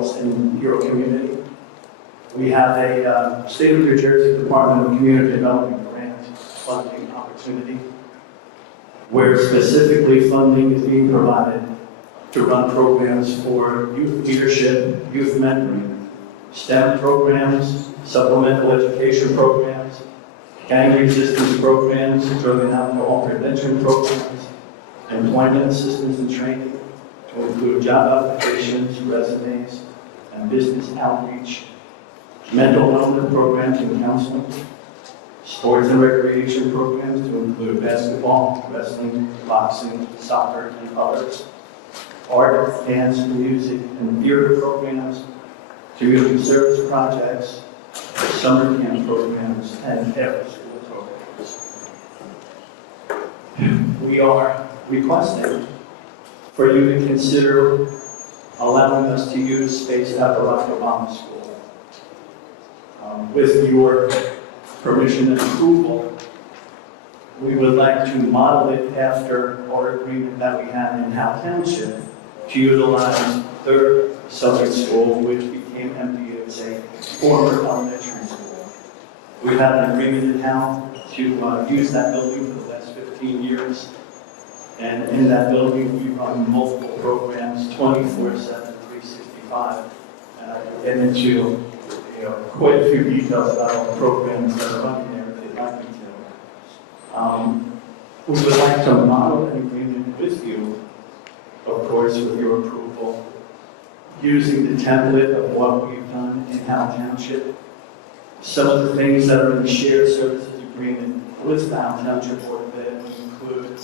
else in your community. We have a State of New Jersey Department of Community Development grant funding opportunity where specifically funding is being provided to run programs for youth leadership, youth mentoring, STEM programs, supplemental education programs, gang resistance programs, drug and alcohol prevention programs, employment assistance and training, to include job applications, resumes, and business outreach, mental wellness programs and counseling, sports and recreation programs to include basketball, wrestling, boxing, soccer, and others, art, dance, music, and theater programs, community service projects, summer camp programs, and after-school programs. We are requesting for you to consider allowing us to use space at Barack Obama School. With your permission and approval, we would like to model it after our agreement that we had in Howe Township to utilize their Southern School, which became empty as a former elementary school. We've had an agreement in Howe to use that building for the last 15 years. And in that building, we run multiple programs, 24/7, 365. And I can get into quite a few details about all the programs that are running there if you'd like me to. We would like to model an agreement with you, of course, with your approval, using the template of what we've done in Howe Township. Some of the things that are in the shared services agreement with the Howe Township Board of Ed would include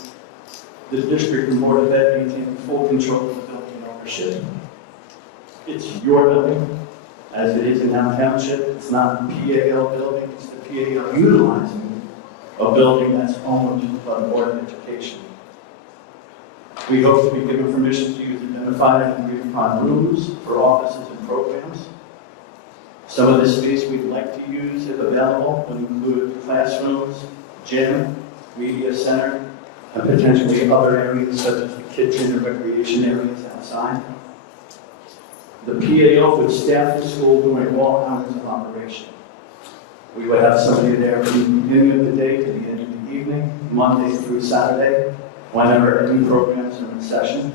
the district and Board of Ed maintaining full control of the building ownership. It's your building, as it is in Howe Township. It's not the PAL building, it's the PAL utilizing a building that's owned by the Board of Education. We hope to be given permission to use identified and agreed upon rooms for offices and programs. Some of the space we'd like to use, if available, would include classrooms, gym, media center, and potentially other areas such as the kitchen and recreation areas outside. The PAO would staff the school during all hours of operation. We would have somebody there from the beginning of the day to the end of the evening, Monday through Saturday, whenever any programs are in session.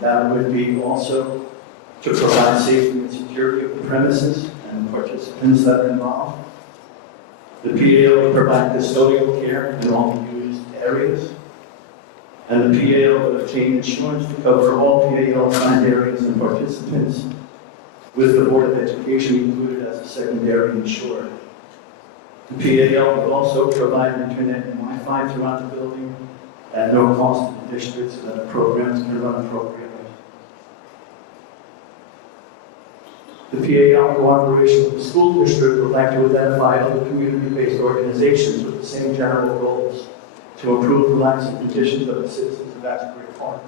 That would be also to provide safety and security of the premises and participants that are involved. The PAO would provide custodial care in all the used areas. And the PAO would obtain insurance to cover all PAO assigned areas and participants, with the Board of Education included as a secondary insurer. The PAO would also provide internet and Wi-Fi throughout the building at no cost to the district so that the programs can run appropriately. The PAO, in cooperation with the school district, would like to identify other community-based organizations with the same general goals to improve the lives and conditions of the citizens of Asbury Park,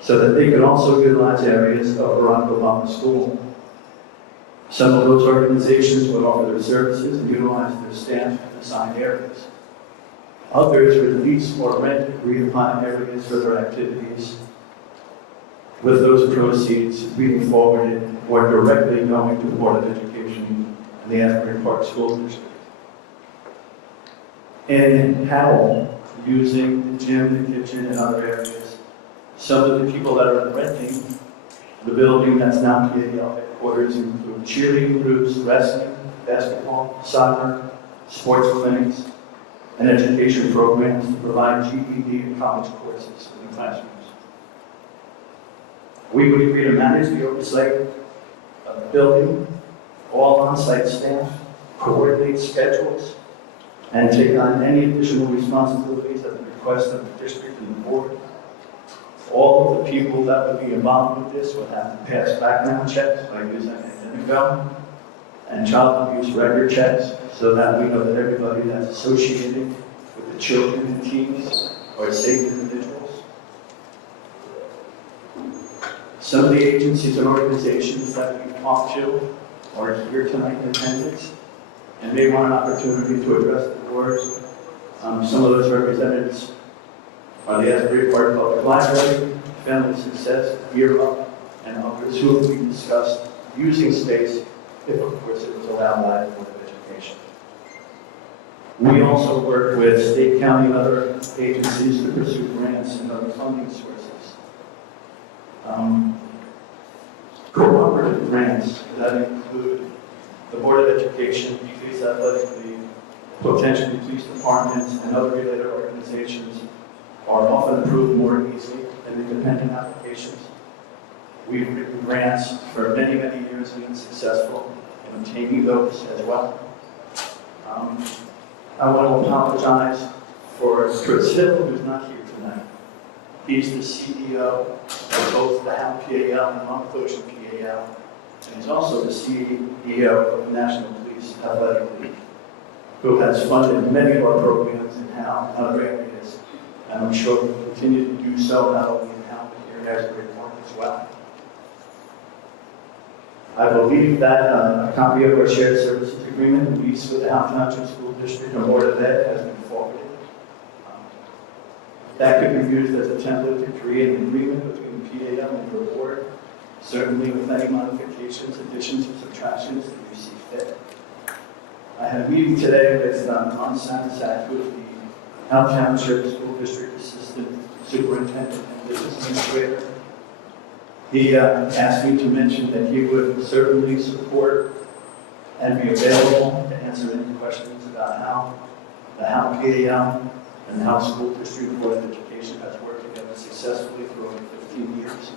so that they could also utilize areas of Barack Obama School. Some of those organizations would offer their services and utilize their staff in assigned areas. Others would lease or rent agreed upon areas for their activities, with those proceeds being forwarded or directly going to the Board of Education and the Asbury Park School District. In Howell, using the gym, the kitchen, and other areas, some of the people that are renting the building that's now PAL headquarters include cheerleading groups, wrestling, basketball, soccer, sports clinics, and education programs to provide GED and college courses in the classrooms. We would agree to manage the oversight of the building, all on-site staff, coordinate schedules, and take on any additional responsibilities at the request of the district and the board. All of the people that would be involved with this would have to pass background checks by using Identigo and child abuse record checks so that we know that everybody that's associated with the children and teens are safe individuals. Some of the agencies and organizations that we've talked to are here tonight in attendance, and they want an opportunity to address the board. Some of those representatives are the Asbury Park Public Library, Family Success, Year Up, and presumably discussed using space if, of course, it was allowed by the Board of Education. We also work with state, county, and other agencies to pursue grants and other funding sources. Cooperative grants that include the Board of Education, Decrease Athletic League, potentially police departments, and other related organizations are often approved more easily than independent applications. We've written grants for many, many years and been successful in obtaining those as well. I want to apologize for Chris Hill, who's not here tonight. He's the CEO of both the Howe PAL and Mount Ocean PAL, and he's also the CEO of the National Police Athletic League, who has funded many of our programs in Howe and other areas, and I'm sure will continue to do so not only in Howe, but here in Asbury Park as well. I believe that a copy of our shared services agreement and lease with the Howe Township School District and Board of Ed has been forwarded. That could be used as a template to create an agreement between the PAL and your board, certainly with any modifications, additions, or subtractions that you see fit. I had a meeting today with Ron Sanisak, who is the Howe Township School District Assistant Superintendent and Business Administrator. He asked me to mention that he would certainly support and be available to answer any questions about how the Howe PAL and the Howe School District Board of Education has worked together successfully for over 15 years,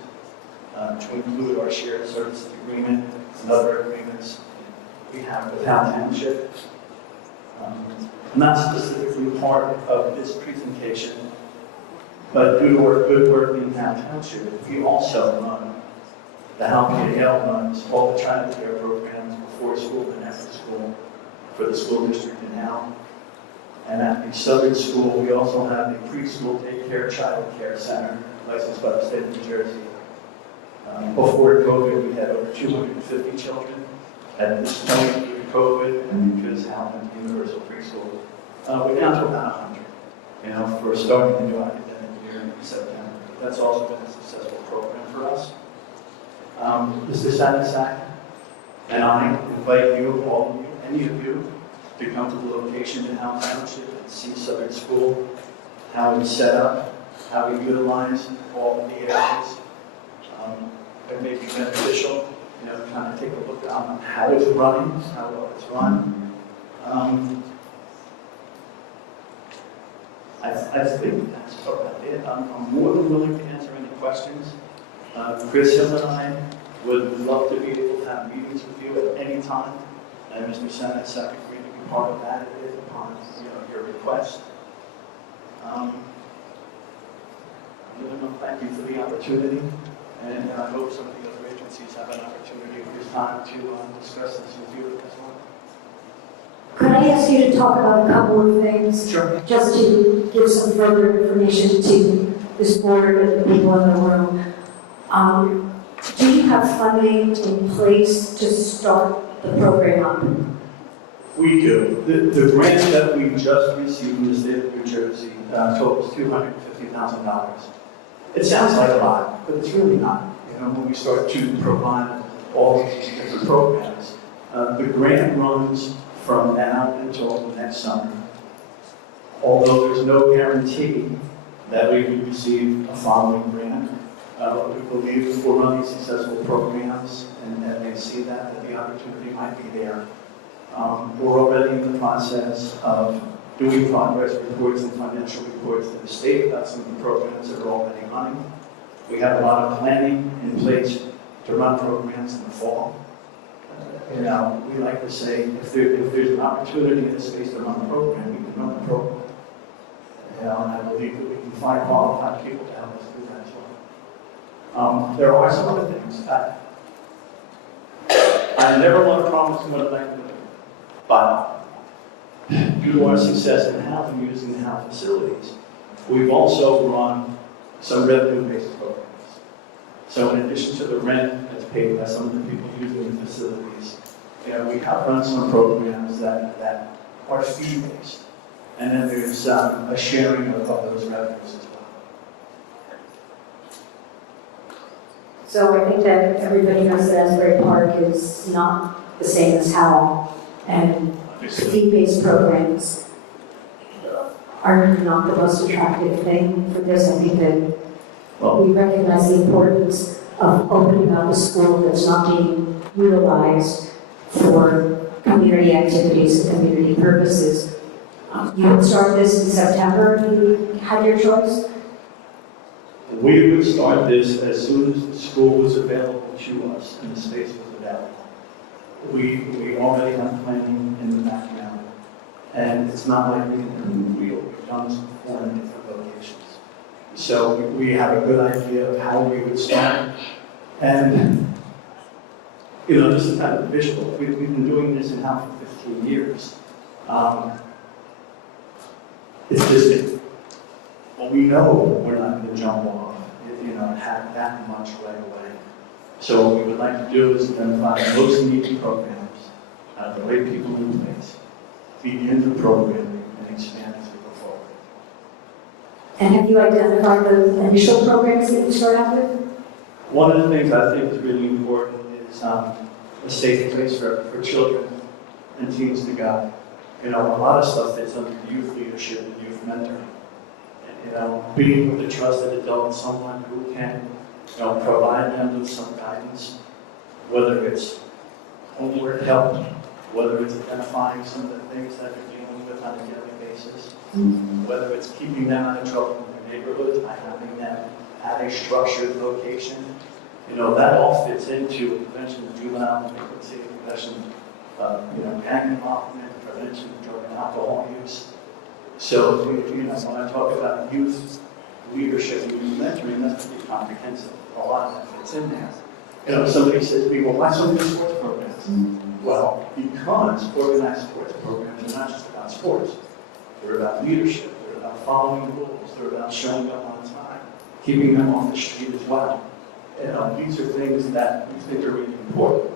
to include our shared services agreement and other agreements we have with Howe Township. Not specifically part of this presentation, but due to our good work in Howe Township, we also run, the Howe PAL runs all the child care programs before school and after school for the school district in Howe. And at the Southern School, we also have a preschool daycare child care center licensed by the state of New Jersey. Before COVID, we had over 250 children. At this point, due to COVID and because Howe went to universal preschool, we're down to about 100, for starting the new academic year in September. That's also been a successful program for us. Mr. Sanisak and I invite you, all of you, any of you, to come to the location in Howe Township and see Southern School, how it's set up, how we utilize all of the areas. It may be beneficial, to kind of take a look on how it's running, how well it's run. I think that's about it. I'm more than willing to answer any questions. Chris Hill and I would love to be able to have meetings with you at any time. And Mr. Sanisak agreed to be part of that upon your request. Thank you for the opportunity, and I hope some of the other agencies have an opportunity at this time to discuss this with you as well. Could I ask you to talk about a couple of things? Sure. Just to give some further information to this board and the people in the room. Do you have funding in place to start the program up? We do. The grant that we just received from the state of New Jersey totals $250,000. It sounds like a lot, but it's really not. When we start to provide all of these different programs, the grant runs from now until the next summer. Although there's no guarantee that we will receive a following grant, we believe if we're running successful programs and they see that the opportunity might be there. We're already in the process of doing progress reports and financial reports to the state about some of the programs that are already running. We have a lot of planning in place to run programs in the fall. We like to say if there's an opportunity in this space to run a program, we can run the program. And I believe that we can find qualified people to help us do that as well. There are some other things. I never want to promise what I'd like to do, but due to our success in Howe and using the Howe facilities, we've also run some revenue-based programs. So in addition to the rent that's paid by some of the people using the facilities, we have run some programs that are fee-based. And then there's a sharing of those revenues as well. So I think that everybody knows that Asbury Park is not the same as Howell, and fee-based programs are not the most attractive thing for this. I think that we recognize the importance of opening up a school that's not being utilized for community activities and community purposes. You would start this in September if you had your choice? We would start this as soon as the school was available to us and the space was available. We already have planning in the background, and it's not like we've done this before in different locations. So we have a good idea of how we would start, and this is kind of visual. We've been doing this in-house for 15 years. It's just, well, we know we're not going to jump off, have that much right away. So what we would like to do is identify the most needed programs, the right people in place, begin the programming, and expand as we go forward. And have you identified the initial programs that you start out with? One of the things I think is really important is a safe place for children and teens to go. A lot of stuff that's under youth leadership and youth mentoring. Being with a trusted adult, someone who can, provide them with some guidance, whether it's homework help, whether it's identifying some of the things that they're dealing with on a daily basis, whether it's keeping them out of trouble in their neighborhoods by having them at a structured location. That all fits into prevention of juvenile delinquency, prevention of, gang involvement, prevention of drug and alcohol use. So, when I talk about youth leadership and youth mentoring, that's pretty comprehensive. A lot of that fits in there. Somebody says to me, well, why so many sports programs? Well, because organized sports programs are not just about sports. They're about leadership. They're about following rules. They're about showing up on time, keeping them off the street as well. These are things that we think are really important.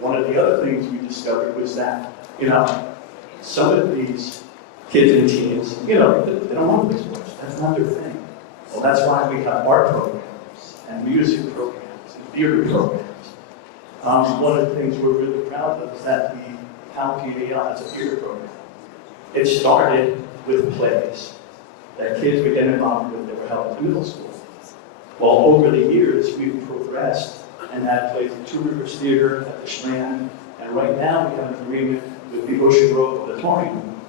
One of the other things we discovered was that, some of these kids and teens, they don't want to play sports. That's not their thing. Well, that's why we have art programs and music programs and theater programs. One of the things we're really proud of is that the PAL has a theater program. It started with plays that kids would get involved with that were held in middle school. Well, over the years, we've progressed and had plays at Two Rivers Theater, at the Strand, and right now we have an agreement with the Ocean Grove Auditorium,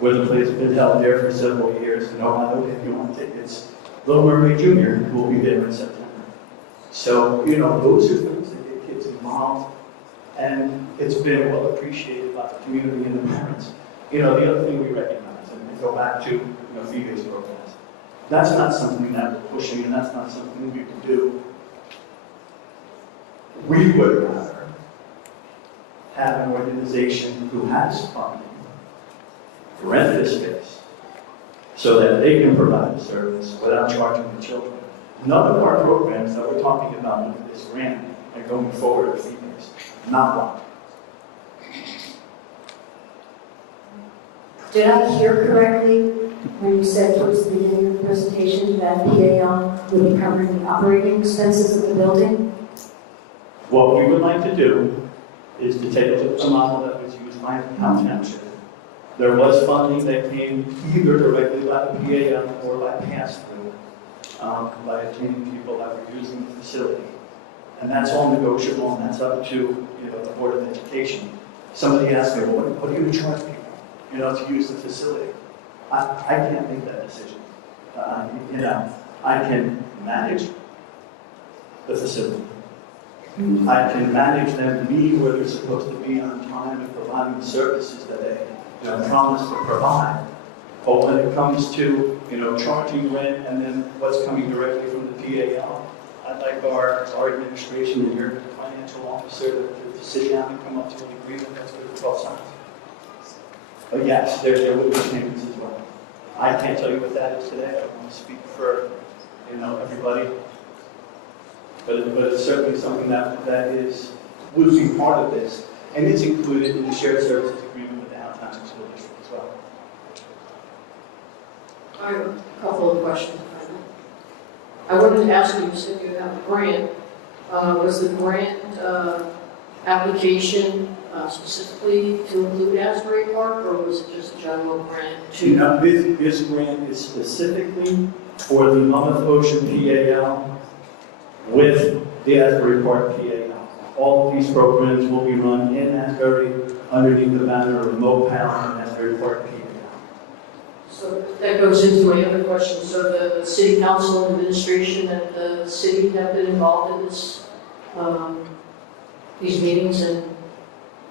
where the plays have been held there for several years. And if you want tickets, Little Mermaid Jr. will be there in September. So, those are things that get kids involved, and it's been well appreciated by the community and the parents. The other thing we recognize, and go back to fee-based programs, that's not something that we're pushing, and that's not something we can do. We would rather have an organization who has funding rent this space so that they can provide the service without charging the children. None of our programs that we're talking about under this grant and going forward are fee-based. Not one. Did I hear correctly when you said towards the beginning of the presentation that PAL will be covering the operating expenses of the building? What we would like to do is to take a look at the model that was used by Howell Township. There was funding that came either directly by the PAL or by pass-through by obtaining people that were using the facility. And that's all negotiable, and that's up to the Board of Education. Somebody asked me, well, what do you charge people to use the facility? I can't make that decision. I can manage the facility. I can manage them to be where they're supposed to be on time and providing the services that they promise to provide. But when it comes to charging rent and then what's coming directly from the PAL, I'd like our administration and your financial officer to sit down and come up to an agreement that's good for both sides. But yes, there will be payments as well. I can't tell you what that is today. I don't want to speak for everybody. But it's certainly something that would be part of this, and it's included in the shared services agreement with the Howell Township School District as well. I have a couple of questions. I wanted to ask you, you said you have a grant, Was the grant application specifically to include Asbury Park, or was it just a general grant You to? know, this grant is specifically for the Monmouth Ocean PAL with the Asbury Park PAL. All of these programs will be run in Asbury underneath the banner of MoPAL and Asbury Park PAL. So that goes into my other question. So the city council and administration and the city have been involved in this, these meetings, and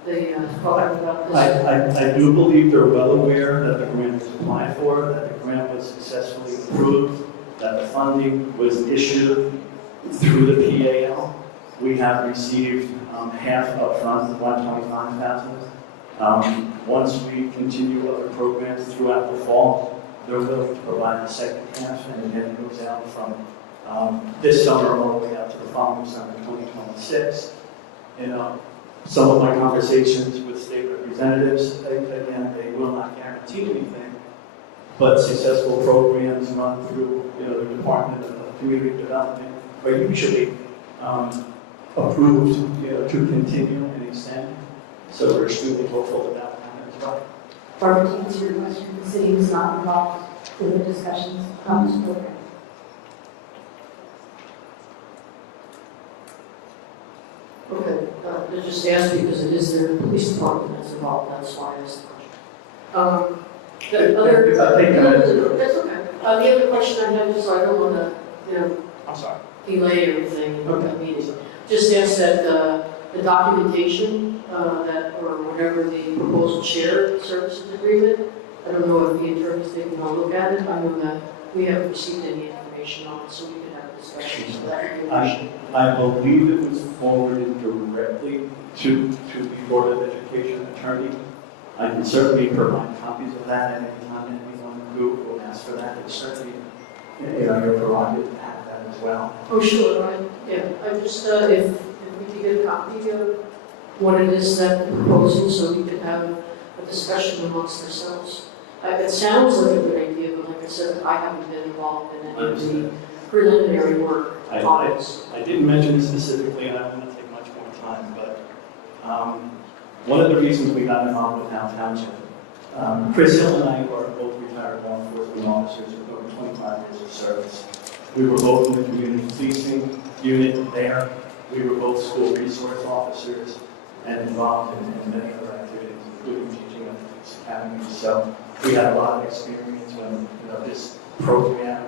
they thought about this? I do believe they're well aware that the grant was applied for, that the grant was successfully approved, that the funding was issued through the PAL. We have received half upfront, the $125,000. Once we continue other programs throughout the fall, they're willing to provide the second half, and then it goes out from this summer all the way out to the following summer, 2026. You know, some of my conversations with state representatives, again, they will not guarantee anything, but successful programs run through, the Department of Community Development are usually approved, to continue and extend. So we're extremely hopeful about that as well. Barbara, to answer your question, the city was not involved in the discussions on this program. Okay, I just asked because it is their police department that's involved, that's why I asked the question. The other, If I take that- that's okay. The other question I have is, I don't want to, I'm sorry. delay everything in the Okay. meeting. Just ask that the documentation or whatever the proposed shared services agreement, I don't know if the attorneys didn't want to look at it. I know that we haven't received any information on it, so we can have a discussion on that information. I believe it was forwarded directly to the Board of Education attorney. I can certainly provide copies of that at any time anyone who will ask for that. It's certainly, your prerogative to have that as well. Oh, sure, right, yeah. I just, if we could get a copy of what it is that we're proposing, so we could have a discussion amongst ourselves. It sounds like a good idea, but like I said, I haven't been involved in any of the preliminary work on this. I didn't mention it specifically, and I don't want to take much more time, but one of the reasons we got involved with Howe Township, Chris Hill and I are both retired law enforcement officers with over 25 years of service. We were both in the community policing unit there. We were both school resource officers and involved in many other activities, including teaching at the police academy. So we had a lot of experience when this program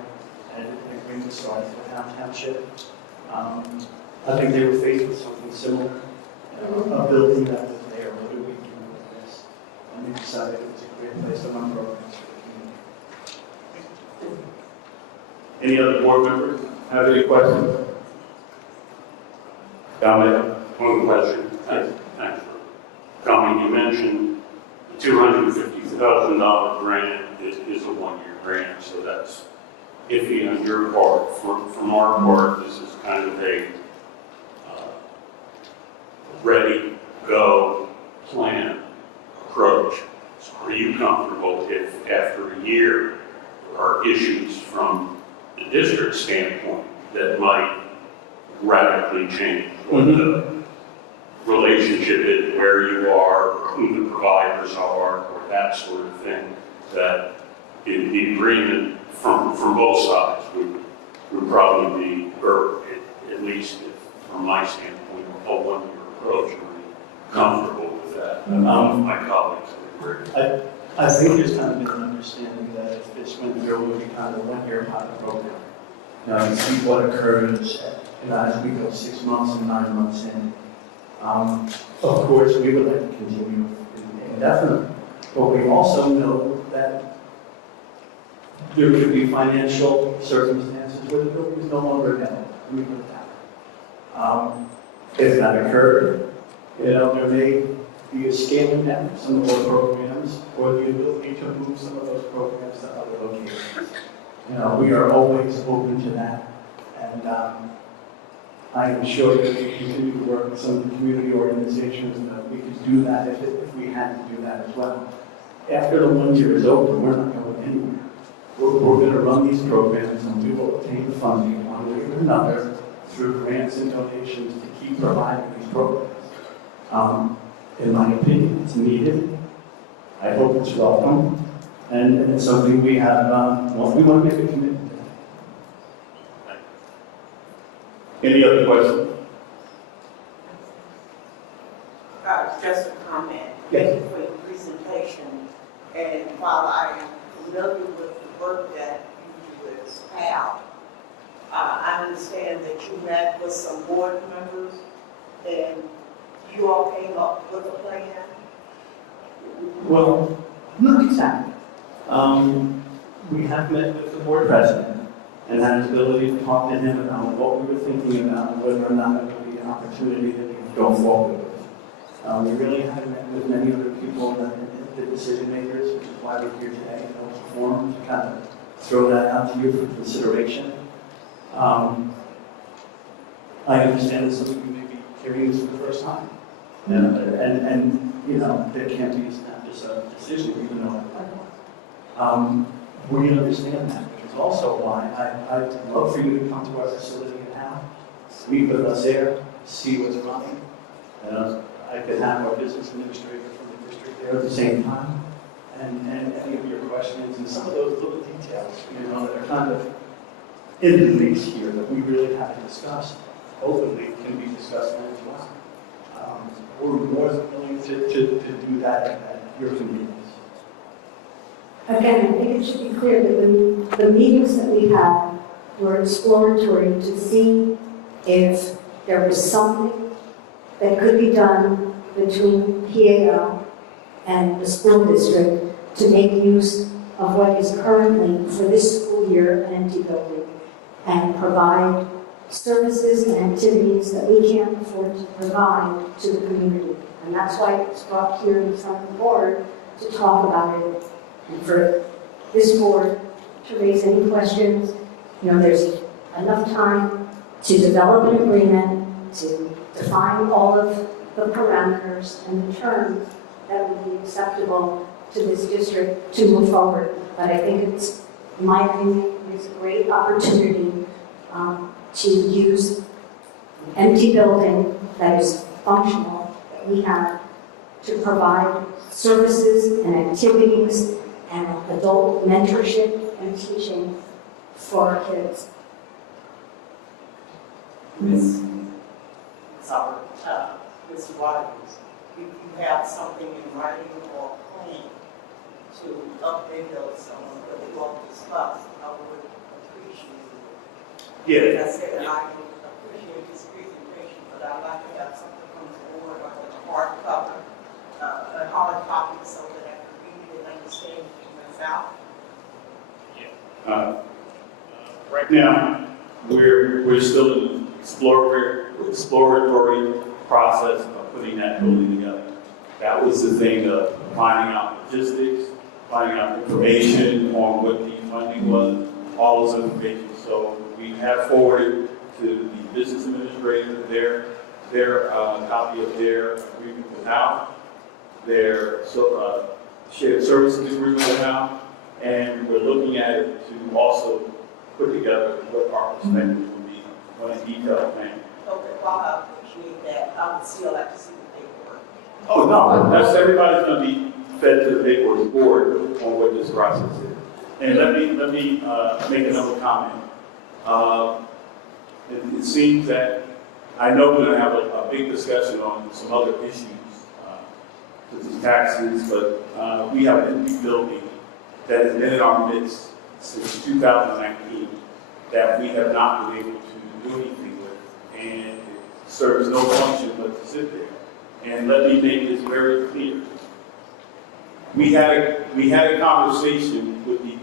and agreement started with Howe Township. I think they were faced with something similar, a building that was there. What do we do with this? And we decided it was a great place to run programs for the community. Any other board members have any questions? Comment? One question. Thanks. Comment, you mentioned the $250,000 grant is a one-year grant, so that's iffy on your part. From our part, this is kind of a ready, go, plan approach. So are you comfortable if after a year there are issues from the district standpoint that might radically change what the relationship is, where you are, or who the providers are, or that sort of thing, that the agreement from both sides would probably be, or at least from my standpoint, a one-year approach, would be comfortable with that. I don't know if my colleagues would agree. I think there's kind of been an understanding that if this went through, it would be kind of a one-year pilot program. And see what occurs as we go 6 months and 9 months in. Of course, we would like to continue indefinitely, but we also know that there could be financial circumstances where the building is no longer available. We put it that way. If that occurred, there may be a scaling down of some of those programs, or the ability to move some of those programs to other locations. We are always open to that, and I am sure that we continue to work with some of the community organizations that we could do that if we had to do that as well. After the 1 year is over, we're not going anywhere. We're going to run these programs, and we will obtain funding one way or another through grants and donations to keep providing these programs. In my opinion, it's needed. I hope it's welcome, and it's something we have, we want to make a commitment to. Any other questions? Just a comment. Yes. Thank you for your presentation. And while I am familiar with the work that you do as PAL, I understand that you met with some board members and you all came up with a plan. Well, not exactly. We have met with the board president and had the ability to talk to him about what we were thinking about and whether or not it would be an opportunity that we could go forward with. We really haven't met with many other people, the decision makers, which is why we're here today in open forum to kind of throw that out to you for consideration. I understand that some of you may be hearing this for the first time. And you know, there can't be a snap decision, even though I like it. We understand that, which is also why I'd love for you to come to our facility and have, meet with us there, see what's running. I could have our business administrator from the district there at the same time, and any of your questions, and some of those little details, you know, that are kind of in the mix here that we really haven't discussed, hopefully can be discussed then as well. We're more than willing to do that at your convenience. Again, I think it should be clear that the meetings that we had were exploratory to see if there was something that could be done between PAL and the school district to make use of what is currently, for this school year, an empty building, and provide services and activities that we can't afford to provide to the community. And that's why it's brought here in front of the board to talk about it, and for this board to raise any questions. You know, there's enough time to develop an agreement, to define all of the parameters and the terms that would be acceptable to this district to move forward. But I think it's, in my opinion, it's a great opportunity to use an empty building that is functional, that we have, to provide services and activities and adult mentorship and teaching for our kids. Ms. Waters, if you have something in writing or plan to update those someone that we want to discuss, I would appreciate it. Yeah. Like I said, I appreciate this presentation, but I'd like to have something from the board on the hard cover, a hard copy so that I can read it and understand it myself. Right now, we're still in exploratory process of putting that building together. That was the thing of finding out logistics, finding out information on what the funding was, all those information. So we have forwarded to the business administrator their copy of their agreement with HAL, their shared services agreement with HAL, and we're looking at it to also put together what our perspective would be on a detailed plan. Okay, while I appreciate that, I would still like to see the paperwork. Oh, no, that's, everybody's gonna be fed to the paperwork board on what this process is. And let me make another comment. It seems that, I know we're gonna have a big discussion on some other issues, such as taxes, but we have an empty building that has been in our midst since 2019 that we have not been able to do anything with, and it serves no function but to sit there. And let me make this very clear. We had a conversation with the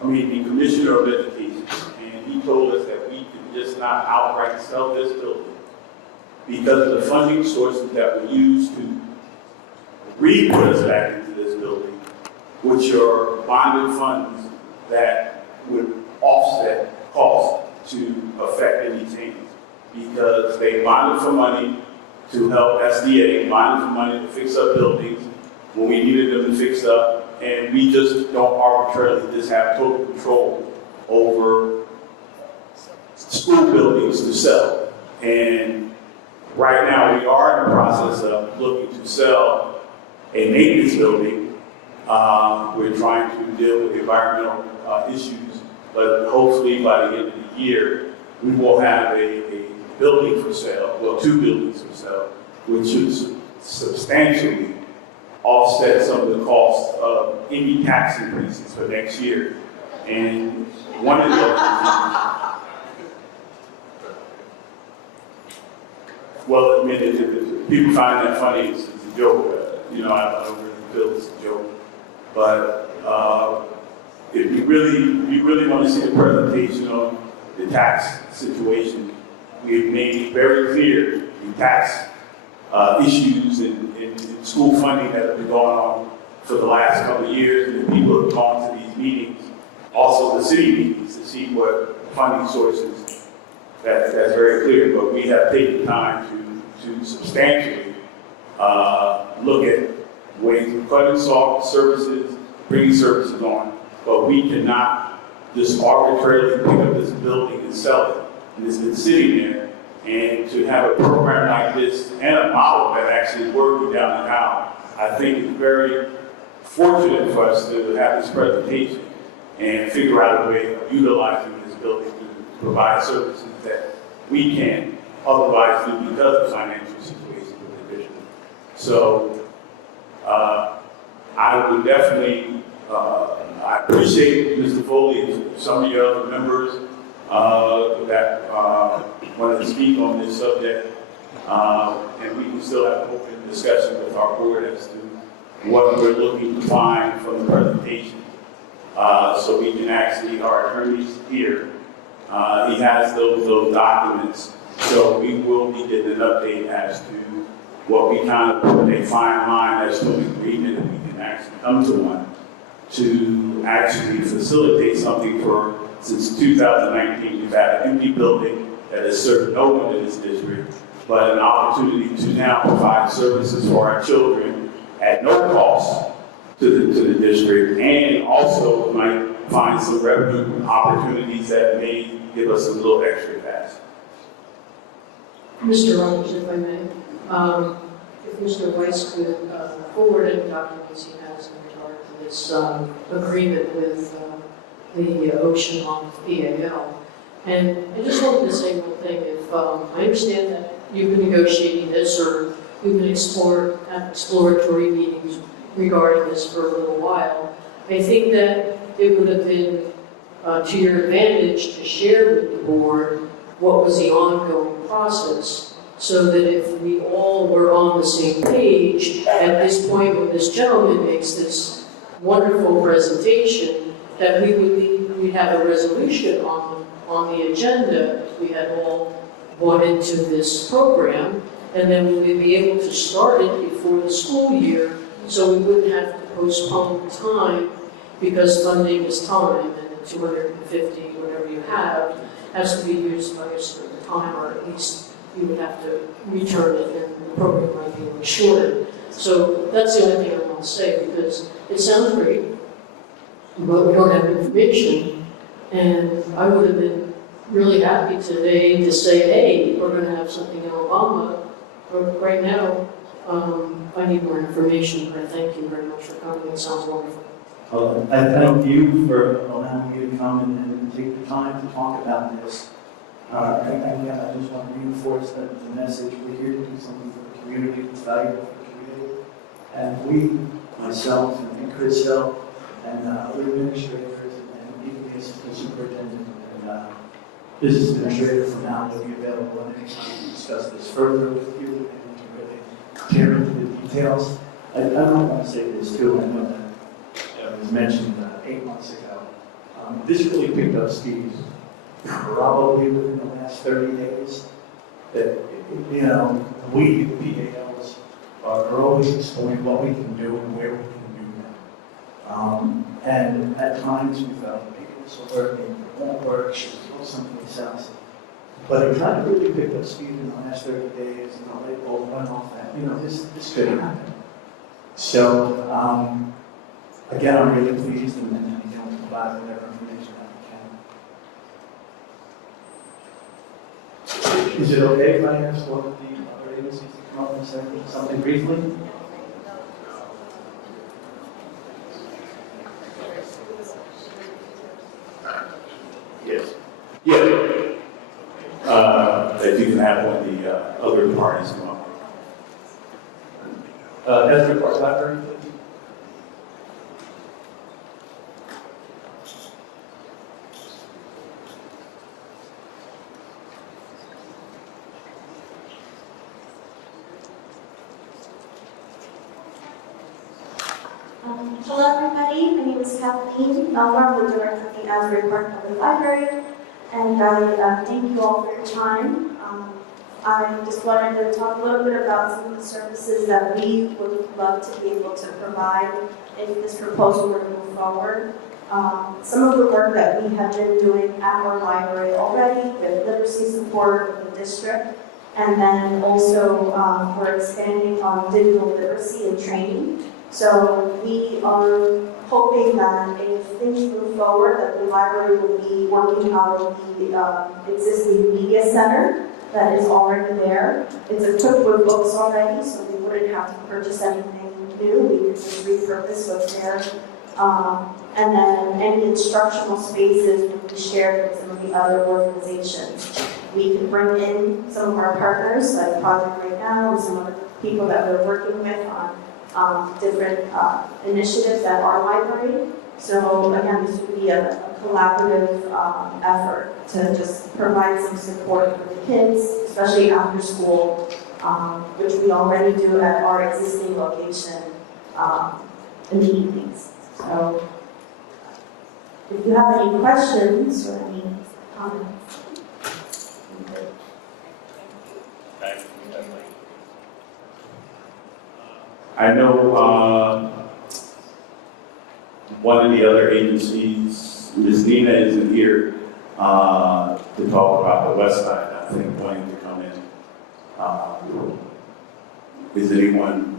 the commissioner of education, and he told us that we could just not outright sell this building because of the funding sources that were used to re-put us back into this building, which are bonded funds that would offset costs to affect any change. Because they bonded for money to help SDA, bonded for money to fix up buildings when we needed them to fix up, and we just don't arbitrarily just have total control over school buildings to sell. And right now, we are in the process of looking to sell a maintenance building. We're trying to deal with environmental issues, but hopefully by the end of the year, we will have a building for sale, well, 2 buildings for sale, which should substantially offset some of the costs of any tax increases for next year. And one of the well, I mean, if people find that funny, it's a joke. I don't really feel it's a joke. But if you really want to see a presentation on the tax situation, we've made it very clear the tax issues and school funding that have been going on for the last couple of years, and people have gone to these meetings, also the city meetings, to see what funding sources. That's very clear, but we have taken time to substantially look at ways of funding services, bringing services on, but we cannot just arbitrarily pick up this building and sell it. And it's been sitting there, and to have a program like this and a model that actually is working down the aisle, I think it's very fortunate for us to have this presentation and figure out a way of utilizing this building to provide services that we can otherwise do because of financial situations with the district. So I would definitely, I appreciate Mr. Foley and some of your other members that wanted to speak on this subject, and we can still have an open discussion with our board as to what we're looking to find from the presentation, so we can actually, our attorneys here, he has those documents, so we will be getting an update as to what we kind of put a fine line as to an agreement, and we can actually come to one to actually facilitate something for, since 2019, we've had an empty building that has served no one in this district, but an opportunity to now provide services for our children at no cost to the district, and also might find some revenue opportunities that may give us a little extra cash. Mr. Rogers, if I may, if Mr. Weiss could forward any documents he has in regard to this agreement with the Ocean on PAL. And I just wanted to say one thing. If I understand that you've been negotiating this, or you've been exploratory meetings regarding this for a little while, I think that it would have been to your advantage to share with the board what was the ongoing process, so that if we all were on the same page at this point when this gentleman makes this wonderful presentation, that we'd have a resolution on the agenda if we had all bought into this program, and then we would be able to start it before the school year, so we wouldn't have to postpone time, because funding is time, and the 250, whatever you have, has to be used by a certain time, or at least you would have to return it, and the program might be shortened. So that's the only thing I want to say, because it sounds great, but we don't have information, and I would have been really happy today to say, hey, we're going to have something in Obama, but right now, I need more information, but I thank you very much for coming. It sounds wonderful. Well, I thank you for allowing me to come and take the time to talk about this. Again, I just want to reinforce that the message, we're here to do something for the community, it's valuable for the community. And we, myself and Chris Hill, and other administrators, and even the assistant superintendent and business administrator from now will be available anytime to discuss this further with you and to really tear into the details. I don't want to say this too, I know that it was mentioned 8 months ago. This really picked up speed probably within the last 30 days. That, you know, we, the PALs, are always exploring what we can do and where we can do that. And at times we felt maybe this will work, maybe it won't work, should we go someplace else. But it kind of really picked up speed in the last 30 days, and the light bulb went off that, you know, this could happen. So, again, I'm really pleased, and we'll provide whatever information that we can. Is it okay if I ask one of the other agencies to come up and say something briefly? Yes. Yeah. If you can have one of the other parties come up. Asbury Park Library, please. Hello everybody, my name is Kathleen. I'm the director of the Asbury Park Public Library, and I thank you all for your time. I just wanted to talk a little bit about some of the services that we would love to be able to provide if this proposal were to move forward. Some of the work that we have been doing at our library already with literacy support with the district, and then also we're expanding on digital literacy and training. So we are hoping that if things move forward, that the library will be working out of the existing media center that is already there. It's equipped with books already, so we wouldn't have to purchase anything new. We could just repurpose what's there. And then any instructional spaces would be shared with some of the other organizations. We can bring in some of our partners, like Project Right Now, and some other people that we're working with on different initiatives at our library. So again, this would be a collaborative effort to just provide some support for the kids, especially after school, which we already do at our existing location in the evenings. So if you have any questions or any comments. I know one of the other agencies, Ms. Nina isn't here to talk about the West Side. I think wanting to come in. Is anyone?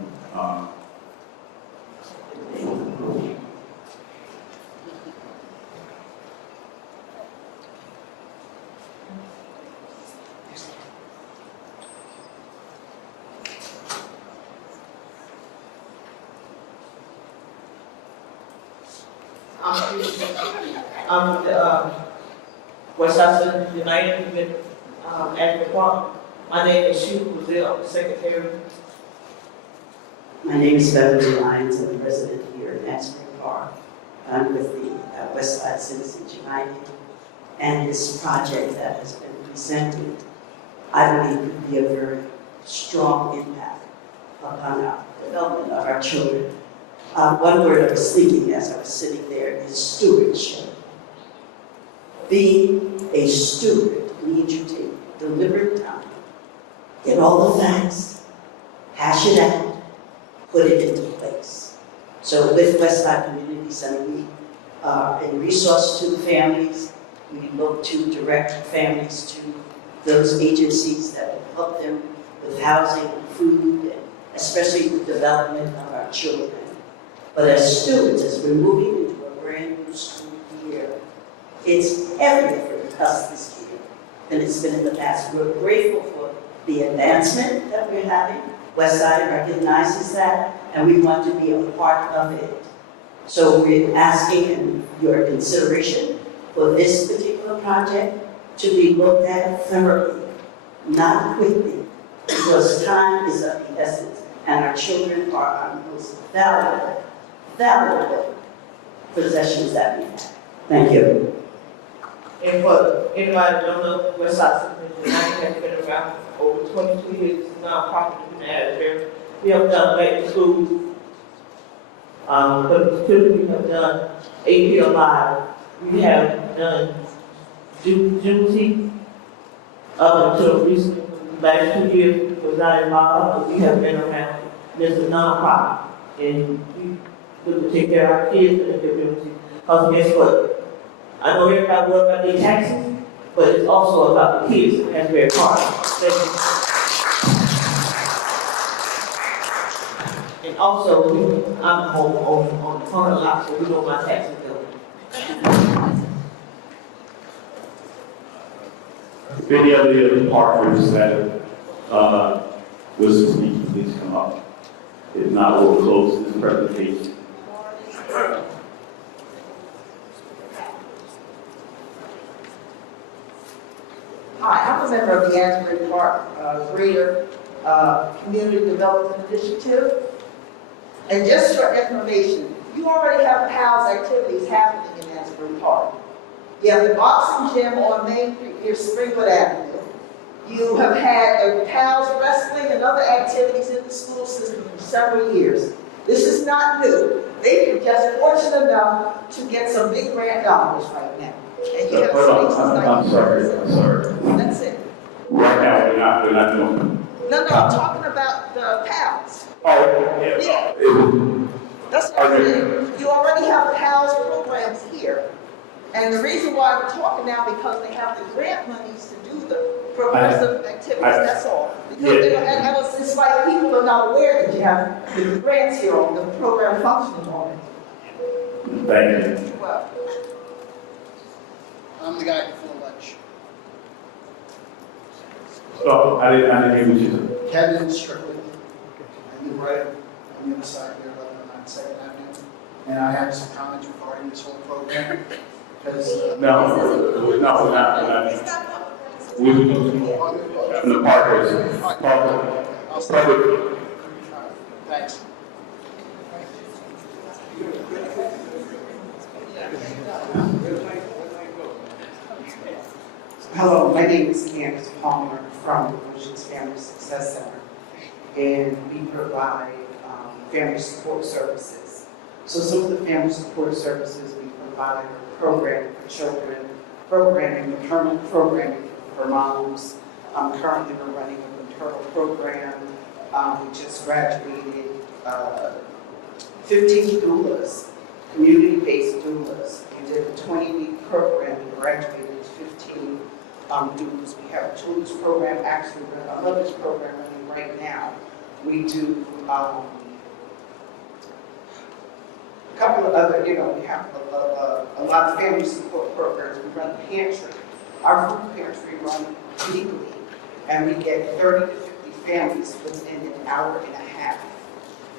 I'm the West Side Citizens United with Asbury Park. My name is Sue Brazil, I'm the secretary. My name is Beverly Lyons. I'm the resident here in Asbury Park. I'm with the West Side Citizens United. And this project that has been presented, I believe could be a very strong impact upon our development of our children. One word I was thinking as I was sitting there is stewardship. Being a steward means you take deliberate time, get all the facts, hash it out, put it into place. So with Westside Community Center, we are a resource to the families. We look to direct families to those agencies that will help them with housing and food, and especially the development of our children. But as stewards, as we're moving into a brand new school year, it's heavier for us this year than it's been in the past. We're grateful for the advancement that we're having. Westside recognizes that, and we want to be a part of it. So we're asking in your consideration for this particular project to be looked at thoroughly, not quickly, because time is of the essence, and our children are our most valuable possessions that we have. Thank you. And for anybody that don't know, West Side Citizens United has been around for over 22 years. It's a nonprofit in Asbury. We have done back to school. But we have done AP Alive. We have done Juneteenth up until recently. The last 2 years was not involved, but we have been around. There's a nonprofit, and we look to take care of our kids in the community. Because guess what? I know everybody worries about their taxes, but it's also about the kids in Asbury Park. And also, I'm home on the corner lot, so we know my taxes bill. If any of the other partners that wish to speak, please come up. If not, we'll close this presentation. Hi, I'm a member of the Asbury Park Greater Community Development Initiative. And just for information, you already have PALS activities happening in Asbury Park. You have the boxing gym on Main Street near Springwood Avenue. You have had the PALS wrestling and other activities in the school system for several years. This is not new. They've been just fortunate enough to get some big grant dollars right now. And you have spaces like I'm sorry. That's it. Right now, we're not doing it. No, I'm talking about the PALS. Oh, yeah. Yeah. That's what I'm saying. You already have PALS programs here. And the reason why we're talking now, because they have the grant monies to do the progressive activities, that's all. Because it's like people are not aware that you have the grants here on the program functioning on it. Thank you. Well, I'm the guy before lunch. Oh, I didn't hear what you said. Kevin Strickland. I live right on the other side there, 1109 2nd Avenue. And I have some comments regarding this whole program. Because No, we're not. We from the partners. I'll start. Public. Thanks. Hello, my name is Candace Palmer from the Oceans Family Success Center, and we provide family support services. So some of the family support services we provide are programming for children, maternal programming for moms. Currently we're running a maternal program. We just graduated 15 doulas, community-based doulas. We did a 20-week program and graduated 15 doulas. We have a children's program, actually a mother's program running right now. We do a couple of other, we have a lot of family support programs. We run a pantry. Our food pantry runs weekly, and we get 30 to 50 families within an hour and a half.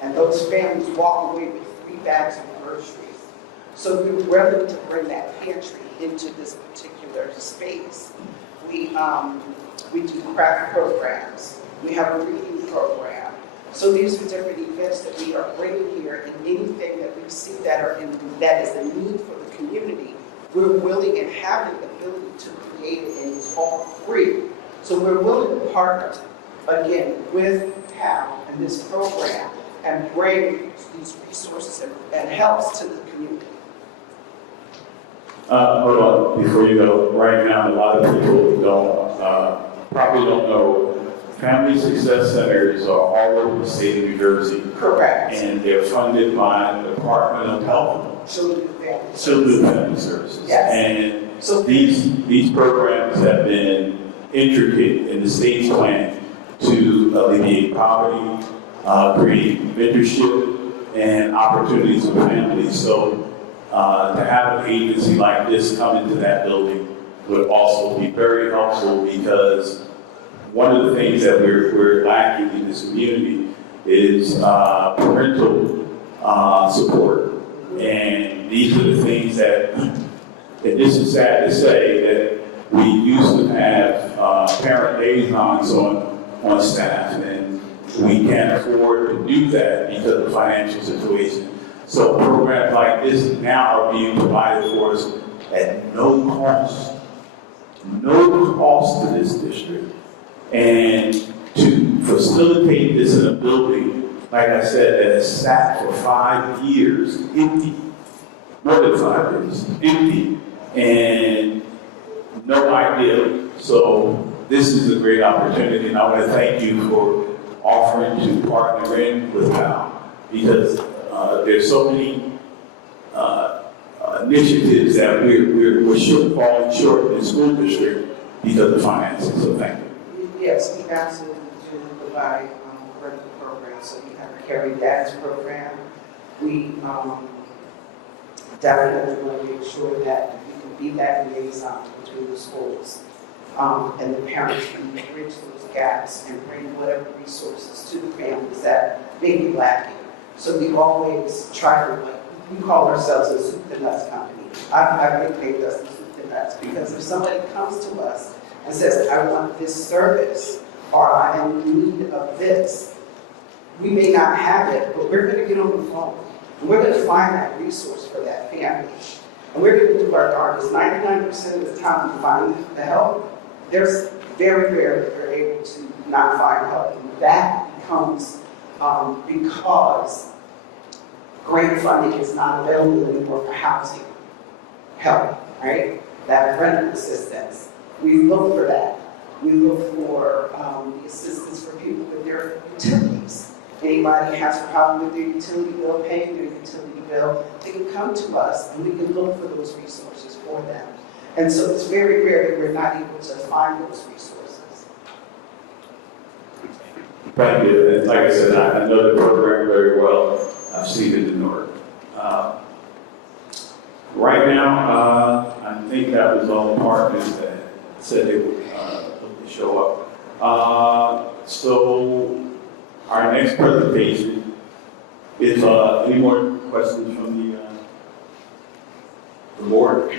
And those families walk away with 3 bags of groceries. So we were willing to bring that pantry into this particular space. We do craft programs. We have a reading program. So these are different events that we are bringing here, and anything that we see that is a need for the community, we're willing and have the ability to create it, and it's all free. So we're willing to partner, again, with PAL and this program and bring these resources and helps to the community. Hold on, before you go, right now, a lot of people probably don't know, family success centers are all over the state of New Jersey. Correct. And they're funded by the Department of Health. Children and Family Children and Family Services. Yes. And So these programs have been intricate in the state's plan to alleviate poverty, create mentorship and opportunities for families. So to have an agency like this come into that building would also be very helpful, because one of the things that we're lacking in this community is parental support. And these are the things that, and this is sad to say, that we used to have parent liaisons on staff, and we can't afford to do that because of the financial situation. So programs like this now are being provided for us at no cost to this district. And to facilitate this in a building, like I said, that has sat for 5 years empty, more than 5 years, empty, and no idea. So this is a great opportunity, and I want to thank you for offering to partner in with PAL, because there's so many initiatives that we're falling short in the school district because of finances. So thank you. Yes, we absolutely do provide parental programs. So we have a Carry Dad's program. We definitely want to make sure that we can be that liaison between the schools. and the parents can bridge those gaps and bring whatever resources to the families that may be lacking. So we always try to, like, we call ourselves a soup to nuts company. I've nicknamed us the soup to nuts because if somebody comes to us and says, I want this service, or I am in need of this, we may not have it, but we're going to get on the phone. And we're going to find that resource for that family. And we're going to do our darndest. 99% of the time we find the help. There's very rare that we're able to not find help. And that becomes because grant funding is not available anymore for housing help, right? That rental assistance. We look for that. We look for the assistance for people with their utilities. Anybody has a problem with their utility bill, paying their utility bill, they can come to us and we can look for those resources for them. And so it's very rare that we're not able to find those resources. Thank you. And like I said, I know the program very well. I've seen it in North. Right now, I think that was all the partners that said they would show up. So our next presentation is, any more questions from the board?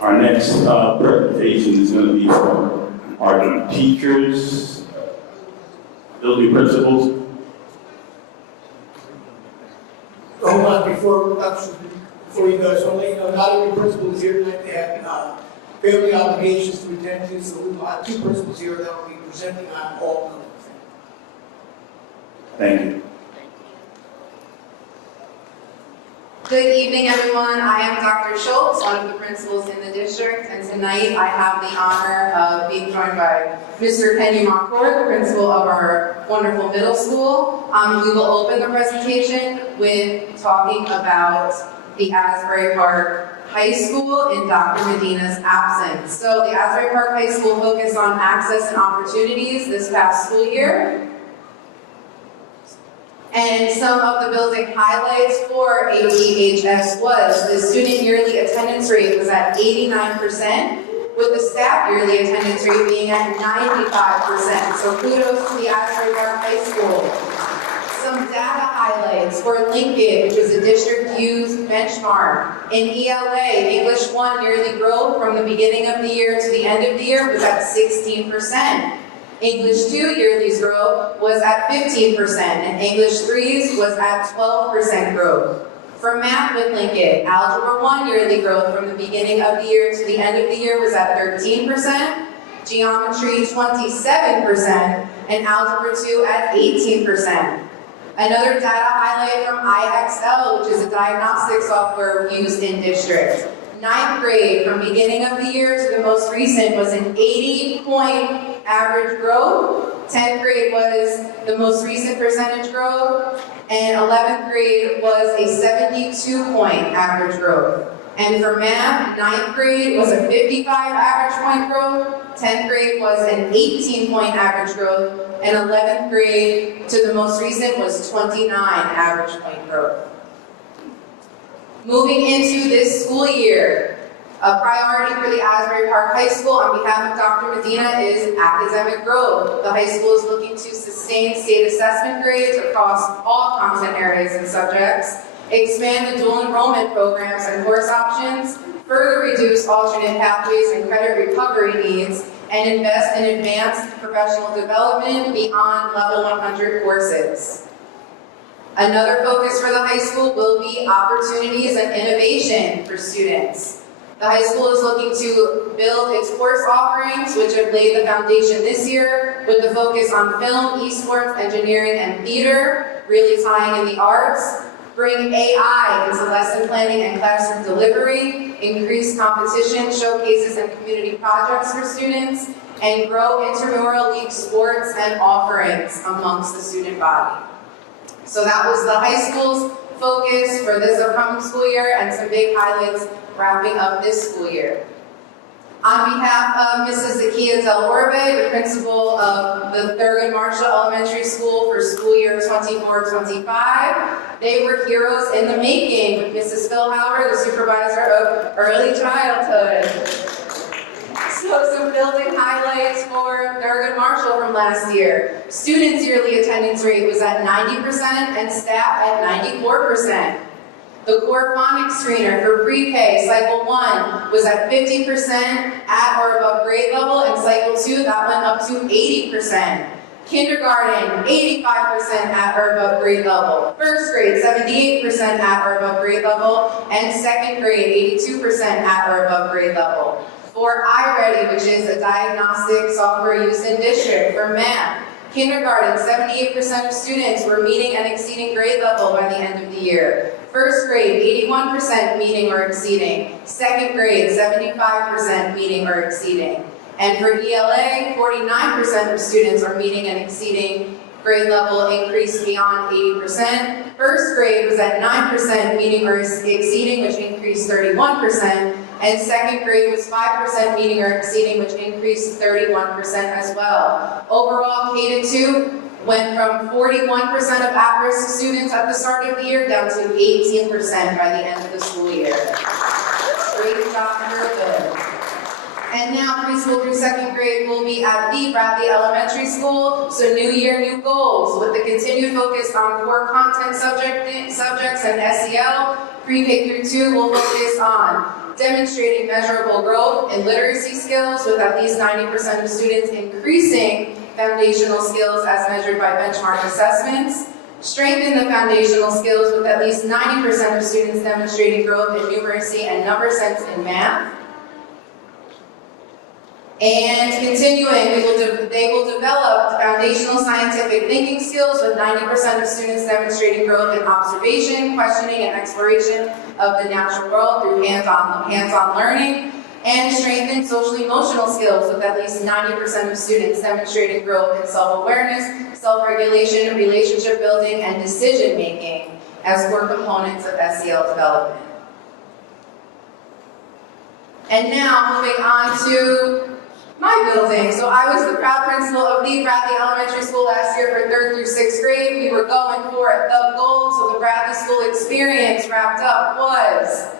Our next presentation is going to be from our teachers, building principals. Hold on, before you go, so I'll let you know, not every principal is here tonight. They have family obligations to attend to, so we will have two principals here that will be presenting on all of them. Thank you. Good evening, everyone. I am Dr. Schultz, one of the principals in the district, and tonight I have the honor of being joined by Mr. Kenny Moncor, the principal of our wonderful middle school. We will open the presentation with talking about the Asbury Park High School in Dr. Medina's absence. So the Asbury Park High School focused on access and opportunities this past school year. And some of the building highlights for APHS was the student yearly attendance rate was at 89%, with the staff yearly attendance rate being at 95%. So kudos to the Asbury Park High School. Some data highlights for Lincoln, which was a district used benchmark. In ELA, English 1 yearly growth from the beginning of the year to the end of the year was at 16%. English 2 yearly growth was at 15%, and English 3's was at 12% growth. For math with Lincoln, Algebra 1 yearly growth from the beginning of the year to the end of the year was at 13%, Geometry 27%, and Algebra 2 at 18%. Another data highlight from IXL, which is a diagnostic software used in districts. 9th grade, from beginning of the year to the most recent, was an 80-point average growth. 10th grade was the most recent percentage growth. And 11th grade was a 72-point average growth. And for math, 9th grade was a 55 average point growth. 10th grade was an 18-point average growth. And 11th grade to the most recent was 29 average point growth. Moving into this school year, a priority for the Asbury Park High School on behalf of Dr. Medina is academic growth. The high school is looking to sustain state assessment grades across all content areas and subjects, expand the dual enrollment programs and course options, further reduce alternate pathways and credit recovery needs, and invest in advanced professional development beyond level 100 courses. Another focus for the high school will be opportunities and innovation for students. The high school is looking to build its course offerings, which have laid the foundation this year, with the focus on film, esports, engineering, and theater, really tying in the arts. Bring AI into lesson planning and classroom delivery, increase competition, showcases, and community projects for students, and grow intramural league sports and offerings amongst the student body. So that was the high school's focus for this upcoming school year and some big highlights wrapping up this school year. On behalf of Mrs. Zakia Del Orbe, the principal of the Thurgood Marshall Elementary School for school year 24-25, they were heroes in the making with Mrs. Philhauer, the supervisor of early childhood. So some building highlights for Thurgood Marshall from last year. Students' yearly attendance rate was at 90% and staff at 94%. The core phonics screener for pre-K, cycle 1, was at 50% at or above grade level, and cycle 2, that went up to 80%. Kindergarten, 85% at or above grade level. First grade, 78% at or above grade level, and second grade, 82% at or above grade level. For iReady, which is a diagnostic software used in district for math, kindergarten, 78% of students were meeting and exceeding grade level by the end of the year. First grade, 81% meeting or exceeding. Second grade, 75% meeting or exceeding. And for ELA, 49% of students are meeting and exceeding grade level, increased beyond 80%. First grade was at 9% meeting or exceeding, which increased 31%. And second grade was 5% meeting or exceeding, which increased 31% as well. Overall, K-2 went from 41% of at-risk students at the start of the year down to 18% by the end of the school year. Great job, Thurgood. And now preschool through second grade will be at the Bradley Elementary School. So new year, new goals. With the continued focus on core content subjects and SEL, pre-K through 2 will focus on demonstrating measurable growth in literacy skills with at least 90% of students increasing foundational skills as measured by benchmark assessments. Strengthen the foundational skills with at least 90% of students demonstrating growth in numeracy and number sense in math. And continuing, they will develop foundational scientific thinking skills with 90% of students demonstrating growth in observation, questioning, and exploration of the natural world through hands-on learning. And strengthen social-emotional skills with at least 90% of students demonstrating growth in self-awareness, self-regulation, relationship building, and decision-making as core components of SEL development. And now moving on to my building. So I was the proud principal of the Bradley Elementary School last year for 3rd through 6th grade. We were going for it. The goal to the Bradley School experience wrapped up was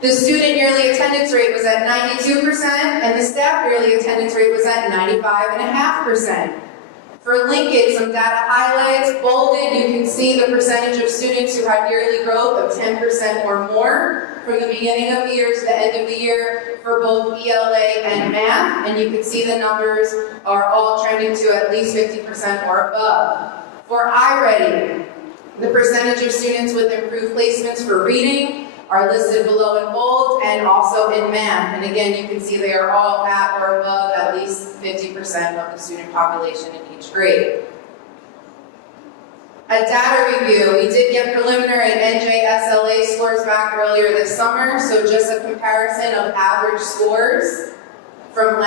the student yearly attendance rate was at 92% and the staff yearly attendance rate was at 95.5%. For Lincoln, some data highlights. Bolded, you can see the percentage of students who had yearly growth of 10% or more from the beginning of the year to the end of the year for both ELA and math. And you can see the numbers are all trending to at least 50% or above. For iReady, the percentage of students with improved placements for reading are listed below in bold and also in math. And again, you can see they are all at or above at least 50% of the student population in each grade. A data review, we did get preliminary NJSLA scores back earlier this summer, so just a comparison of average scores from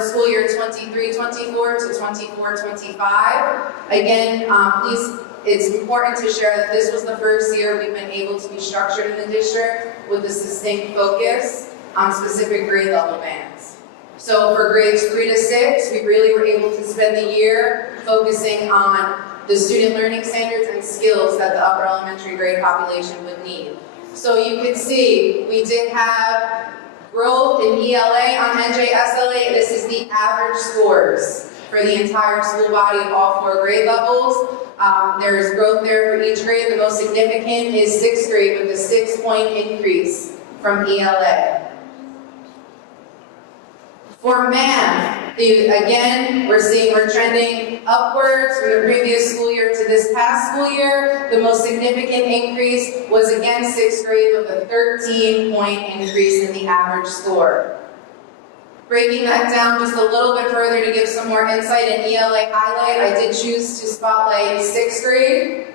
school year 23-24 to 24-25. Again, it's important to share that this was the first year we've been able to be structured in the district with a sustained focus on specific grade level bands. So for grades 3 to 6, we really were able to spend the year focusing on the student learning standards and skills that the upper elementary grade population would need. So you can see we did have growth in ELA on NJSLA. This is the average scores for the entire school body of all 4 grade levels. There is growth there for each grade. The most significant is 6th grade with a 6-point increase from ELA. For math, again, we're trending upwards from the previous school year to this past school year. The most significant increase was again 6th grade with a 13-point increase in the average score. Breaking that down just a little bit further to give some more insight in ELA highlight, I did choose to spotlight 6th grade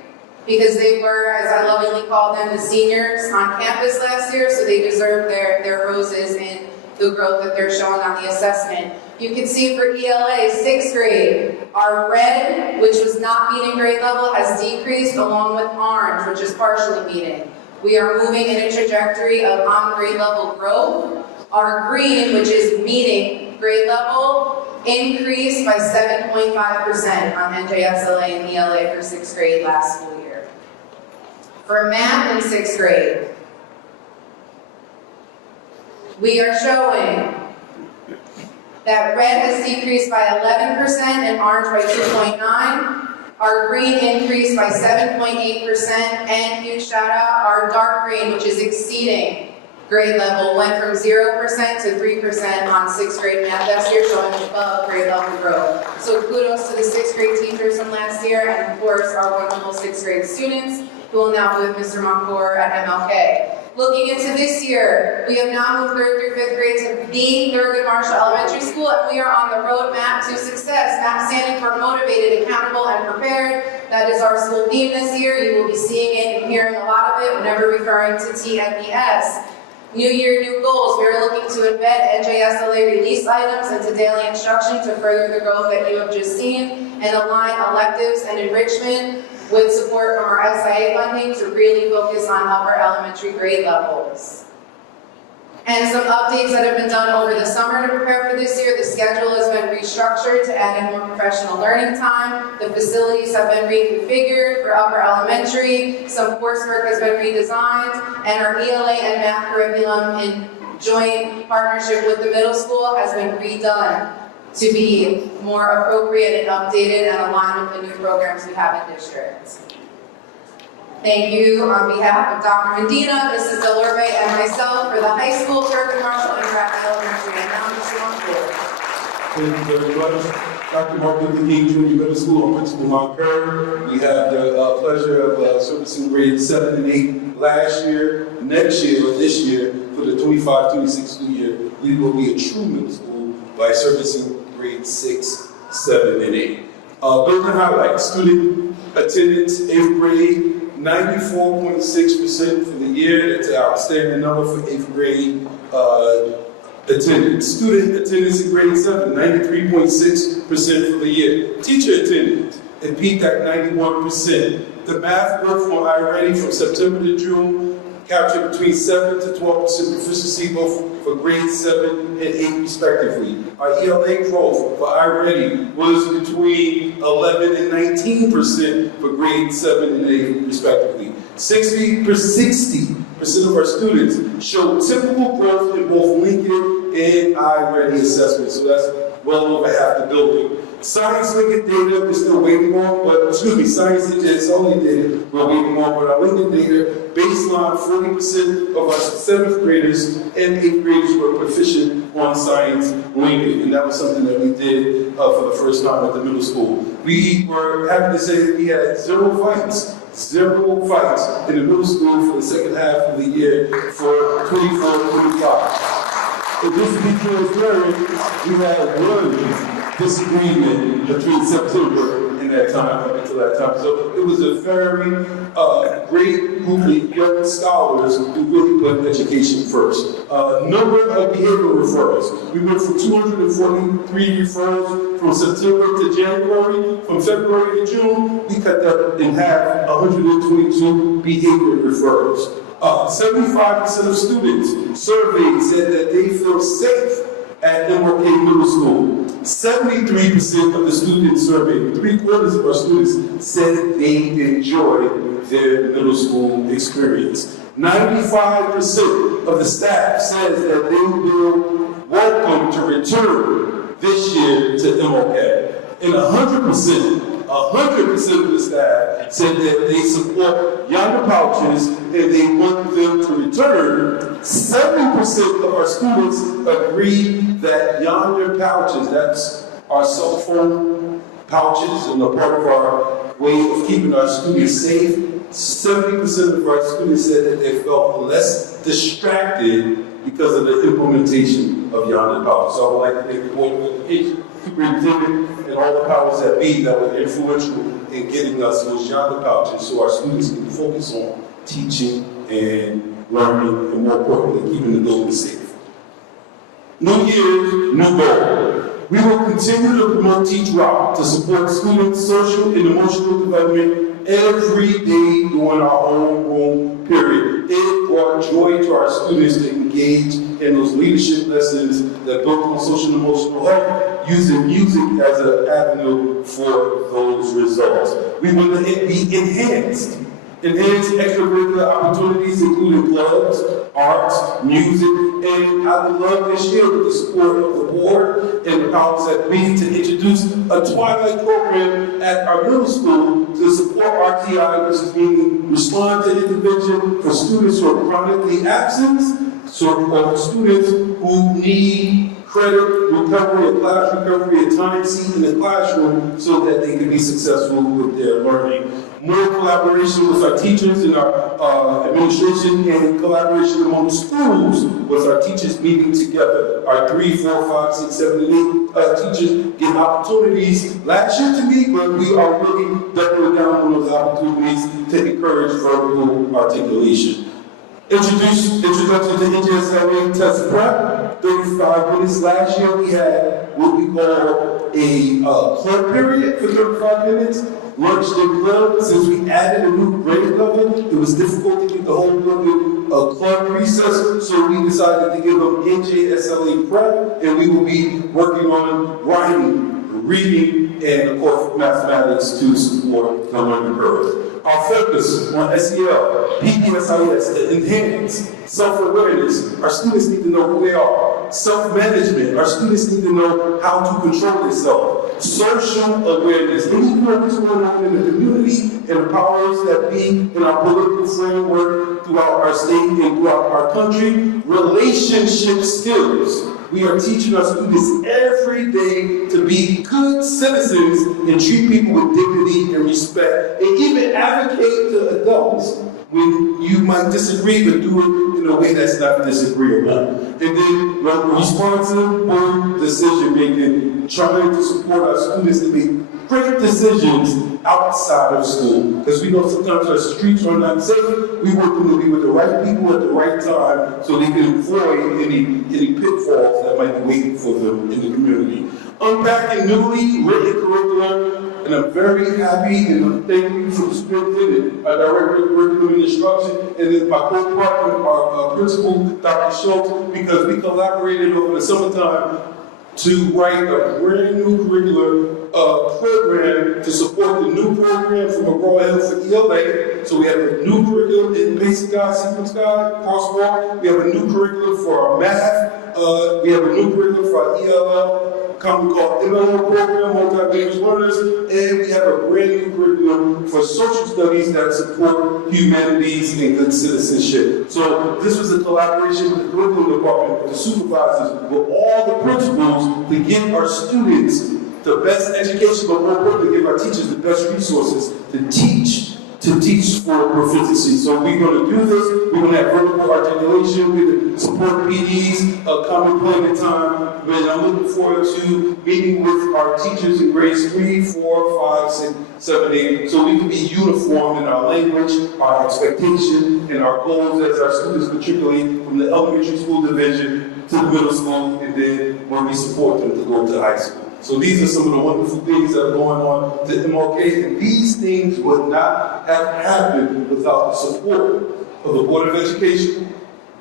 because they were, as I lovingly call them, the seniors on campus last year, so they deserve their roses in the growth that they're showing on the assessment. You can see for ELA, 6th grade, our red, which was not meeting grade level, has decreased along with orange, which is partially meeting. We are moving in a trajectory of on grade level growth. Our green, which is meeting grade level, increased by 7.5% on NJSLA and ELA for 6th grade last school year. For math in 6th grade, we are showing that red has decreased by 11% and orange by 2.9%. Our green increased by 7.8%, and huge shout out, our dark green, which is exceeding grade level, went from 0% to 3% on 6th grade math last year, showing above grade level growth. So kudos to the 6th grade teachers from last year, and of course our wonderful 6th grade students who will now be with Mr. Moncour at MLK. Looking into this year, we have now moved 3rd through 5th grade to the Thurgood Marshall Elementary School, and we are on the roadmap to success. MAP standing for motivated, accountable, and prepared. That is our school theme this year. You will be seeing it and hearing a lot of it whenever referring to TMPS. New year, new goals. We are looking to embed NJSLA release items into daily instruction to further the growth that you have just seen and align electives and enrichment with support from our SIA funding to really focus on upper elementary grade levels. And some updates that have been done over the summer to prepare for this year. The schedule has been restructured to add in more professional learning time. The facilities have been reconfigured for upper elementary. Some coursework has been redesigned. And our ELA and math curriculum in joint partnership with the middle school has been redone to be more appropriate and updated and aligned with the new programs we have in district. Thank you on behalf of Dr. Medina, Mrs. Delorme, and myself for the high school, Thurgood Marshall, and Pratt Elementary. And now Mr. Moncour. Thank you very much. Dr. Martin Luther King Jr. Middle School, I'm Principal Moncour. We have the pleasure of servicing grades 7 and 8 last year. Next year, or this year, for the 25-26 school year, we will be a true middle school by servicing grades 6, 7, and 8. Building highlights, student attendance, 8th grade, 94.6% for the year. That's an outstanding number for 8th grade attendance. Student attendance in grade 7, 93.6% for the year. Teacher attendance, it peaked at 91%. The math work for iReady from September to June captured between 7 to 12% proficiency both for grade 7 and 8 respectively. Our ELA growth for iReady was between 11 and 19% for grade 7 and 8 respectively. 60% of our students showed typical growth in both Lincoln and iReady assessments, so that's well over half the building. Science Lincoln data we're still waiting on, but science is only data we're waiting on, but our Lincoln data, baseline 40% of our 7th graders and 8th graders were proficient on Science Lincoln, and that was something that we did for the first time at the middle school. We were happy to say that we had zero fights in the middle school for the second half of the year for 24-25. And just to be transparent, we had one disagreement between September and that time, up until that time. So it was a very great group of young scholars who really put education first. Number of behavioral referrals. We went from 243 referrals from September to January. From February to June, we cut that in half, 122 behavioral referrals. 75% of students surveyed said that they feel safe at MLK Middle School. 73% of the students surveyed, 3/4 of our students said they enjoyed their middle school experience. 95% of the staff says that they will welcome to return this year to MLK. And 100% of the staff said that they support Yonder Pouches and they want them to return. 70% of our students agree that Yonder Pouches, that's our cell phone pouches and a part of our way of keeping our students safe, 70% of our students said that they felt less distracted because of the implementation of Yonder Pouches. So I would like to thank the Board of Education, Superintendent, and all the powers that be that were influential in getting us those Yonder Pouches so our students can focus on teaching and learning, and more importantly, keeping the building safe. New year, new goal. We will continue to promote Teach Rock to support students' social and emotional development every day during our homeroom period. It brought joy to our students to engage in those leadership lessons that built on social and emotional health, using music as an avenue for those results. We will be enhanced extracurricular opportunities, including clubs, arts, music, and I would love this year with the support of the board and the powers that be to introduce a twilight program at our middle school to support RTI, which is meaning respond to intervention for students who are chronically absent, or students who need credit recovery or class recovery at time seat in the classroom so that they can be successful with their learning. More collaboration with our teachers and our administration, and collaboration among schools with our teachers meeting together. Our 3, 4, 5, 6, 7, and 8 teachers get opportunities last year to meet, but we are really doubling down on those opportunities to encourage verbal articulation. Introduction to NJSLA test prep, 35 minutes. Last year we had what we call a club period for 35 minutes. Lunch and club, since we added a new grade level, it was difficult to get the whole building club recess, so we decided to give them NJSLA prep, and we will be working on writing, reading, and of course mathematics to support the learning curve. Our focus on SEL, PPSIS, to enhance self-awareness. Our students need to know who they are. Self-management. Our students need to know how to control themselves. Social awareness. They need to know what's going on in the community and the powers that be in our political framework throughout our state and throughout our country. Relationship skills. We are teaching our students every day to be good citizens and treat people with dignity and respect, and even advocate to adults when you might disagree, but do it in a way that's not disagreeable. And then responsible decision making, trying to support our students to make great decisions outside of school. Because we know sometimes our streets are not safe. We want them to be with the right people at the right time so they can avoid any pitfalls that might be waiting for them in the community. Unpacking newly written curriculum, and I'm very happy and I'm thanking you for the superintendent, our director of curriculum and instruction, and then my co-partner, our principal, Dr. Schultz, because we collaborated over the summertime to write a brand new curricular program to support the new program from McGraw-Hill for ELA. So we have a new curriculum in Basic Guide, Sequence Guide, Crosswalk. We have a new curriculum for our math. We have a new curriculum for our ELL, commonly called MLO program, multi-language learners. And we have a brand new curriculum for social studies that support humanities and good citizenship. So this was a collaboration with the curriculum department, with the supervisors, with all the principals to give our students the best education, but more importantly, give our teachers the best resources to teach for proficiency. So we're going to do this. We're going to have verbal articulation. We're going to support PDs, common employment time. And I'm looking forward to meeting with our teachers in grades 3, 4, 5, 6, 7, 8, so we can be uniform in our language, our expectation, and our goals as our students matriculate from the elementary school division to the middle school, and then when we support them to go to high school. So these are some of the wonderful things that are going on to MLK, and these things would not have happened without the support of the Board of Education,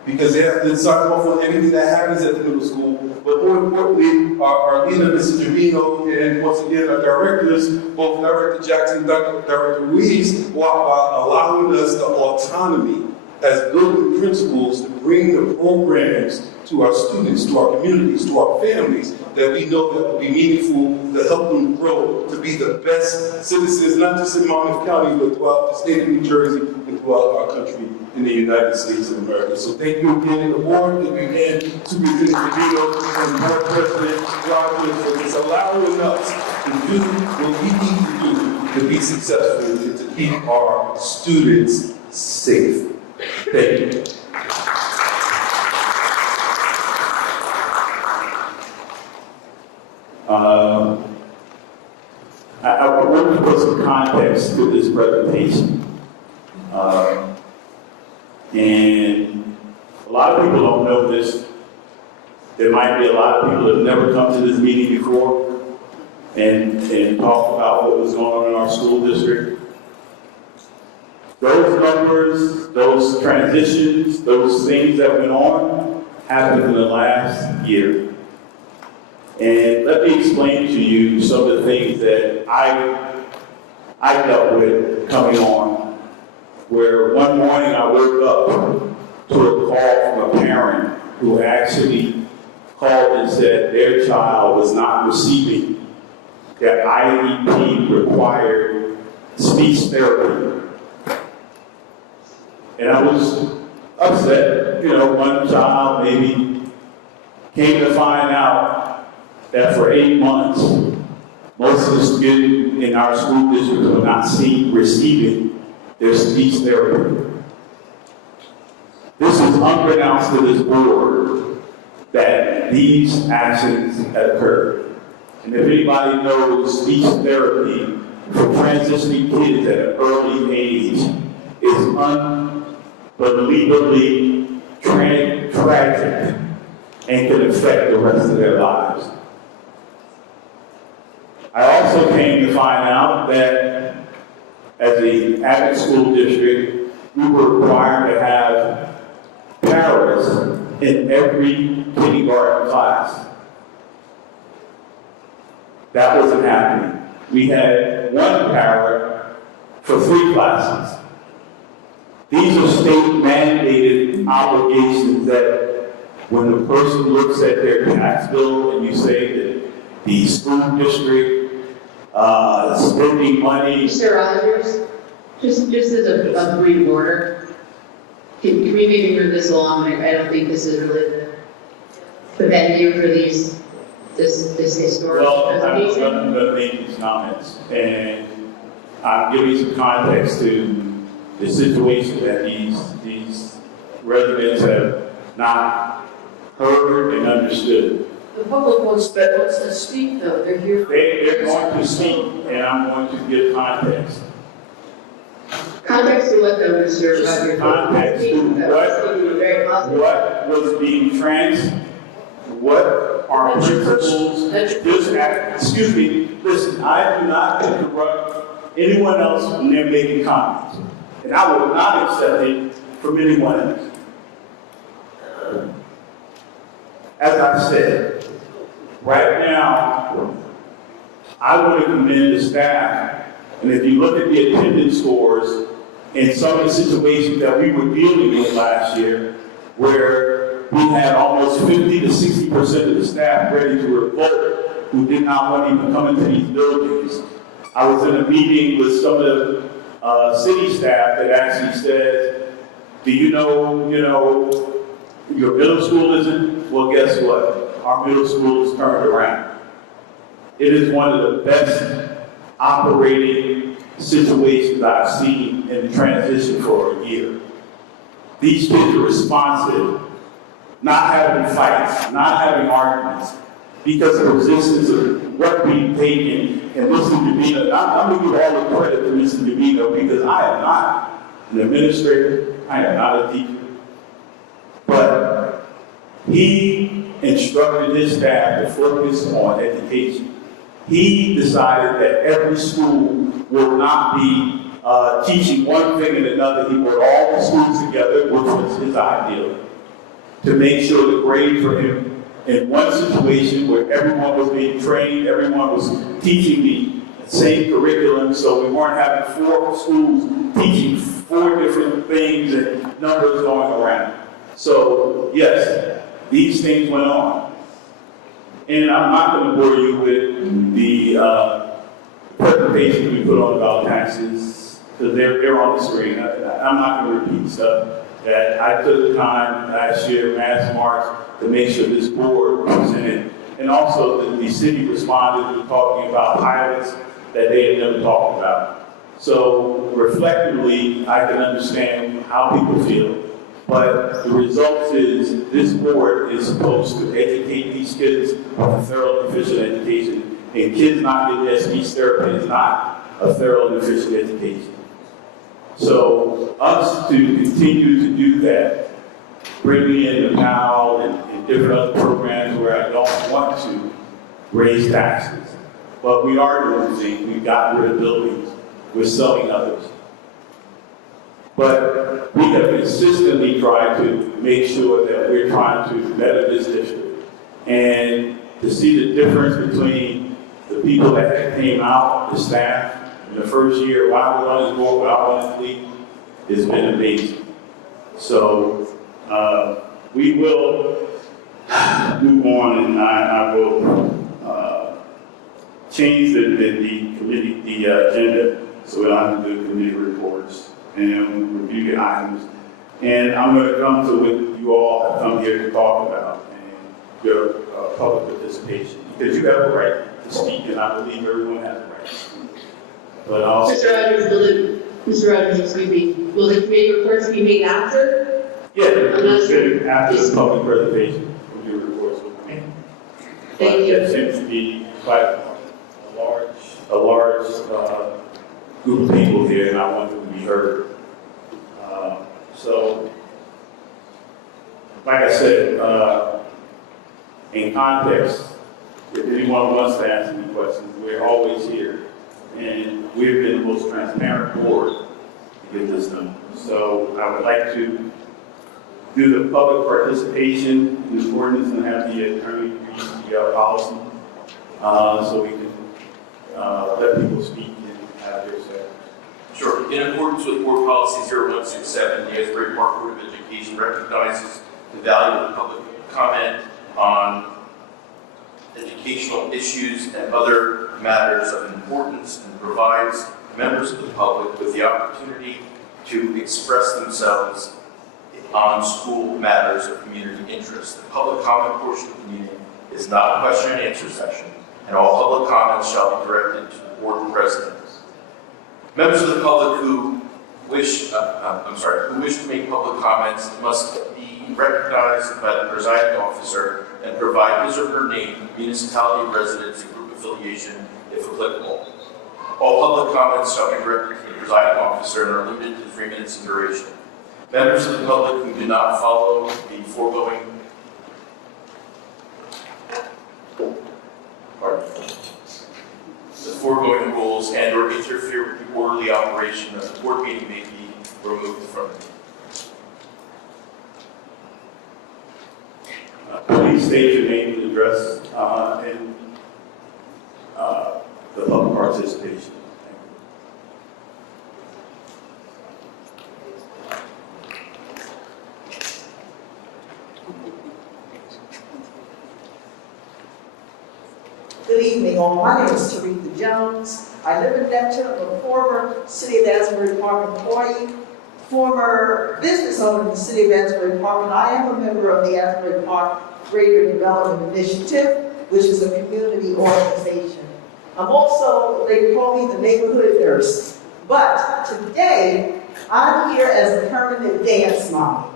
because they have to sign off on everything that happens at the middle school. But more importantly, our leader, Mrs. Trevino, and once again, our directors, both Director Jackson and Director Ruiz, by allowing us the autonomy as building principals to bring the programs to our students, to our communities, to our families, that we know that will be meaningful to help them grow to be the best citizens, not just in Monmouth County, but throughout the state of New Jersey and throughout our country in the United States of America. So thank you again to the board, thank you again Superintendent Trevino and Board President Rogers for just allowing us to do what we need to do to be successful and to keep our students safe. Thank you. I want to put some context to this presentation. And a lot of people don't know this, There might be a lot of people that have never come to this meeting before and talk about what was going on in our school district. Those numbers, those transitions, those things that went on happened in the last year. And let me explain to you some of the things that I dealt with coming on, where one morning I woke up to a call from a parent who actually called and said their child was not receiving their IEP required speech therapy. And I was upset, one child maybe came to find out that for 8 months, most of the students in our school district were not receiving their speech therapy. This is unbeknownst to this board that these actions had occurred. And if anybody knows, speech therapy for transitioning kids at an early age is unbelievably tragic and can affect the rest of their lives. I also came to find out that as the Abbott School District, we were required to have paras in every kindergarten class. That wasn't happening. We had one para for 3 classes. These are state mandated obligations that when the person looks at their tax bill and you say that the school district spending money. Mr. Rogers, just as a brief order, can we maybe move this along? I don't think this is really the venue for this historical presentation. Well, I'm going to make these comments, and I'm giving some context to the situation that these residents have not heard and understood. The public wants to speak, though. They're here. They're going to speak, and I'm going to give context. Context to what, though, Mr. Rogers? Context to what was being what our principals, excuse me, listen, I do not interrupt anyone else when they're making comments. And I will not accept it from anyone else. As I said, right now, I want to commend the staff, and if you look at the attendance scores in some of the situations that we were dealing with last year, where we had almost 50 to 60% of the staff ready to revolt who did not want to even come into these buildings. I was in a meeting with some of the city staff that actually said, do you know, your middle school isn't? Well, guess what? Our middle school is turned around. It is one of the best operating situations I've seen in the transition for a year. These kids are responsive, not having fights, not having arguments, because of the resistance of what being taken and Mr. Davino. I'm going to give all the credit to Mr. Davino because I am not an administrator, I am not a teacher. But he instructed his staff to focus on education. He decided that every school will not be teaching one thing and another. He brought all the schools together, which was his ideal, to make sure the grade for him in one situation where everyone was being trained, everyone was teaching the same curriculum, so we weren't having 4 schools teaching 4 different things and numbers going around. So, yes, these things went on. And I'm not going to bore you with the presentation we put on about taxes, because they're on the screen. I'm not going to repeat stuff that I took time last year, Mass March, to make sure this board presented. And also the city responded to talking about pilots that they had never talked about. So reflectively, I can understand how people feel. But the result is this board is supposed to educate these kids on a thorough and efficient education. And kids not getting their speech therapy is not a thorough and efficient education. So us to continue to do that, bringing in the PAL and different other programs where I don't want to raise taxes. But we are doing things. We've gotten rid of buildings. We're selling others. But we have consistently tried to make sure that we're trying to better this district. And to see the difference between the people that came out, the staff, in the first year, while I was on this board, while I was on this league, has been amazing. So we will move on, and I will change the committee, the agenda, so we don't have to do committee reports and review the items. And I'm going to come to what you all have come here to talk about and your public participation, because you have a right to speak, and I believe everyone has a right. But also, Mr. Rogers, excuse me, will the committee reports be made after? yeah, after the public presentation, we'll do reports with me. Thank you. It seems to be quite a large group of people here, and I want them to be heard. So, like I said, in context, if anyone wants to ask any questions, we're always here. And we've been the most transparent board to get this done. So I would like to do the public participation in this ordinance and have the attorney read the policy so we can let people speak and have their say. Sure. In accordance with Board Policy 0167, the Asbury Park Board of Education recognizes the value of public comment on educational issues and other matters of importance, and provides members of the public with the opportunity to express themselves on school matters of community interest. The public comment portion of the meeting is not a question and answer session, and all public comments shall be directed to the board president. Members of the public who wish to make public comments must be recognized by the presiding officer and provide his or her name, municipality, residence, and group affiliation, if applicable. All public comments shall be directed to the presiding officer and are limited to 3 minutes in duration. Members of the public who do not follow the foregoing rules and or interfere with the orderly operation of the board meeting may be removed from it. Please state your name and address and the public participation. Good evening, all. My name is Teresa Jones. I live in Neptune. I'm a former City of Asbury Park employee, former business owner in the City of Asbury Park, and I am a member of the Asbury Park Greater Development Initiative, which is a community organization. I'm also, they call me the neighborhood nurse. But today, I'm here as a permanent dance mommy.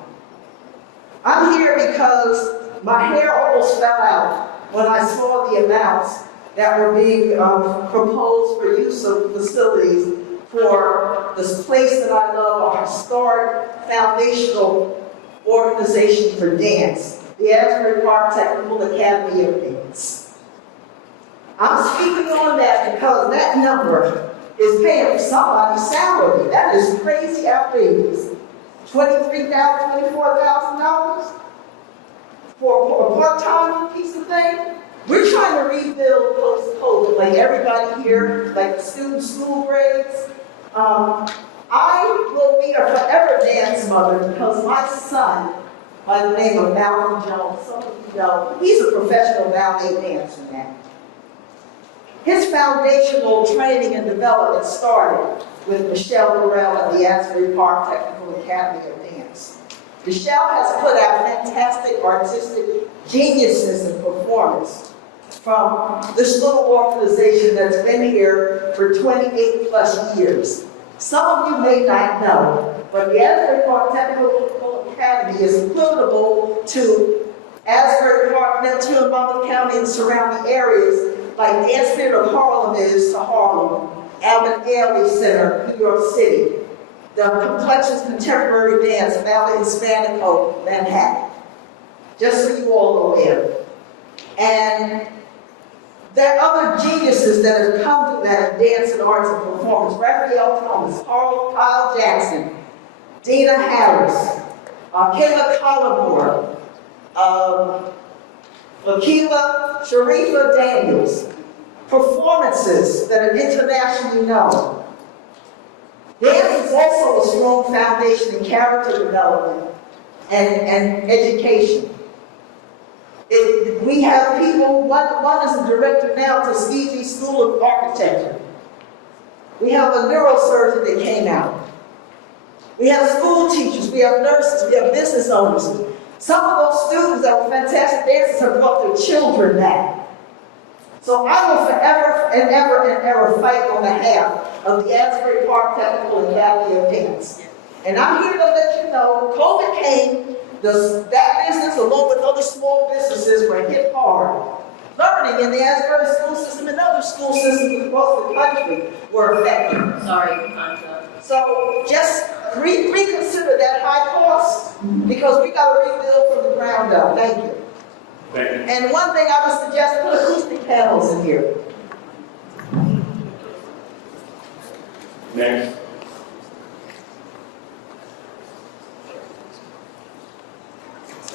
I'm here because my hair almost fell out when I saw the amounts that were being proposed for use of facilities for this place that I love, a historic foundational organization for dance, the Asbury Park Technical Academy of Dance. I'm speaking on that because that number is paying for somebody's salary. That is crazy outrageous. $23,000, $24,000 for a part-time piece of thing. We're trying to rebuild post-COVID, like everybody here, like the student school grades. I will be a forever dance mother because my son, by the name of Malcolm Jones, some of you know, he's a professional ballet dancer now. His foundational training and development started with Michelle Burrell at the Asbury Park Technical Academy of Dance. Michelle has put out fantastic artistic geniuses in performance from this little organization that's been here for 28 plus years. Some of you may not know, but the Asbury Park Technical Academy is applicable to Asbury Park, Neptune, Monmouth County, and surrounding areas like Dance Theater of Harlem is to Harlem, Alvin Ailey Center, New York City, the Complexions Contemporary Dance, Ballet Hispanico, Manhattan. just so you all are aware. And there are other geniuses that have come to that dance and arts and performance. Raphael Thomas, Kyle Jackson, Dina Harris, Kayla Collymore, Akila Sharifa Daniels. Performances that are internationally known. Dance is also a strong foundation in character development and education. We have people, one is a director now at the Tuskegee School of Architecture. We have a neurosurgeon that came out. We have school teachers, we have nurses, we have business owners. Some of those students that were fantastic dancers have brought their children back. So I will forever and ever and ever fight on behalf of the Asbury Park Technical Academy of Dance. And I'm here to let you know, COVID came, that business along with other small businesses were hit hard. Learning in the Asbury school system and other school systems across the country were affected. Sorry, time's up. So just reconsider that high cost because we got to rebuild from the ground up. Thank you. Thank you. And one thing I would suggest, put acoustic panels in here. Next.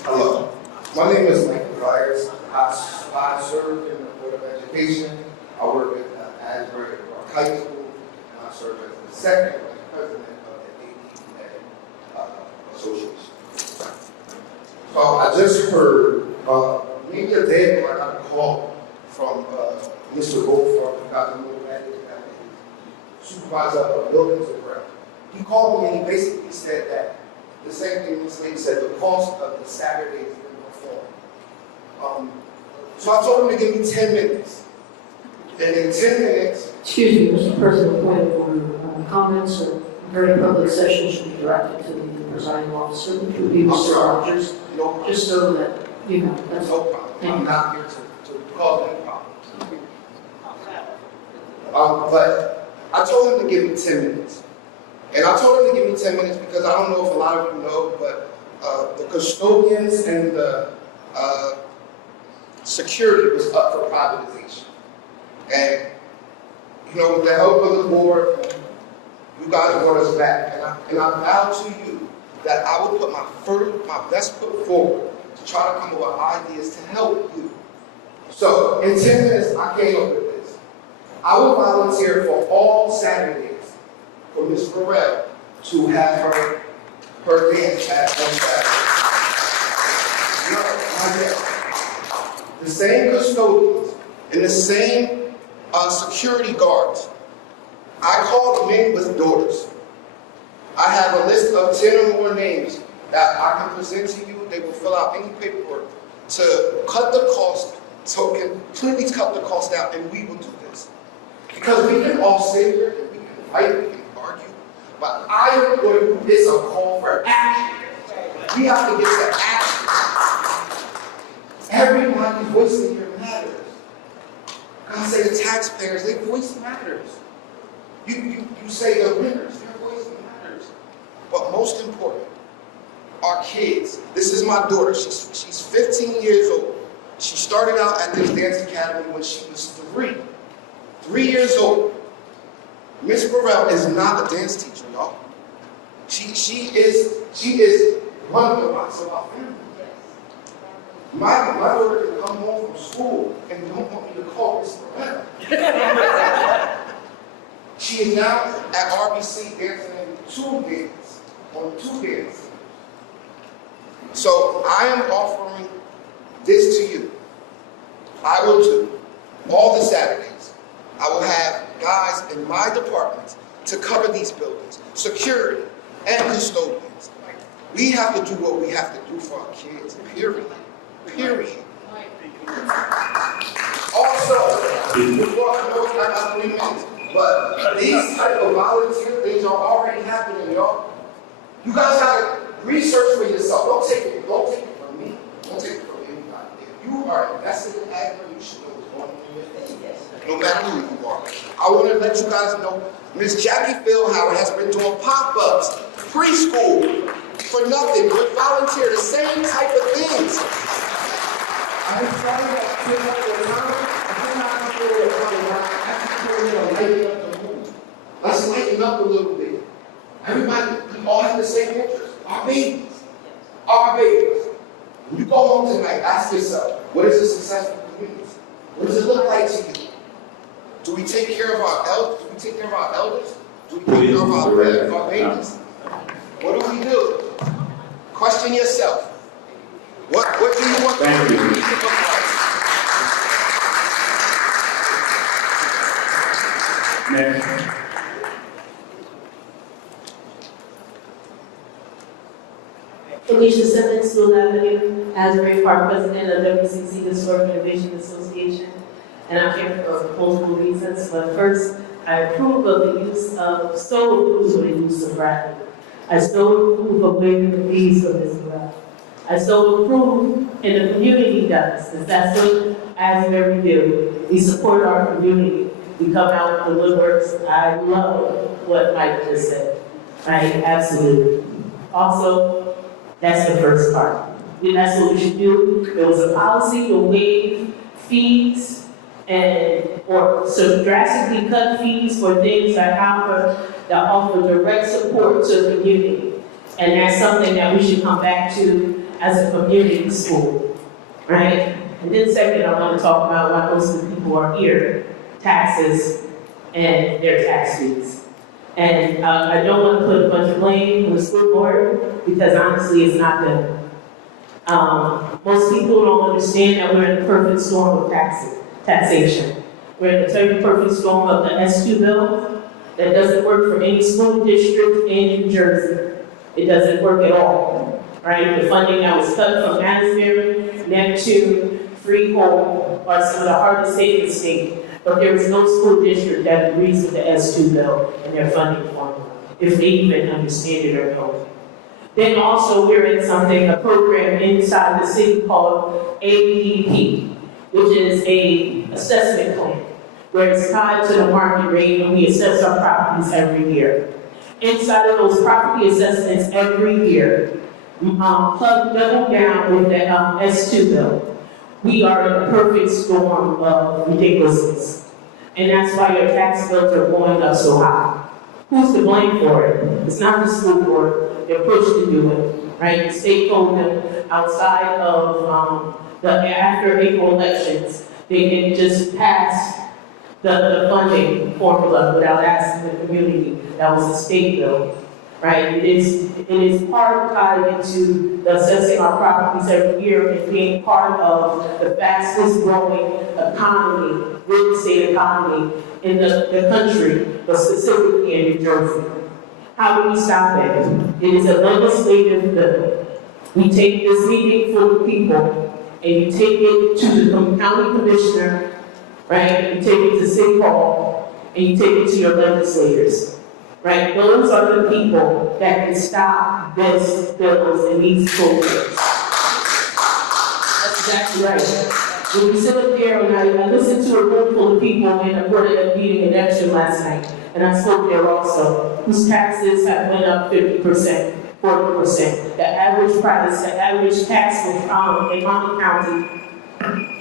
Hello, my name is Michael Byers. I serve in the Board of Education. I work at Asbury Park High School, and I serve as the second vice president of the APTV Association. So I just heard, maybe a day ago, I got a call from Mr. Goldfarb, who got the little magic that supervisor of buildings and ground. He called me and he basically said that the same thing this lady said, the cost of the Saturdays in perform. So I told him to give me 10 minutes. And in 10 minutes. Excuse me, Mr. President, point of order. Comments or during public session should be directed to the presiding officer, which would be Mr. Rogers. No problem. Just so that, you know, that's. No problem. I'm not here to cause any problems. But I told him to give me 10 minutes. And I told him to give me 10 minutes because I don't know if a lot of you know, but the custodians and the security was up for privatization. And, you know, with the help of the board, you guys want us back. And I vow to you that I will put my best foot forward to try to come up with ideas to help you. So, in 10 minutes, I came up with this. I will volunteer for all Saturdays for Ms. Burrell to have her dance at on Saturday. No, not yet. The same custodians and the same security guards. I called men with daughters. I have a list of 10 or more names that I can present to you. They will fill out any paperwork to cut the cost, so completely cut the cost down, and we will do this. Because we can all sit here and we can fight, we can argue, but I am going to do this a call for action. We have to get to action. Everybody's voice in here matters. I say the taxpayers, their voice matters. You say the winners, their voice matters. But most important, our kids. This is my daughter. She's 15 years old. She started out at this dance academy when she was 3. 3 years old. Miss Burrell is not a dance teacher, y'all. She is one of the rocks of our family. My daughter can come home from school and don't want me to call Miss Burrell. She is now at RBC dancing in 2 dances. So I am offering this to you. I will do all the Saturdays. I will have guys in my departments to cover these buildings, security and custodians. We have to do what we have to do for our kids, period. Period. Also, before I know I got 3 minutes, but these type of volunteer things are already happening, y'all. You guys gotta research for yourself. Don't take it from me. Don't take it from anybody. If you are invested in Asbury, you should know what's going on in your face. No matter who you are. I want to let you guys know, Miss Jackie Philhauer has been doing pop-ups, preschool, for nothing, but volunteer, the same type of things. I started at 10 at a time, and then I feel it coming around. I feel it lighting up the mood. Let's lighten up a little bit. Everybody, we all have the same interest. Our babies. Our babies. When you go home tonight, ask yourself, what is a successful community? What does it look like to you? Do we take care of our elders? Do we take care of our elders? Do we take care of our babies? What do we do? Question yourself. What do you want the community to look like? Next. Felicia Simmons, School Avenue, Asbury Park, President of WCC Historic Innovation Association. And I'm here for multiple reasons, but first, I approve of the use of, so approve of the use of gravity. I so approve of waiving the fees for this gravity. I so approve, and the community does, because that's what Asbury do. We support our community. We come out with the woodworks. I love what Mike just said. Right, absolutely. Also, that's the first part. And that's what we should do. There was a policy to waive fees or so drastically cut fees for things that offer direct support to the community. And that's something that we should come back to as a community school, right? And then second, I want to talk about why most of the people are here, taxes and their tax fees. And I don't want to put a bunch of blame on the school board, because honestly, it's not them. Most people don't understand that we're in the perfect storm of taxation. We're in the perfect storm of the S2 bill that doesn't work for any school district in New Jersey. It doesn't work at all, right? The funding that was cut from Asbury, Neptune, Freehold are some of the hardest hit in the state. But there is no school district that agrees with the S2 bill and their funding formula, if they even understand it or know. Then also we're in a program inside the city called APTV, which is a assessment plan, where it's tied to the market rate and we assess our properties every year. Inside of those property assessments every year, double down with the S2 bill. We are in a perfect storm of ridiculousness. And that's why your tax bills are going up so high. Who's to blame for it? It's not the school board. They're pushed to do it, right? The state told them outside of after April elections, they can just pass the funding formula without asking the community. That was a state bill, right? It is part tied into the assessing our properties every year and being part of the fastest growing economy, real estate economy in the country, but specifically in New Jersey. How do we stop it? It is a legislative bill. We take this meeting full of people and you take it to the county commissioner, right? You take it to City Hall and you take it to your legislators. Right? Those are the people that can stop this bills and these programs. That's exactly right. When we sit up there and I listened to a room full of people in a Board of meeting election last night, and I spoke there also, whose taxes have went up 50%, 40%. The average price, the average tax in Monmouth County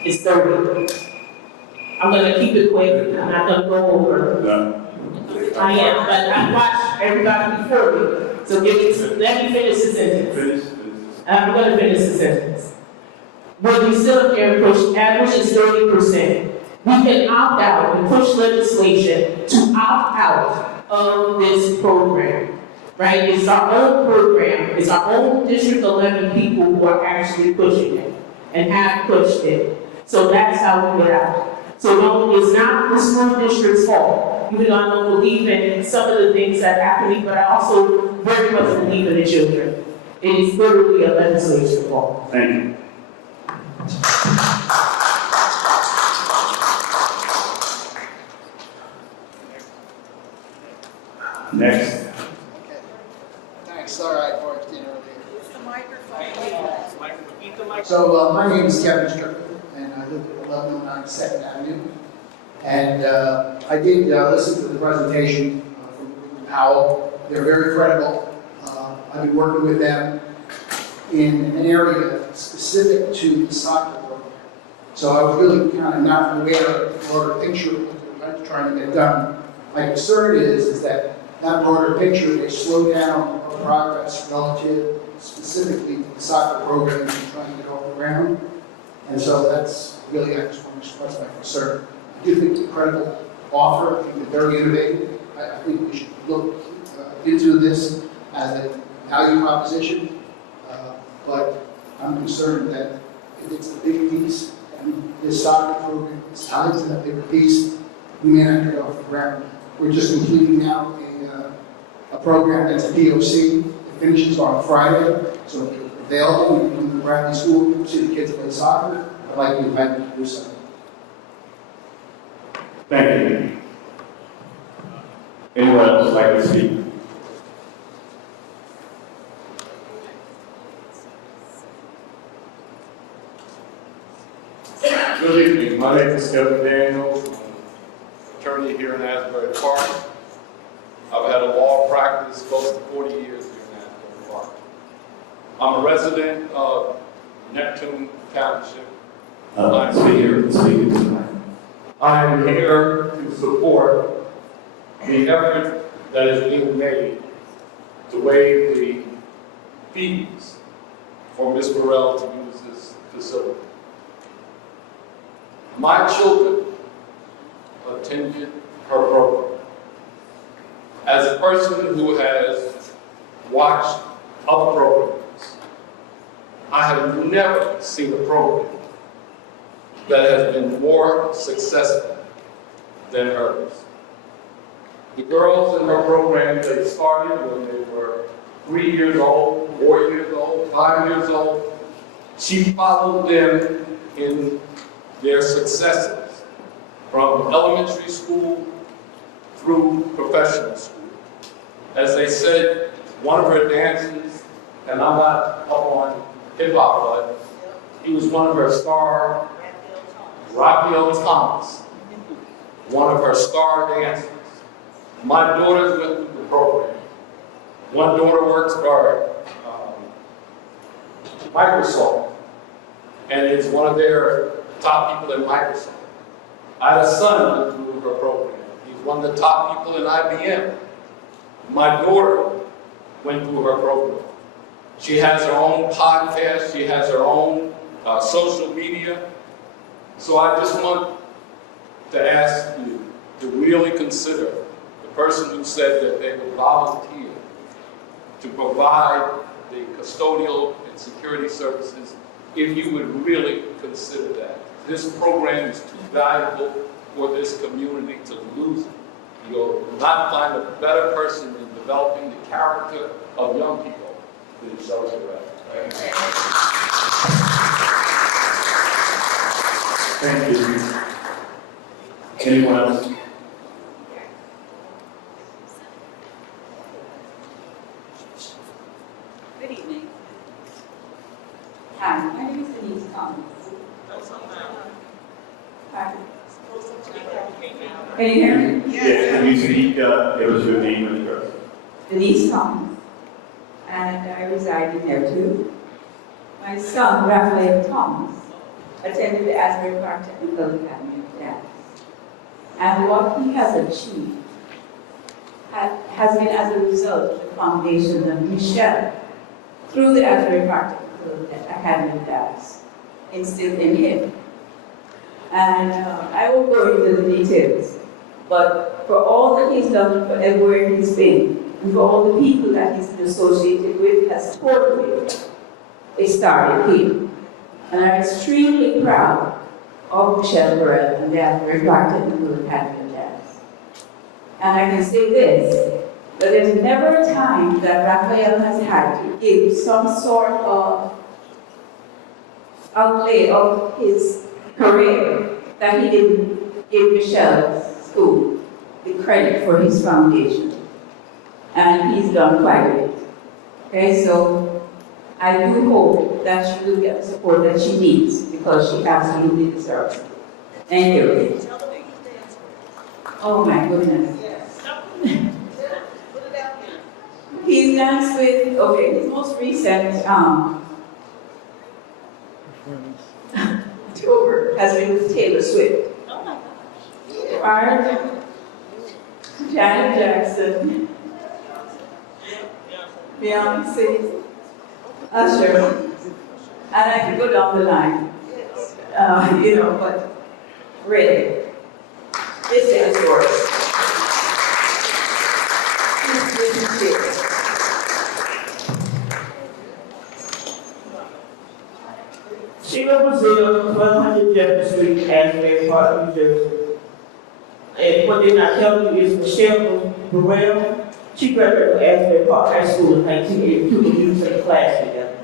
is 30%. I'm going to keep it quick. I'm not going to go over. No. I am, but I watched everybody before me. So let me finish the sentence. I'm going to finish the sentence. When we sit up there and push, average is 30%. We can opt out and push legislation to opt out of this program, right? It's our own program. It's our own District 11 people who are actually pushing it and have pushed it. So that's how we get out. So no, it's not the school district's fault, even though I don't believe in some of the things that happen, but I also very much believe in the children. It is literally a legislation fault. Thank you. Next. Okay. Thanks, sorry for it earlier. Use the microphone. So my name is Kevin Strickland, and I live at 1109 2nd Avenue. And I did listen to the presentation from Powell. They're very credible. I've been working with them in an area specific to the soccer program. So I was really kind of not aware of the broader picture of what they're trying to get done. My concern is that broader picture, they slow down our progress relative specifically to the soccer program and trying to get off the ground. And so that's really, I just want to express my concern. I do think it's a credible offer. I think they're very innovative. I think we should look into this as a value proposition. But I'm concerned that if it's the big piece and this soccer program is tied to that bigger piece, we may not get off the ground. We're just completing now a program that's a POC. It finishes on Friday, so if it's available, you can come to Bradley School, see the kids play soccer. I'd like to invite you to do so. Thank you. Anyone else like to speak? Good evening. My name is Kevin Daniels. I'm an attorney here in Asbury Park. I've had a law practice close to 40 years here in Asbury Park. I'm a resident of Neptune Township. I am here to support the effort that is being made to waive the fees for Ms. Burrell to use this facility. My children attended her program. As a person who has watched other programs, I have never seen a program that has been more successful than hers. The girls in her program, they started when they were 3 years old, 4 years old, 5 years old. She followed them in their successes from elementary school through professional school. As they said, one of her dances, and I'm not up on hip hop, but he was one of her star, Raphael Thomas, one of her star dancers. My daughters went through the program. One daughter works for Microsoft, and is one of their top people in Microsoft. I had a son who went through her program. He's one of the top people in IBM. My daughter went through her program. She has her own podcast. She has her own social media. So I just want to ask you to really consider the person who said that they would volunteer to provide the custodial and security services, if you would really consider that. This program is too valuable for this community to lose it. You'll not find a better person in developing the character of young people than Shelley Red. Thank you. Anyone else? Good evening. Hi, my name is Denise Thomas. Hi. Can you hear me? Yes, can you speak, give us your name and address? Denise Thomas. And I reside in there too. My son, Raphael Thomas, attended the Asbury Park Technical Academy of Dance. And what he has achieved has been as a result of the foundation that Michelle, through the Asbury Park Technical Academy of Dance, instilled in him. And I won't go into the details, but for all that he's done, for everywhere he's been, and for all the people that he's been associated with, has totally started here. And I'm extremely proud of Michelle Burrell and the Asbury Park Technical Academy of Dance. And I can say this, that there's never a time that Raphael has had to give some sort of outlay of his career that he didn't give Michelle's school the credit for his foundation. And he's done quite a bit. Okay, so I do hope that she will get the support that she needs, because she absolutely deserves it. Thank you. Oh my goodness. He's danced with, okay, his most recent tour has been with Taylor Swift. Oh my gosh. Prior to Janet Jackson, Beyonce, Usher, and I could go down the line. But really, this is yours. This is yours. Sheila Brazil, 1200 Jefferson Street, Asbury Park, New Jersey. And what they're not telling you is Michelle Burrell. She graduated from Asbury Park High School in 1982 and we was in class together.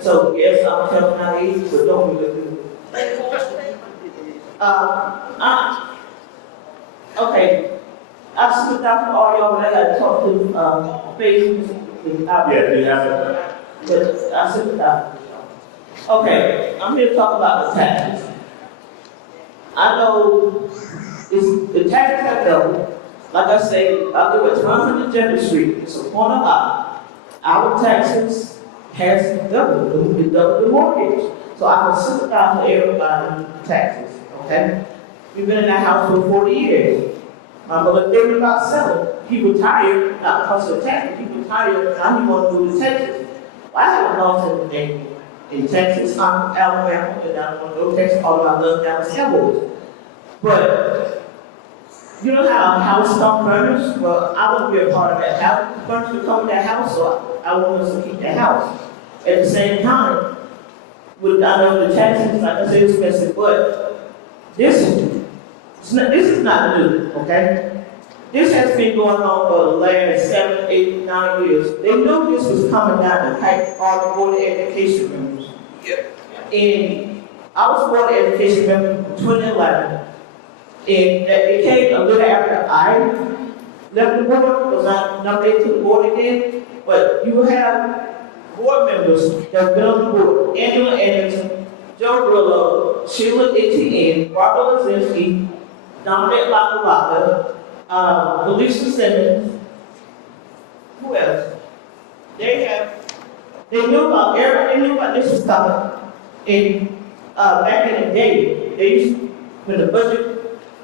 So yes, I'm telling my age, but don't be looking. Okay. I slipped out from all y'all, but I got to talk to Facebook. Yeah, you have it. But I slipped out. Okay, I'm here to talk about the taxes. I know the taxes have doubled. Like I say, I live at 1200 Jefferson Street. It's a corner lot. Our taxes has doubled. We doubled the mortgage. So I can sympathize with everybody taxes, okay? We've been in that house for 40 years. My mother thinking about selling. He retired, not because of the taxes. He retired, now he wants to move to Texas. I haven't lost anything in Texas, I'm from Alabama, and I don't want to go to Texas, although I love Dallas Cowboys. But, you know how a house comes furnished? Well, I want to be a part of that house. Furniture to come in that house, so I want us to keep that house. At the same time, I know the taxes, like I said, expensive, but this is not new, okay? This has been going on for the last 7, 8, 9 years. They knew this was coming down the pipe, all the Board of Education members. Yep. And I was a Board of Education member in 2011. And it came a little after I left the board, because I'm nominated to the board again. But you have board members that have been on the board: Angela Anderson, Joe Grillo, Sheila Etienne, Barbara Lazinski, Dominic Lacalata, Alicia Simmons. Who else? They knew about everybody. They knew about this was coming. And back in the day, they used to, when the budget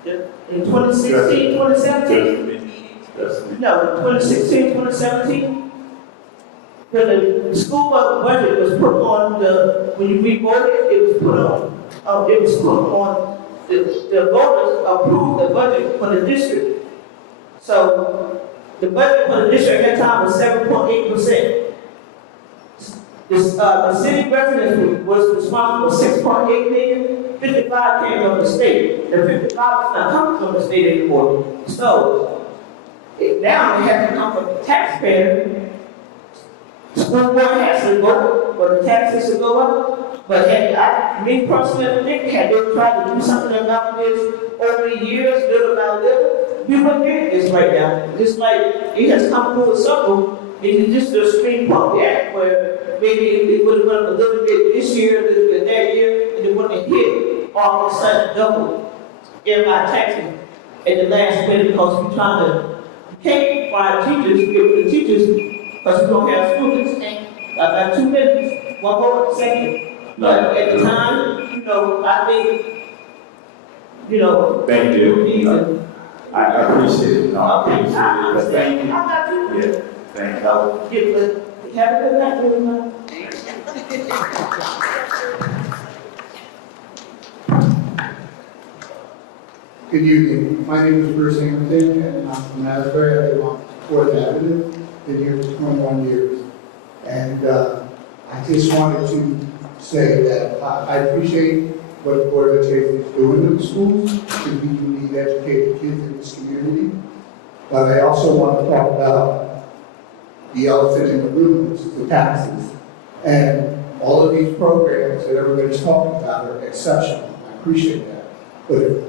in 2016, 2017. No, 2016, 2017. When the school budget was put on when you re-voted, it was put on, the voters approved the budget for the district. So the budget for the district at that time was 7.8%. The city residents was responsible for 6.8 million. 55 came from the state. And 55 is not coming from the state anymore. So now it has to come from the taxpayer. School board has to vote for the taxes to go up. But me personally, I think had they tried to do something about this over the years, little by little, we wouldn't get this right now. Just like it has come full circle. It's just a stream pump act where maybe it would have went a little bit this year, a little bit that year, and it wouldn't have hit all of a sudden double everybody taxing at the last minute because we're trying to pay for teachers, give the teachers, because we don't have students. I got 2 minutes, one more second. But at the time, I think, Thank you. I appreciate it. No, I appreciate it. But thank you. I got you. Yeah, thank you. Have a good night, everyone. Good evening. My name is Bruce Hamilton, and I'm from Asbury. I live on 4th Avenue. Been here for 21 years. And I just wanted to say that I appreciate what the Board of Education is doing in the schools, because we do need educated kids in this community. But I also want to talk about the elephant in the room, which is the taxes. And all of these programs that everybody's talking about are exceptional. I appreciate that. But if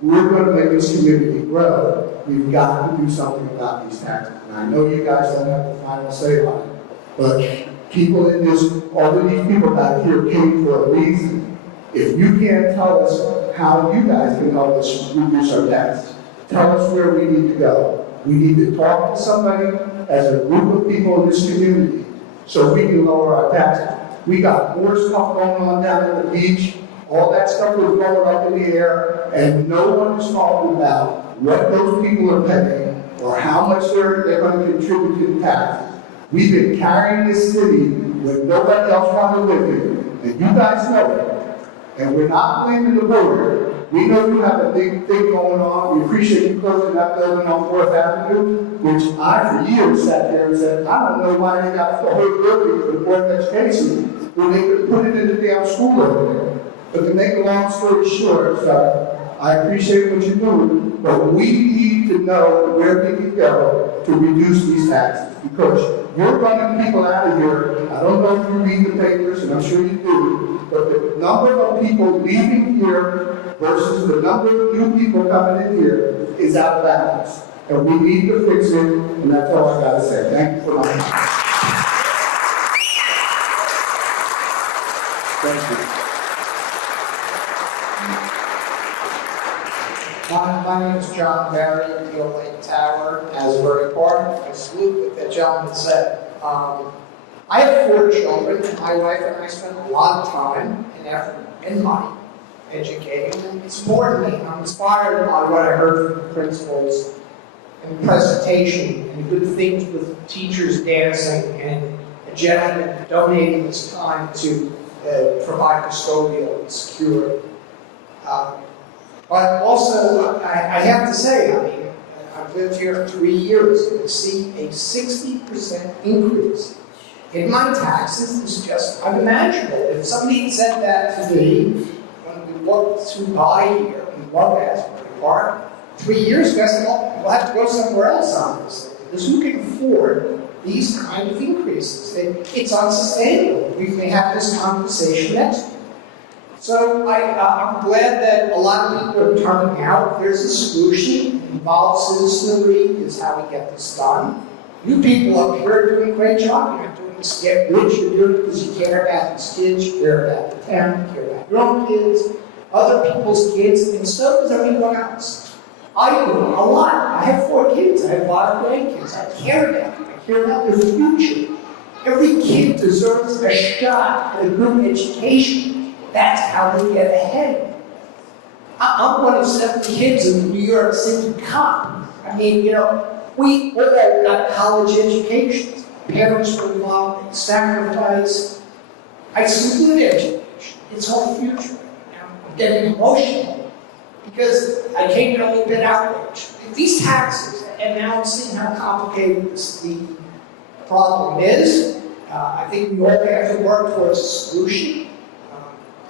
we're going to make this community grow, we've got to do something about these taxes. And I know you guys don't have the final say on it, but people in this, all of these people back here came for a reason. If you can't tell us how you guys can help us reduce our taxes, tell us where we need to go. We need to talk to somebody as a group of people in this community so we can lower our taxes. We got more stuff going on down at the beach. All that stuff was going up in the air, and no one is talking about what those people are paying or how much they're going to contribute to the taxes. We've been carrying this city when nobody else wanted to live here, and you guys know it. And we're not blaming the board. We know you have a big thing going on. We appreciate you closing that building on 4th Avenue, which I, for years, sat there and said, I don't know why they got the whole building for the Board of Education when they could put it in the damn school over there. But to make a long story short, I appreciate what you're doing, but we need to know where we can go to reduce these taxes. Because you're running people out of here. I don't know if you read the papers, and I'm sure you do, but the number of people leaving here versus the number of new people coming in here is out of balance. And we need to fix it, and that's all I gotta say. Thank you for my time. Thank you. My name is John Barry, Deal Lake Tower, Asbury Park. I salute what that gentleman said. I have 4 children, and my wife and I spend a lot of time and effort and money educating them. It's more than me. I'm inspired by what I heard from the principals and the presentation and good things with teachers dancing and a gentleman donating his time to provide custodial and security. But also, I have to say, I mean, I've lived here 3 years, and to see a 60% increase in my taxes is just unimaginable. If somebody had said that to me when we walked through by here, we love Asbury Park, 3 years ago, I said, well, we'll have to go somewhere else on this thing, because who can afford these kind of increases? It's unsustainable. We may have this conversation next week. So I'm glad that a lot of people are turning out. There's a solution. Involved citizenry is how we get this done. You people up here are doing a great job. You're not doing this to get rich. You're doing it because you care about these kids, you care about the town, you care about your own kids, other people's kids, and so does everyone else. I do a lot. I have 4 kids. I have a lot of grandkids. I care about them. I care about their future. Every kid deserves a shot at a good education. That's how they get ahead. I'm one of 7 kids in the New York City Cup. I mean, you know, we all got college educations. Parents were involved, they sacrificed. I salute education. It's our future. I'm getting emotional because I came here a little bit outraged. These taxes, and now I'm seeing how complicated the problem is. I think we all have to work towards a solution.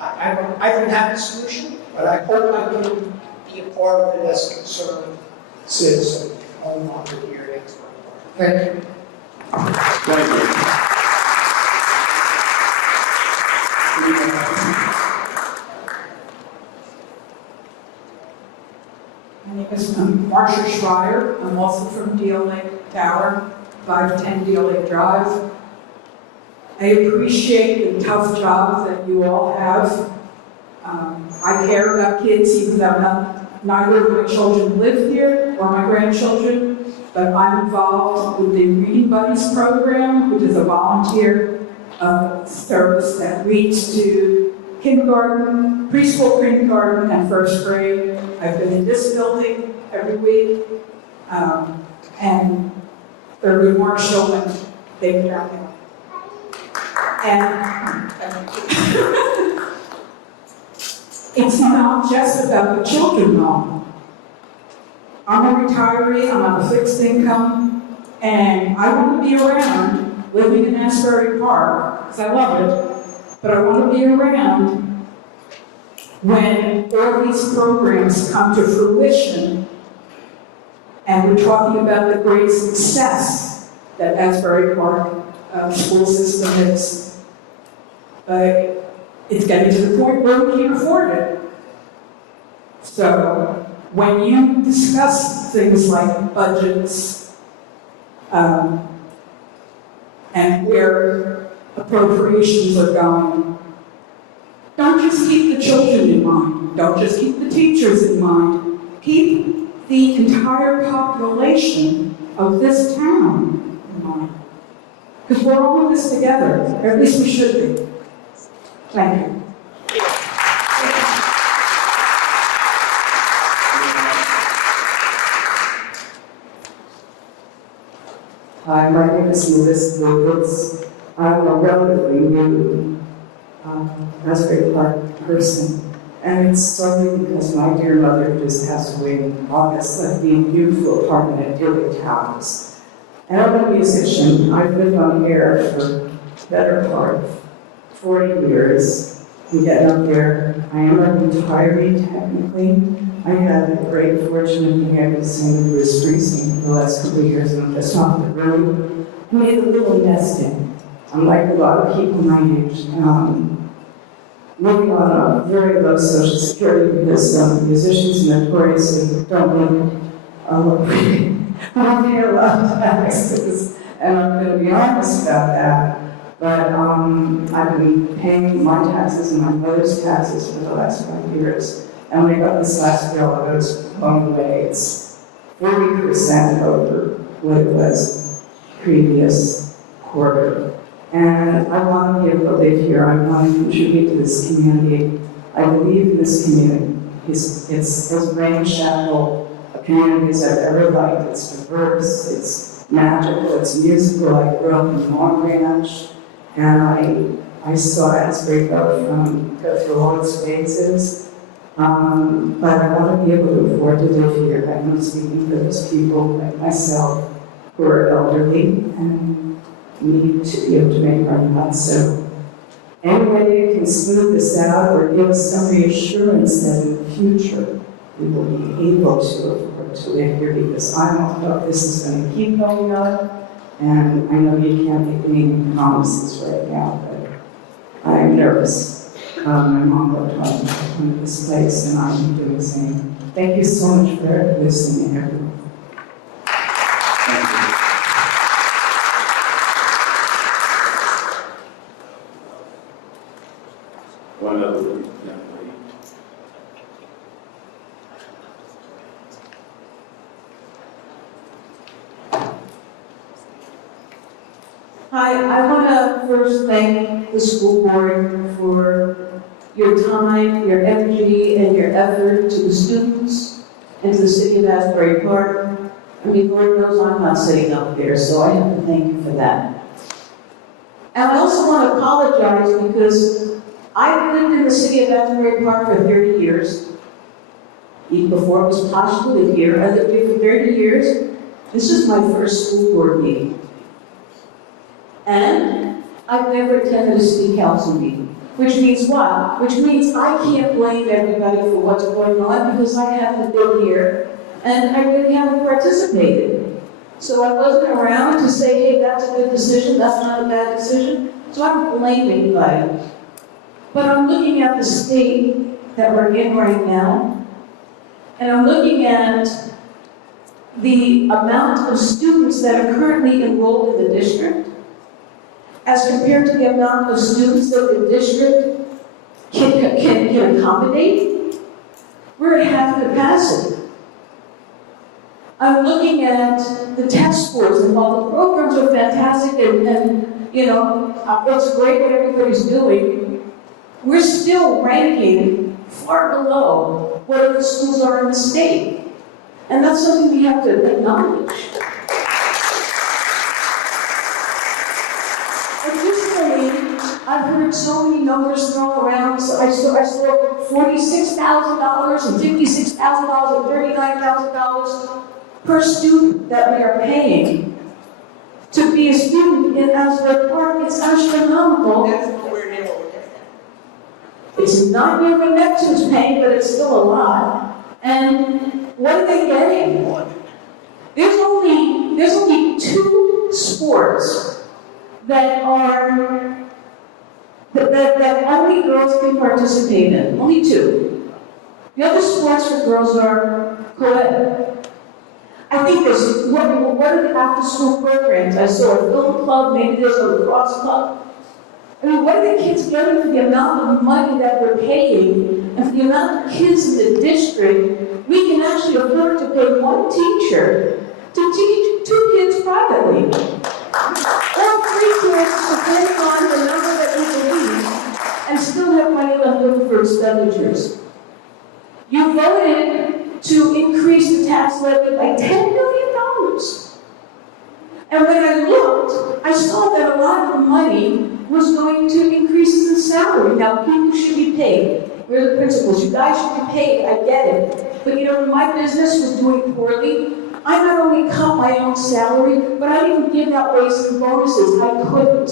I don't have a solution, but I hope I can be a part of it as a concerned citizen and homeowner here next week. Thank you. Thank you. My name is Marcia Schreier. I'm also from Deal Lake Tower, 510 Deal Lake Drive. I appreciate the tough job that you all have. I care about kids even though neither of my children live here or my grandchildren, but I'm involved with the Reading Buddies program, which is a volunteer service that reads to kindergarten, preschool, kindergarten, and first grade. I've been in this building every week, and Early Marshall and David Brown. And it's not just about the children, though. I'm a retiree, I'm on a fixed income, and I want to be around living in Asbury Park, because I love it, but I want to be around when all these programs come to fruition, and we're talking about the great success that Asbury Park school system is. But it's getting to the point where we can't afford it. So when you discuss things like budgets and where appropriations are going, don't just keep the children in mind. Don't just keep the teachers in mind. Keep the entire population of this town in mind. Because we're all in this together, or at least we should be. Thank you. is Melissa Woods. I'm a relatively new Asbury Park person. And it's solely because my dear mother just passed away in August, left me a beautiful apartment at Dealey Towers. And I'm a musician. I've lived on air for the better part of 40 years. I'm getting up there. I am a retiree, technically. I had the great fortune of being able to sing with Bruce Springsteen for the last couple of years, and I'm just off the road. I made a little nesting. I'm like a lot of people my age. Living on a very low social security because musicians notoriously don't pay a lot of taxes, and I'm going to be honest about that. But I've been paying my taxes and my mother's taxes for the last 5 years. And when I got this last bill, I was blown away. It's 40% over what it was previous quarter. And I want to be able to live here. I want to contribute to this community. I believe in this community. It's as ramshackle a community as I've ever liked. It's diverse, it's magical, it's musical. I grew up in Long Ranch, and I saw Asbury go through all its phases. But I want to be able to afford to live here. I'm speaking for those people like myself who are elderly and need to be able to make our lives. So any way you can smooth this out or give us some reassurance that in the future we will be able to afford to live here, because I don't know if this is going to keep going up, and I know you can't make any promises right now, but I'm nervous. My mom worked hard to come to this place, and I'm doing the same. Thank you so much for listening, everyone. One other young lady. Hi, I want to first thank the school board for your time, your energy, and your effort to the students and to the city of Asbury Park. I mean, Lord knows I'm not sitting up there, so I have to thank you for that. And I also want to apologize because I've lived in the city of Asbury Park for 30 years. Even before it was posh to live here, I lived here for 30 years. This is my first school board meeting. And I've never attended a city council meeting. Which means what? Which means I can't blame everybody for what's going on because I haven't been here and I really haven't participated. So I wasn't around to say, hey, that's a good decision, that's not a bad decision. So I don't blame anybody. But I'm looking at the state that we're in right now, and I'm looking at the amount of students that are currently enrolled in the district as compared to the amount of students that the district can accommodate. We're at half capacity. I'm looking at the test scores, and while the programs are fantastic and you know, it's great what everybody's doing, we're still ranking far below what other schools are in the state. And that's something we have to acknowledge. Additionally, I've heard so many numbers thrown around. So I saw $46,000 and $56,000 and $39,000 per student that we are paying to be a student in Asbury Park. It's astronomical. It's not near what Neptune's paying, but it's still a lot. And what are they getting? There's only 2 sports that only girls can participate in. Only 2. The other sports for girls are co-ed. I think there's, what are the after-school programs? I saw a film club, maybe there's a lacrosse club. I mean, what are the kids getting for the amount of money that we're paying and for the amount of kids in the district? We can actually afford to pay 1 teacher to teach 2 kids privately. Or 3 kids, depending on the number that we believe, and still have money left over for expenditures. You voted to increase the tax levy by $10 million. And when I looked, I saw that a lot of the money was going to increases in salary. Now, people should be paid. We're the principals. You guys should be paid. I get it. But you know, when my business was doing poorly, I not only cut my own salary, but I didn't give out raises and bonuses. I couldn't.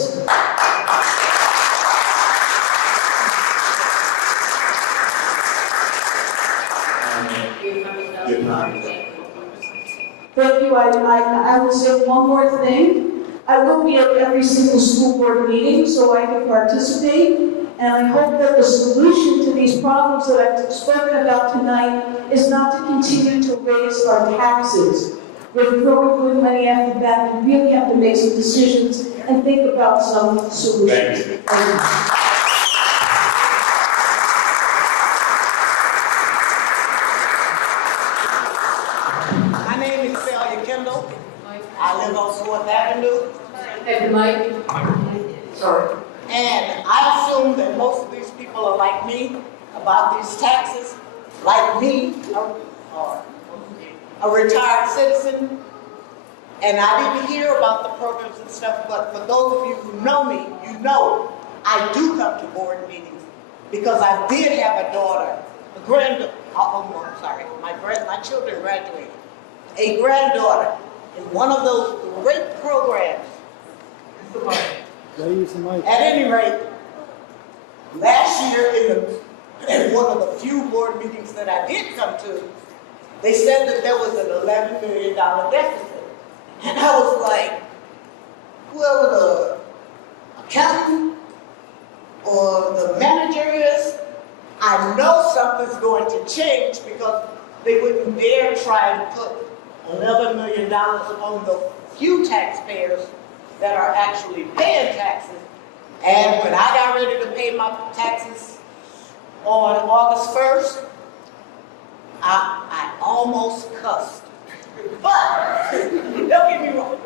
Thank you. I will say one more thing. I will be at every single school board meeting so I can participate. And I hope that the solution to these problems that I've spoken about tonight is not to continue to raise our taxes. We're throwing good money after the back. We really have to make some decisions and think about some solutions. Thank you. My name is Celia Kendall. I live on 4th Avenue. And Mike? Sorry. And I assume that most of these people are like me about these taxes, like me, a retired citizen. And I didn't hear about the programs and stuff, but for those of you who know me, you know I do come to board meetings because I did have a daughter, my children graduated, a granddaughter in one of those great programs. At any rate, last year in one of the few board meetings that I did come to, they said that there was an $11 million deficit. And I was like, whoever the accountant or the manager is, I know something's going to change because they wouldn't dare try and put $11 million on the few taxpayers that are actually paying taxes. And when I got ready to pay my taxes on August 1st, I almost cussed. But, don't get me wrong,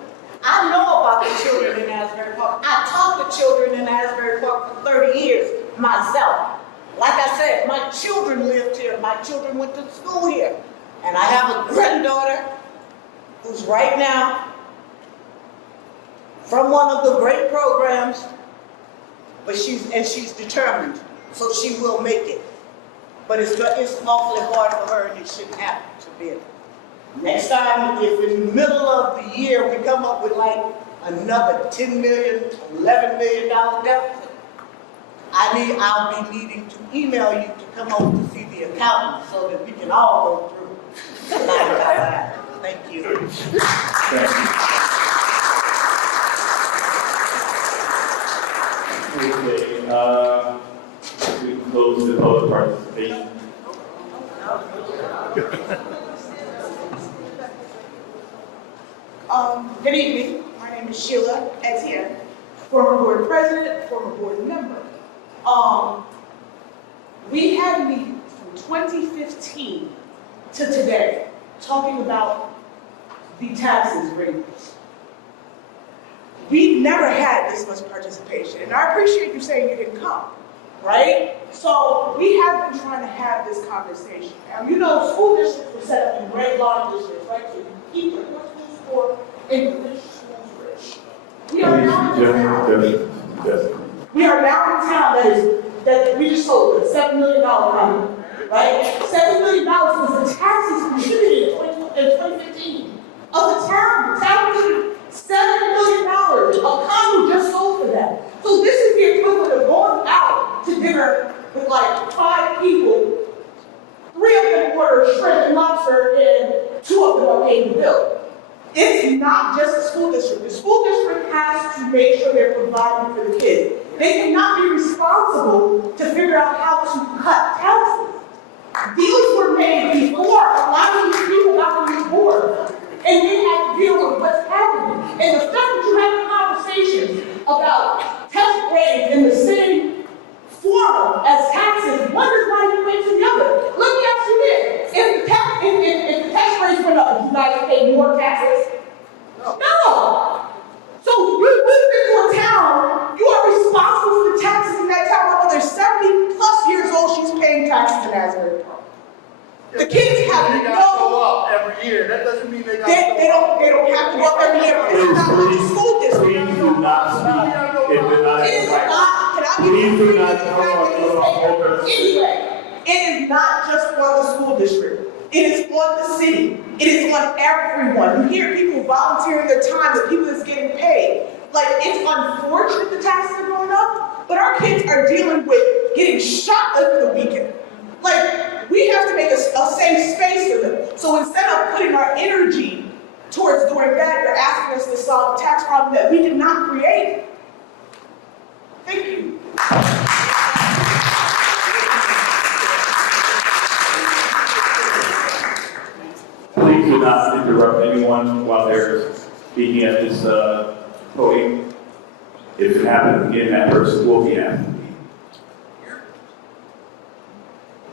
I know about the children in Asbury Park. I taught the children in Asbury Park for 30 years myself. Like I said, my children lived here. My children went to school here. And I have a granddaughter who's right now from one of the great programs, but she's determined, so she will make it. But it's awfully hard for her, and it shouldn't happen to be. Next time, if in the middle of the year we come up with like another $10 million, $11 million deficit, I'll be needing to email you to come over to see the accountant so that we can all go through. Thank you. Okay, we close the public participation. Good evening. My name is Sheila Etienne, former board president, former board member. We had meetings from 2015 to today talking about the taxes rates. We've never had this much participation, and I appreciate you saying you didn't come, right? So we have been trying to have this conversation. Now, you know, school districts were set up in red line districts, right? So you keep your schools poor and rich schools rich. We are now in a town. We are now in a town that we just sold a $7 million company, right? $7 million was the taxes contributed in 2015 of the town. The town contributed $7 million. A condo just sold for that. So this is the equivalent of going out to dinner with like 5 people. 3 of them order shrimp and lobster, and 2 of them are paying the bill. It's not just the school district. The school district has to make sure they're providing for the kids. They cannot be responsible to figure out how to cut taxes. Deals were made before a lot of these people got on these boards, and they had to deal with what's happening. And the fact that you have conversations about test grades in the same forum as taxes, one does not equate to the other. Let me ask you this: if the tax rates went up, would you guys pay more taxes? No. So we moved into a town. You are responsible for the taxes in that town. My mother's 70+ years old. She's paying taxes in Asbury Park. The kids have no every year. That doesn't mean they got They don't have to go up every year. It's not the school district. Please do not speak if they're not It is invited. not, can I give Please you do not, hold on. Anyway, it is not just on the school district. It is on the city. It is on everyone. You hear people volunteering their time, the people that's getting paid. Like, it's unfortunate the taxes are going up, but our kids are dealing with getting shot over the weekend. Like, we have to make a safe space for them. So instead of putting our energy towards doing that, you're asking us to solve a tax problem that we did not create. Thank you. Please do not interrupt anyone while they're speaking at this podium. If it happens again, that person will be asked.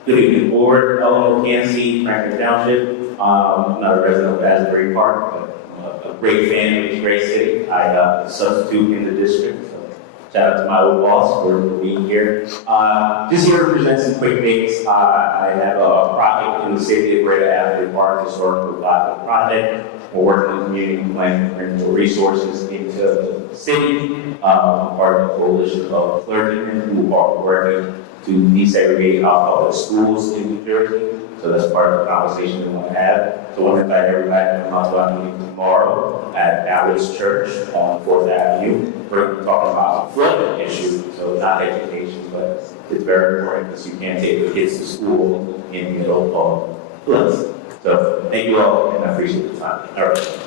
Good evening, board. Hello, Kansas, Franklin Township. I'm not a resident of Asbury Park, but a great fan of this great city. I substitute in the district. So shout out to my old boss for being here. Just here to present some quick things. I have a project in the city of Greater Asbury Park, historical revival project. We're working on community plan to bring more resources into the city. I'm part of a coalition of clergymen who are working to desegregate our public schools in New Jersey. So that's part of the conversation we want to have. So I want to invite everybody to come out to our meeting tomorrow at Alice Church on 4th Avenue. We're going to be talking about a flooding issue, so not education, but it's very important because you can't take the kids to school in the middle of floods. So thank you all, and I appreciate the time. All right.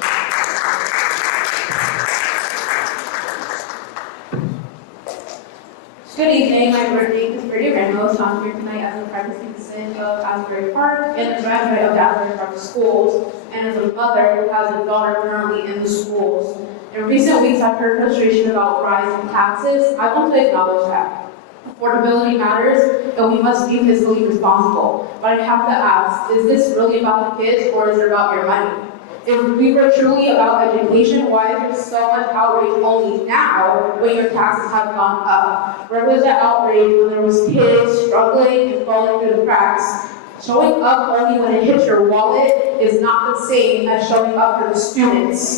Good evening, my name is Brady Ramos. I'm here tonight as a practicing citizen of Asbury Park and a graduate of the Asbury Park schools, and as a mother who has a daughter currently in the schools. In recent weeks, I've heard frustration about rising taxes. I want to acknowledge that. Affordability matters, and we must be fiscally responsible. But I have to ask, is this really about the kids, or is it about your money? If we were truly about education, why is there so much outrage only now when your taxes have gone up? Where was that outrage when there was kids struggling and falling through the cracks? Showing up only when it hits your wallet is not the same as showing up for the students.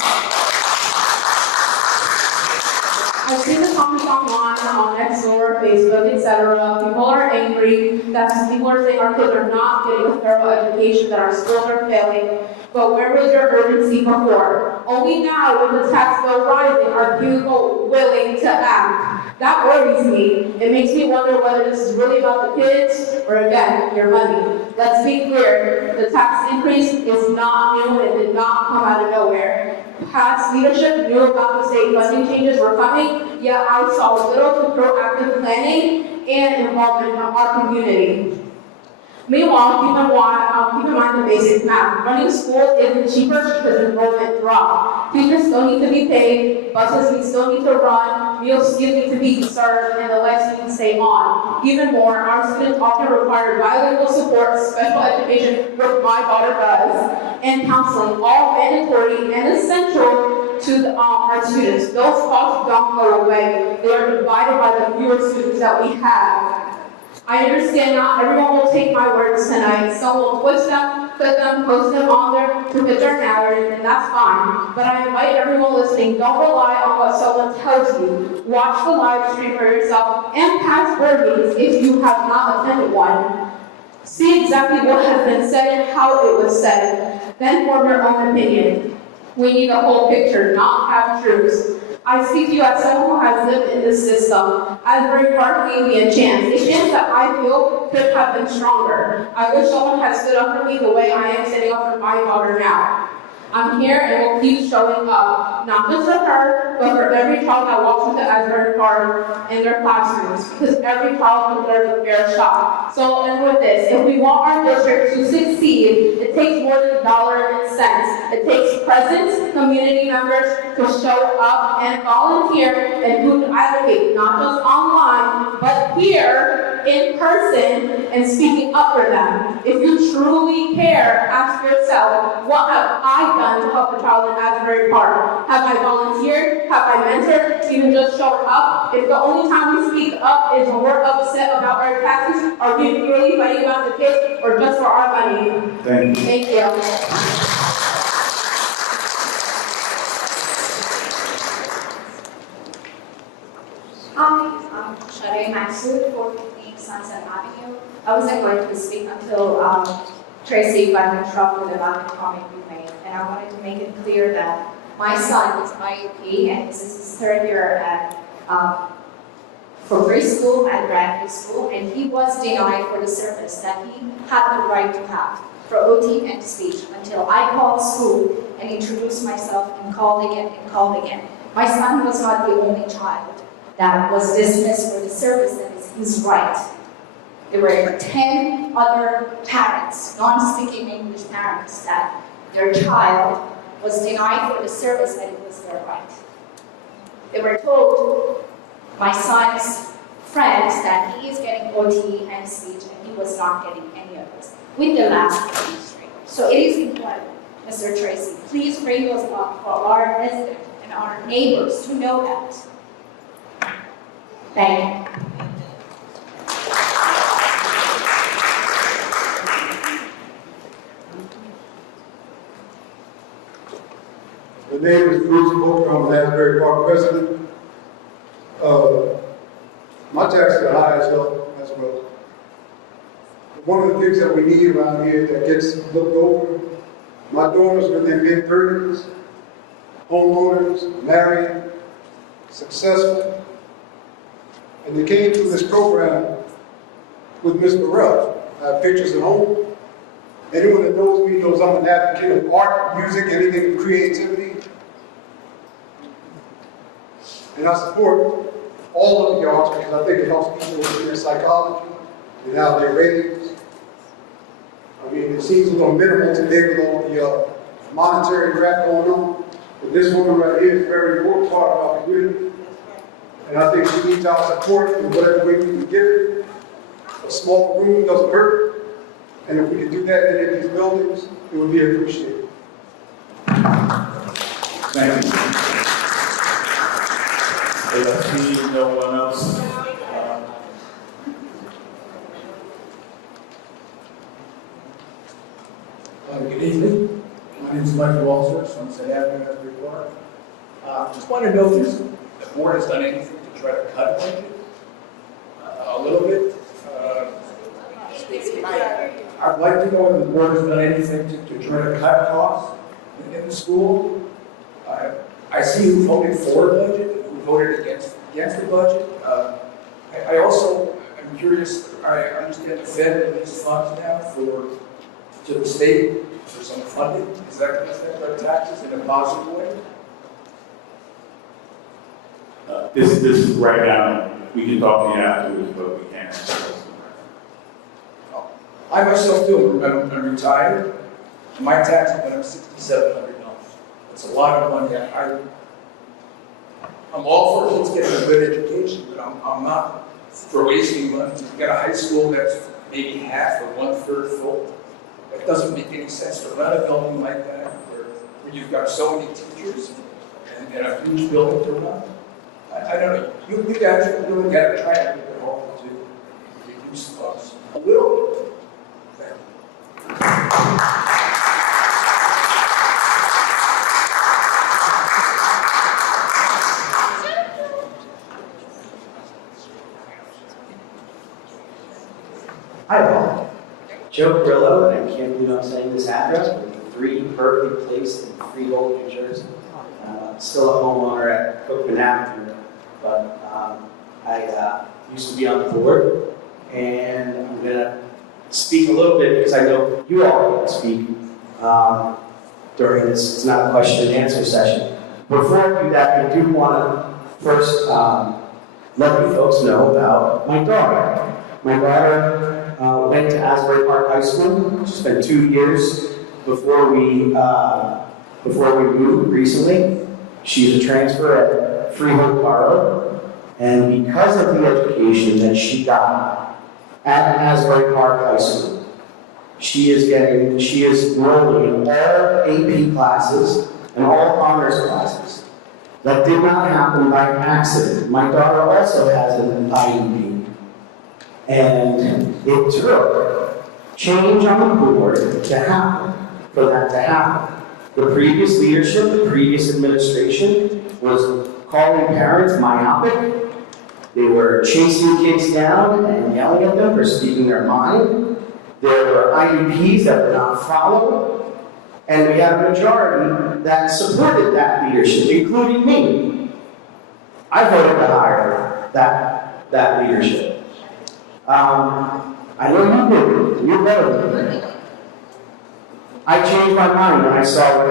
I've seen the comments online, on Nextdoor, Facebook, etc. People are angry that people are saying our kids are not getting a thorough education, that our schools are failing. But where was your urgency before? Only now, with the tax bill rising, are people willing to act. That worries me. It makes me wonder whether this is really about the kids or, again, your money. Let's be clear, the tax increase is not new and did not come out of nowhere. Past leadership knew about the state funding changes were coming, yet I saw little to proactive planning and involvement from our community. Meanwhile, keep in mind the basic math. Running schools isn't cheaper because enrollment dropped. Teachers still need to be paid, buses still need to run, meals still need to be served, and the lights need to stay on. Even more, our students often require bilingual support, special education, which my daughter does, and counseling, all mandatory and essential to our students. Those costs don't go away. They are divided by the fewer students that we have. I understand not everyone will take my words tonight. Some will twist them, put them, post them on there to fit their narrative, and that's fine. But I invite everyone listening, don't rely on what someone tells you. Watch the live stream for yourself and past board meetings if you have not attended one. See exactly what has been said and how it was said. Then form your own opinion. We need the whole picture, not half-truths. I speak to you as someone who has lived in this system. Asbury Park gave me a chance that I feel could have been stronger. I wish someone had stood up for me the way I am standing up for my daughter now. I'm here and will keep showing up, not just for her, but for every child that walks into Asbury Park in their classrooms, because every child deserves a fair shot. So I'll end with this. If we want our district to succeed, it takes more than dollars and cents. It takes presence, community members to show up and volunteer and who to advocate, not just online, but here in person and speaking up for them. If you truly care, ask yourself, what have I done to help a child in Asbury Park? Have I volunteered? Have I mentored? Even just shown up? If the only time we speak up is when we're upset about our taxes, are we really fighting about the kids or just for our money? Thank you. Thank you. Hi, I'm Sharay Maxud, 415 Sunset Avenue. I wasn't going to speak until Tracy got interrupted about the comment you made, and I wanted to make it clear that my son is IEP, and this is his third year at for preschool and graduate school, and he was denied for the service that he had the right to have for OT and speech until I called school and introduced myself and called again and called again. My son was not the only child that was dismissed for the service that is his right. There were 10 other parents, non-speaking English parents, that their child was denied for the service and it was their right. They were told, my son's friends, that he is getting OT and speech and he was not getting any of this with the last administrator. So it is important, Mr. Tracy, please bring those up for our residents and our neighbors to know that. Thank you. The name is Bruce Booker. I'm the Asbury Park president. My taxes are high as well. One of the things that we need around here that gets looked over, my daughters are in their mid-30s, homeowners, married, successful, and they came through this program with Ms. Burrell. I have pictures at home. Anyone that knows me knows I'm an advocate of art, music, anything with creativity. And I support all of the arts because I think it helps people with their psychology and how they're raised. I mean, it seems a little minimal today with all the monetary crap going on, but this woman right here is a very important part of our community. And I think she needs our support in whatever way we can give it. A small room doesn't hurt. And if we can do that in any of these buildings, it would be appreciated. Thank you. If I see no one else. Good evening. My name is Michael Walser, Sunset Avenue, Asbury Park. Just want to know if the board has done anything to try to cut budget a little bit. I'd like to know if the board has done anything to try to cut costs in the school. I see who voted for the budget, who voted against the budget. I also am curious. I understand the Fed released funds now to the state for some funding. Is that going to affect our taxes in a positive way? This right now, we can talk to you afterwards, but we can't. I myself too, I'm retired. My taxes went up $6,700. That's a lot of money. I'm all for kids getting a good education, but I'm not for wasting money to get a high school that's maybe half or 1/3 full. It doesn't make any sense to run a building like that where you've got so many teachers and a huge building to run. I don't know. You guys really got to try to get home to reduce costs a little bit. Hi all. Joe Grillo, and I can't believe I'm saying this address, but 3 Berkeley Place in Freehold, New Jersey. Still a homeowner at Cookman Avenue, but I used to be on the board, and I'm going to speak a little bit because I know you all can speak during this. It's not a question and answer session. Before I do that, I do want to first let you folks know about my daughter. My daughter went to Asbury Park High School. She spent 2 years before we moved recently. She's a transfer at Freehold Borough, and because of the education that she got at Asbury Park High School, she is enrolling in all AP classes and all honors classes. That did not happen by accident. My daughter also has an IEP. And it took change on the board to happen, for that to happen. The previous leadership, the previous administration was calling parents myopic They were chasing kids down and yelling at them for speaking their mind. There were IEPs that were not followed. And we had a majority that supported that leadership, including me. I voted to hire that leadership. I know you did. You're better than me. I changed my mind when I saw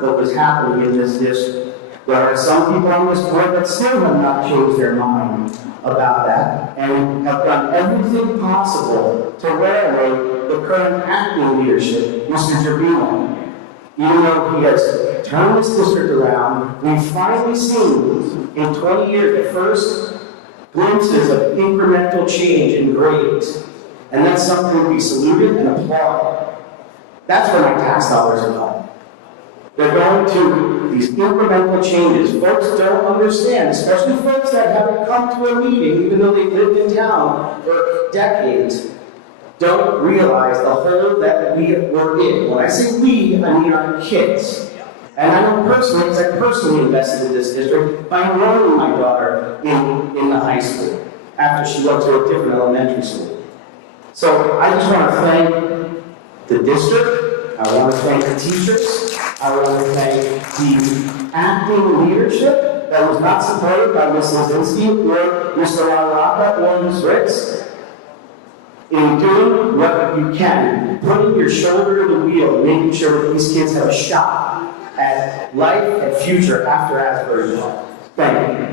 what was happening in this district. There are some people on this board that still have not changed their mind about that and have done everything possible to wear away the current acting leadership, Mr. Gerbino. Even though he has turned this district around, we've finally seen in 20 years the first glimpses of incremental change in grades. And that's something to be saluted and applauded. That's where my tax dollars are going. They're going to these incremental changes. Folks don't understand, especially folks that haven't come to a meeting, even though they've lived in town for decades, don't realize the hole that we were in. When I say we, I mean our kids. And I know personally, because I personally invested in this district by enrolling my daughter in the high school after she went to a different elementary school. So I just want to thank the district. I want to thank the teachers. I want to thank the acting leadership that was not supported by Ms. Lazinski or Mr. LaRocca or Ms. Ritz. In doing what you can, putting your shoulder to the wheel, making sure that these kids have a shot at life and future after Asbury Park. Thank you.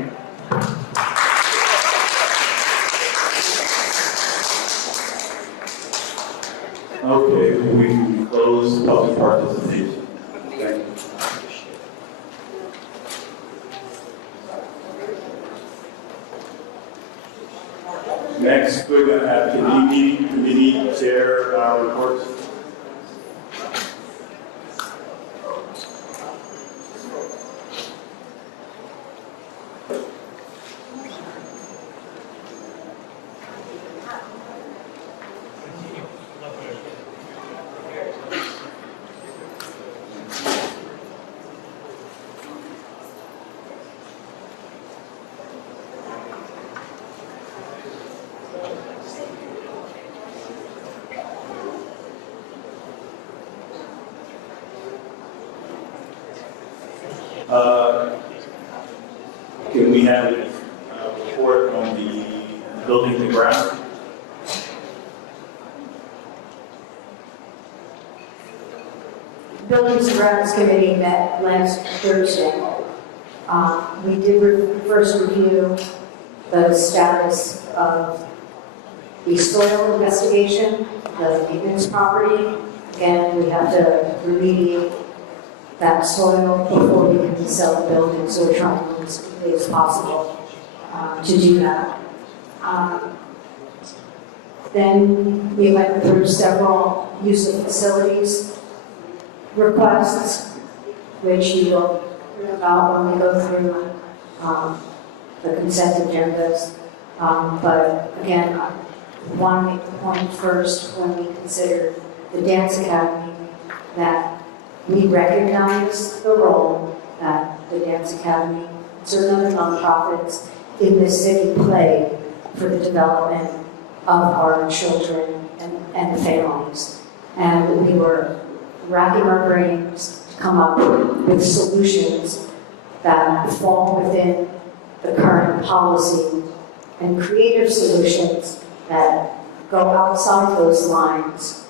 Okay, we close public participation. Thank you. Next, we're going to have committee chair reports. Can we have a report on the building and ground? Buildings and Grounds Committee met last Thursday. We did first review the status of the soil investigation, the maintenance property. Again, we have to remediate that soil before we can sell the building, so we're trying to move as quickly as possible to do that. Then we went through several use of facilities requests, which you will hear about when we go through the consent agendas. But again, I want to make the point first when we consider the Dance Academy that we recognize the role that the Dance Academy and certain other nonprofits in this city play for the development of our children and the families. And we were racking our brains to come up with solutions that fall within the current policy and creative solutions that go outside those lines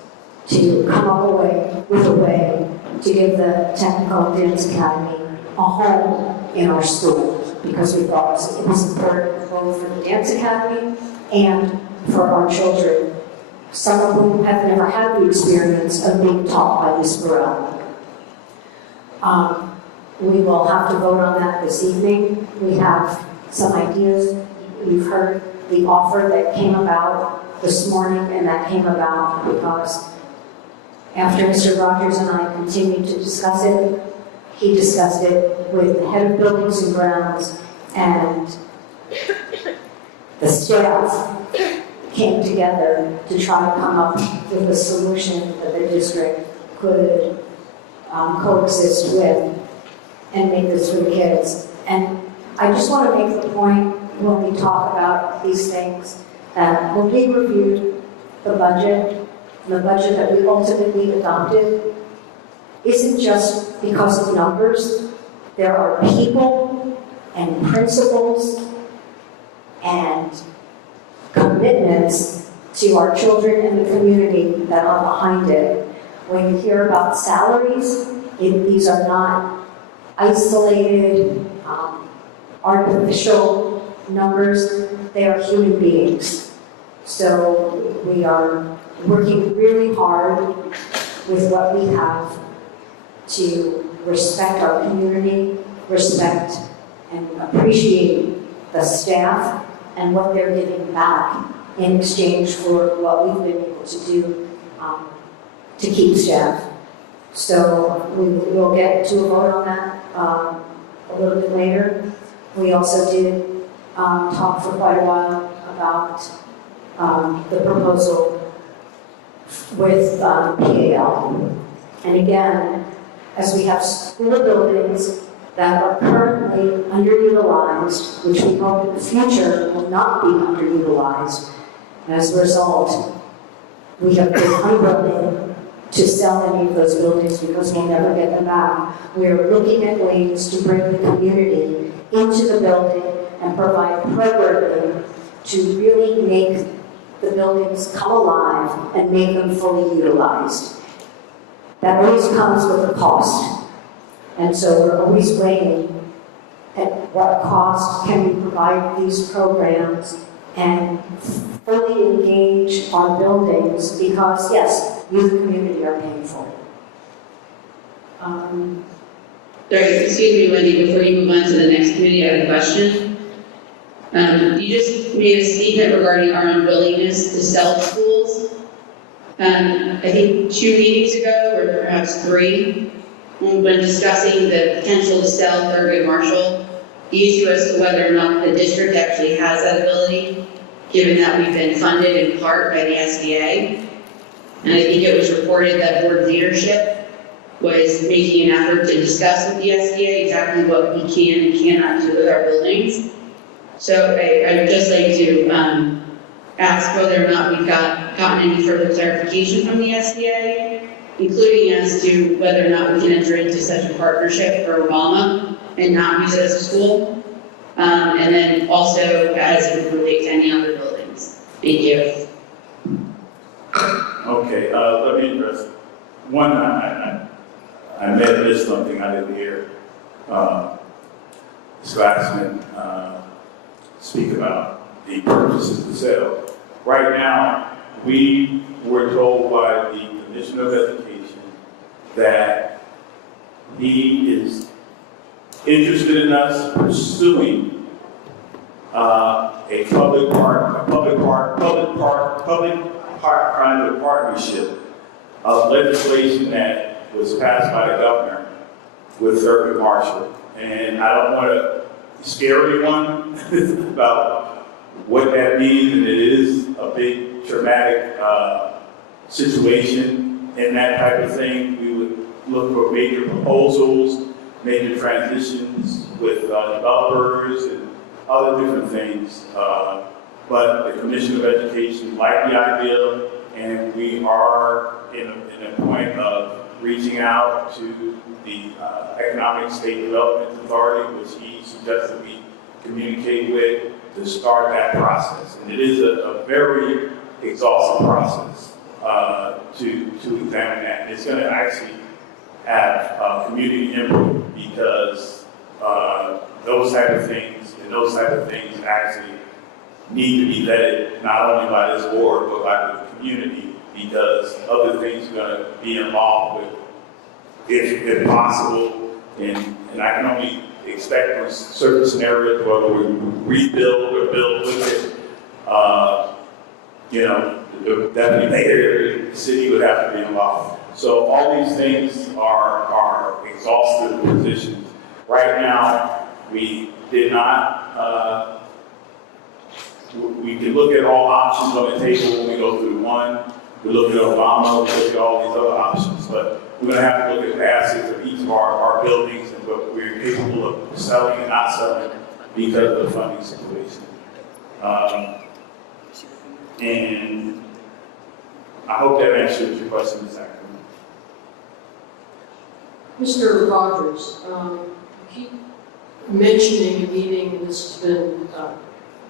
to come up with a way to give the Technical Dance Academy a home in our schools, because we thought it was important both for the Dance Academy and for our children, some of whom have never had the experience of being taught by Ms. Burrell. We will have to vote on that this evening. We have some ideas. You've heard the offer that came about this morning, and that came about because after Mr. Rogers and I continued to discuss it, he discussed it with the head of Buildings and Grounds, and the staff came together to try to come up with a solution that the district could coexist with and make this for the kids. And I just want to make the point when we talk about these things, that when we reviewed the budget that we ultimately adopted isn't just because of numbers. There are people and principles and commitments to our children and the community that are behind it. When you hear about salaries, these are not isolated, artificial numbers. They are human beings. So we are working really hard with what we have to respect our community, respect and appreciate the staff and what they're giving back in exchange for what we've been able to do to keep staff. So we will get to a vote on that a little bit later. We also did talk for quite a while about the proposal with PAL. And again, as we have school buildings that are currently underutilized, which we hope in the future will not be underutilized, as a result, we have been unwilling to sell any of those buildings because we'll never get them back. We are looking at ways to bring the community into the building and provide programming to really make the buildings come alive and make them fully utilized. That always comes with a cost. And so we're always weighing at what cost can we provide these programs and fully engage our buildings because, yes, you, the community, are paying for it. Sorry, excuse me, Wendy, before you move on to the next committee, I have a question. You just made a statement regarding our unwillingness to sell schools. I think 2 meetings ago, or perhaps 3, when discussing the potential to sell Thurgood Marshall, the issue as to whether or not the district actually has that ability, given that we've been funded in part by the SDA. And I think it was reported that board leadership was making an effort to discuss with the SDA exactly what we can and cannot do with our buildings. So I'd just like to ask whether or not we've gotten any further clarification from the SDA, including as to whether or not we can enter into such a partnership for Obama and not use it as a school. And then also as it would relate to any other buildings. Thank you. Okay, let me address one. I may have missed something I didn't hear. Slacksman speak about the purchases to sell. Right now, we were told by the Commissioner of Education that he is interested in us pursuing a public-private partnership of legislation that was passed by the governor with Thurgood Marshall. And I don't want to scare anyone about what that means, and it is a big traumatic situation and that type of thing. We would look for major proposals, major transitions with developers and other different things. But the Commission of Education liked the idea, and we are in a point of reaching out to the Economic State Development Authority, which he suggested we communicate with to start that process. And it is a very exhaustive process to examine that. And it's going to actually have community input because those type of things actually need to be vetted not only by this board but by the community, because other things are going to be involved with, if possible, and I can only expect in certain scenarios whether we rebuild or build with it. The deputy mayor, the city would have to be involved. So all these things are exhaustive positions. Right now, we did not. We can look at all options on the table when we go through one. We look at Obama, we look at all these other options, but we're going to have to look at the assets of each of our buildings and what we're capable of selling and not selling because of the funding situation. And I hope that answers your question, Ms. Ackerman. Mr. Rogers, you keep mentioning a meeting, and this has been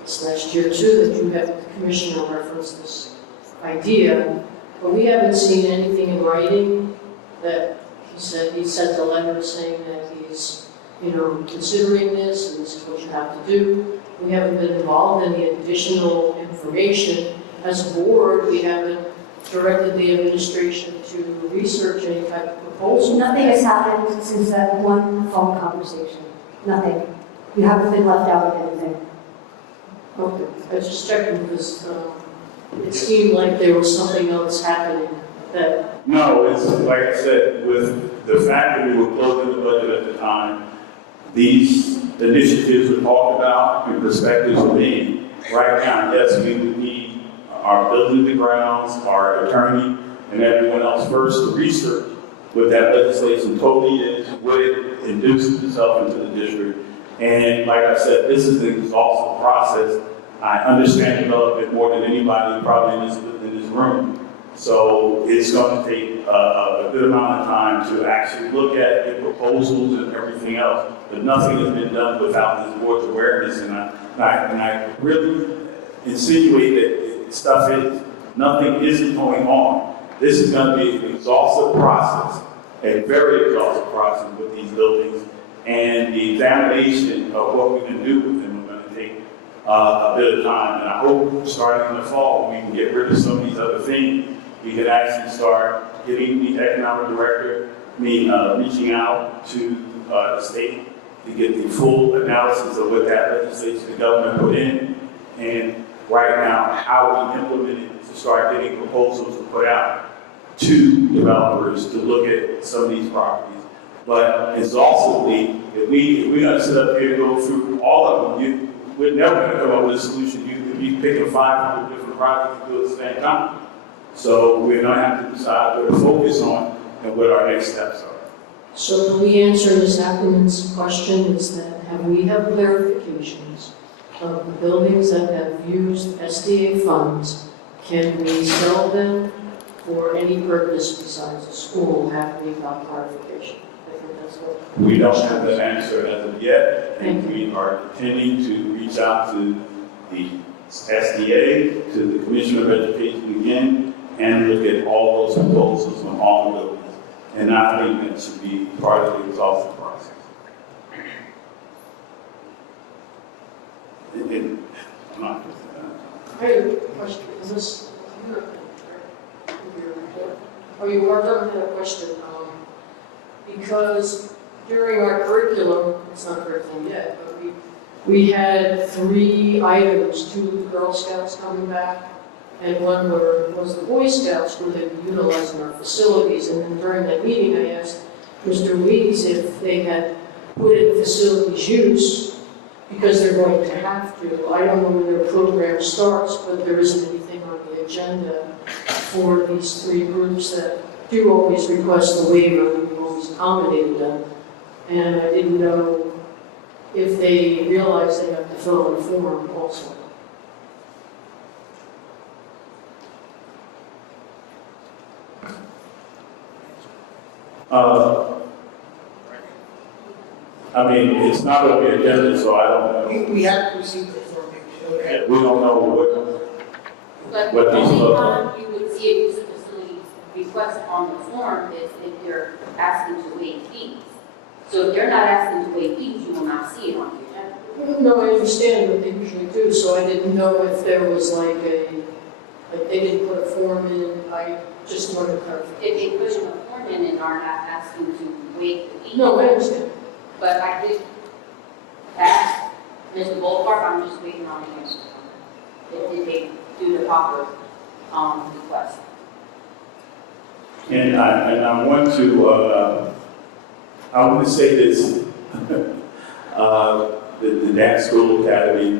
this last year too, that you have the commissioner reference this idea, but we haven't seen anything in writing that he sent a letter saying that he's, considering this and this is what you have to do. We haven't been involved in any additional information. As a board, we haven't directed the administration to research any type of proposal. Nothing has happened since that one phone conversation. Nothing. You haven't been left out of anything. Okay, I just checked because it seemed like there was something else happening that. No, it's like I said, with the fact that we were closing the budget at the time, these initiatives were talked about and perspectives were made. Right now, yes, we would need our building the grounds, our attorney, and everyone else first to research what that legislation totally is, what it induces itself into the district. And like I said, this is an exhaustive process. I understand development more than anybody probably in this room. So it's going to take a good amount of time to actually look at the proposals and everything else. But nothing has been done without this board's awareness. And I really insinuate that stuff is, nothing isn't going on. This is going to be an exhaustive process, a very exhaustive process with these buildings. And the examination of what we can do with them are going to take a bit of time. And I hope starting in the fall, we can get rid of some of these other things. We can actually start getting the economic director, reaching out to the state to get the full analysis of what that legislation the government put in. And right now, how we implement it to start getting proposals to put out to developers to look at some of these properties. But exhaustively, if we're going to sit up here and go through all of them, we're never going to come up with a solution. You'd be picking 500 different projects to do at the same time. So we're going to have to decide what to focus on and what our next steps are. So can we answer Ms. Ackerman's question is that have we have verifications of the buildings that have used SDA funds? Can we sell them for any purpose besides the school? Have we got clarification? I think that's what. We don't have that answer as of yet, and we are intending to reach out to the SDA, to the Commissioner of Education again, and look at all those proposals on all the buildings. And I think that should be part of the exhaustive process. I'm not I have a question. Is this your report? Oh, you were done with a question. Because during our curriculum, it's not curriculum yet, but we had 3 items, 2 Girl Scouts coming back, and one was the Boy Scouts where they were utilizing our facilities. And then during that meeting, I asked Mr. Weeds if they had put in facilities use because they're going to have to. I don't know when their program starts, but there isn't anything on the agenda for these 3 groups that do always request a waiver, and we've always accommodated them. And I didn't know if they realize they have to fill out a form also. I mean, it's not on the agenda, so I don't know. We have received information. Okay. We don't know But what the these only look time you would see a use of facilities request on the form is if they're asking to waive fees. So if they're not asking to waive fees, you will not see it on the agenda. No, I understand what they usually do, so I didn't know if there was like they didn't put a form in. I just wanted to clarify. If they put in a form in and are not asking to waive the fee. No, I understand. But I did ask Mr. Goldfarb, I'm just waiting on the answer. Did they do the proper request? And I want to say this, the Dance School Academy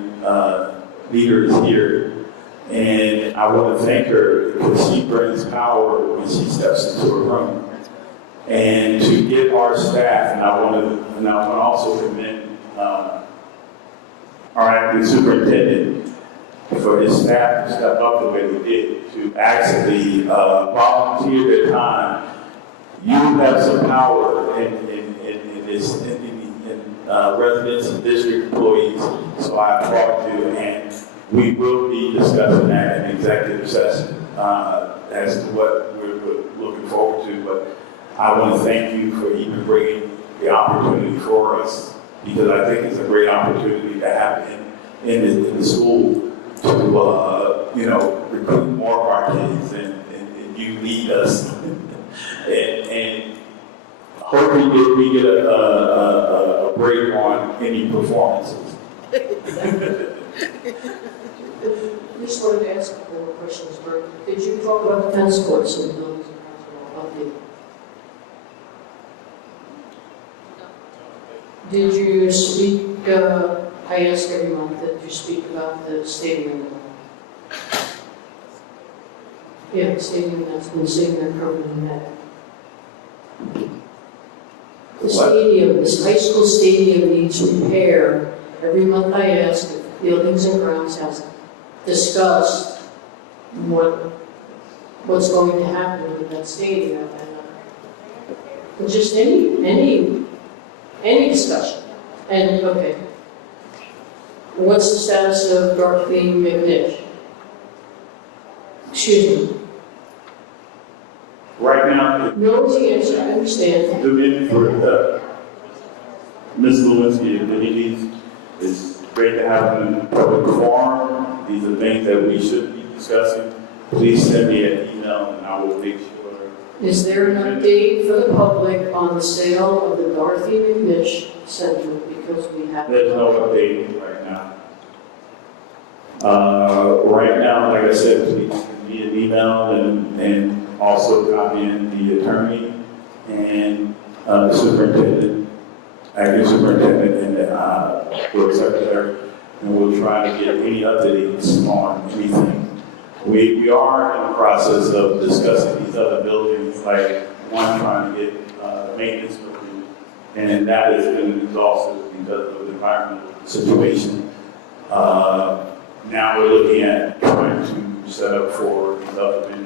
leader is here, and I want to thank her because she brings power when she steps into a room. And to get our staff, and I want to also commend our acting superintendent, for his staff to step up the way they did, to actually volunteer their time. You have some power in this, residents and district employees, so I applaud you, and we will be discussing that in executive session as to what we're looking forward to. But I want to thank you for even bringing the opportunity for us, because I think it's a great opportunity to have in the school to recruit more of our kids, and you lead us, and hopefully we get a break on any performances. Just wanted to ask a couple more questions. Bert, did you talk about the tennis courts in the buildings about the? Did you speak? I ask every month that you speak about the stadium. Yeah, the stadium that's been sitting there permanently. The stadium, this high school stadium needs repair. Every month I ask if Buildings and Grounds has discussed what's going to happen with that stadium, and just any discussion. And okay, what's the status of Dorothy McNish? Excuse me. Right now, No is the answer. I understand. the minute for Ms. Lewinsky, it's great to have them in public forum. These are things that we should be discussing. Please send me an email and I will make sure. Is there an update for the public on the sale of the Dorothy McNish Center? Because we have. There's no update right now. Right now, like I said, please send me an email and also copy in the attorney and the superintendent, acting superintendent, and the board secretary, and we'll try to get any updates on anything. We are in the process of discussing these other buildings, like one trying to get the maintenance building, and that has been exhausted because of the environmental situation. Now we're looking at trying to set up for these other ventures.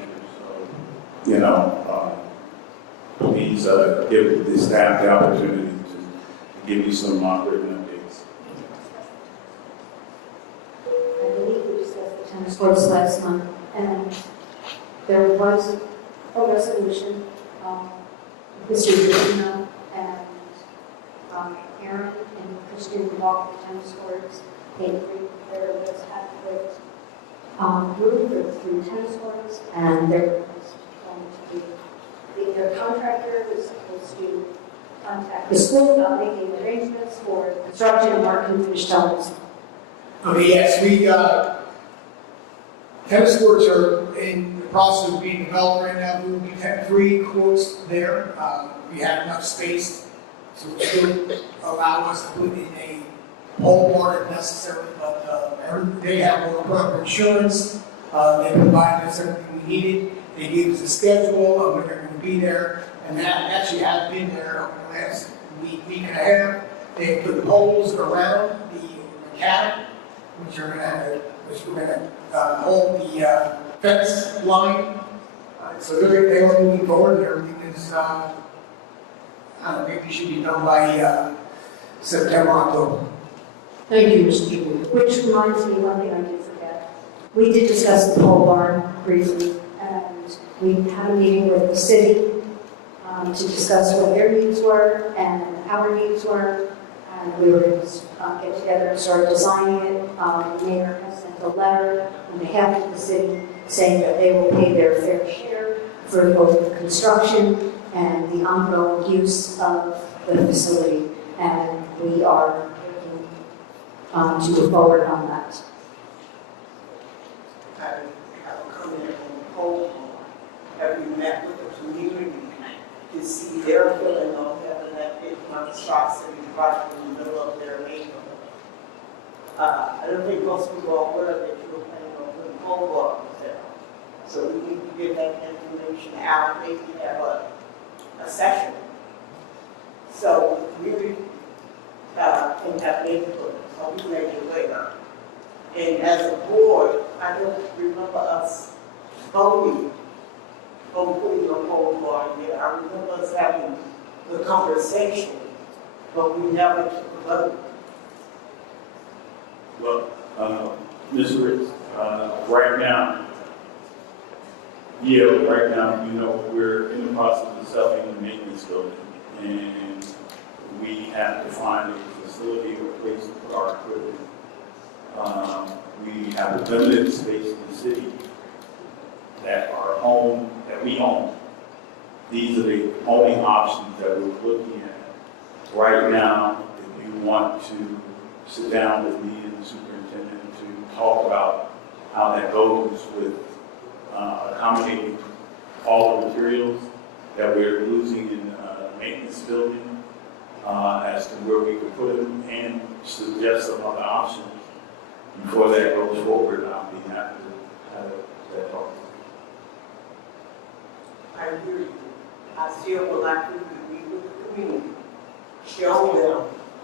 Please give the staff the opportunity to give you some written updates. I believe we discussed the tennis courts last month, and there was a resolution, this is Regina and Aaron and Christian walked the tennis courts. They agreed there was adequate room for the 3 tennis courts, and there was going to be, their contractor was supposed to contact the school about making arrangements for construction and work and finish tennis. Okay, yes, we, tennis courts are in the process of being developed right now. We will be 3 courts there. We have enough space to still allow us to put in a pole barn if necessary, but they have more proper insurance. They provided us everything we needed. They gave us a schedule of when they're going to be there, and that actually has been there over the last week and a half. They put the poles around the cabin, which we're going to hold the fence line. So they are moving forward there because I don't know, maybe it should be done by September, October. Thank you, Mr. Jewell. Which reminds me, one thing I did forget. We did discuss the pole barn briefly, and we had a meeting with the city to discuss what their needs were and our needs were, and we were going to get together and start designing it. The mayor has sent a letter on behalf of the city saying that they will pay their fair share for both the construction and the ongoing use of the facility, and we are to move forward on that. I have a comment on the pole barn. Have you met with the community to see their feeling on having that big monstrosity right in the middle of their neighborhood? I don't think most people are aware that you were planning on putting pole barns there. So we need to get that information out, maybe have a session. So the community can have input, so we make it later. And as a board, voted on putting a pole barn there. I remember us having the conversation, but we never took a vote. Well, Ms. Ritz, right now, we're in the process of selling the maintenance building, and we have to find a facility or place to put our equipment. We have a limited space in the city that we own. These are the only options that we're looking at. Right now, if you want to sit down with me and the superintendent to talk about how that goes with accommodating all the materials that we're losing in the maintenance building, as to where we could put them, and suggest some other options. Before that goes forward, I'll be happy to have that talk. I hear you. I still would like you to meet with the community, show them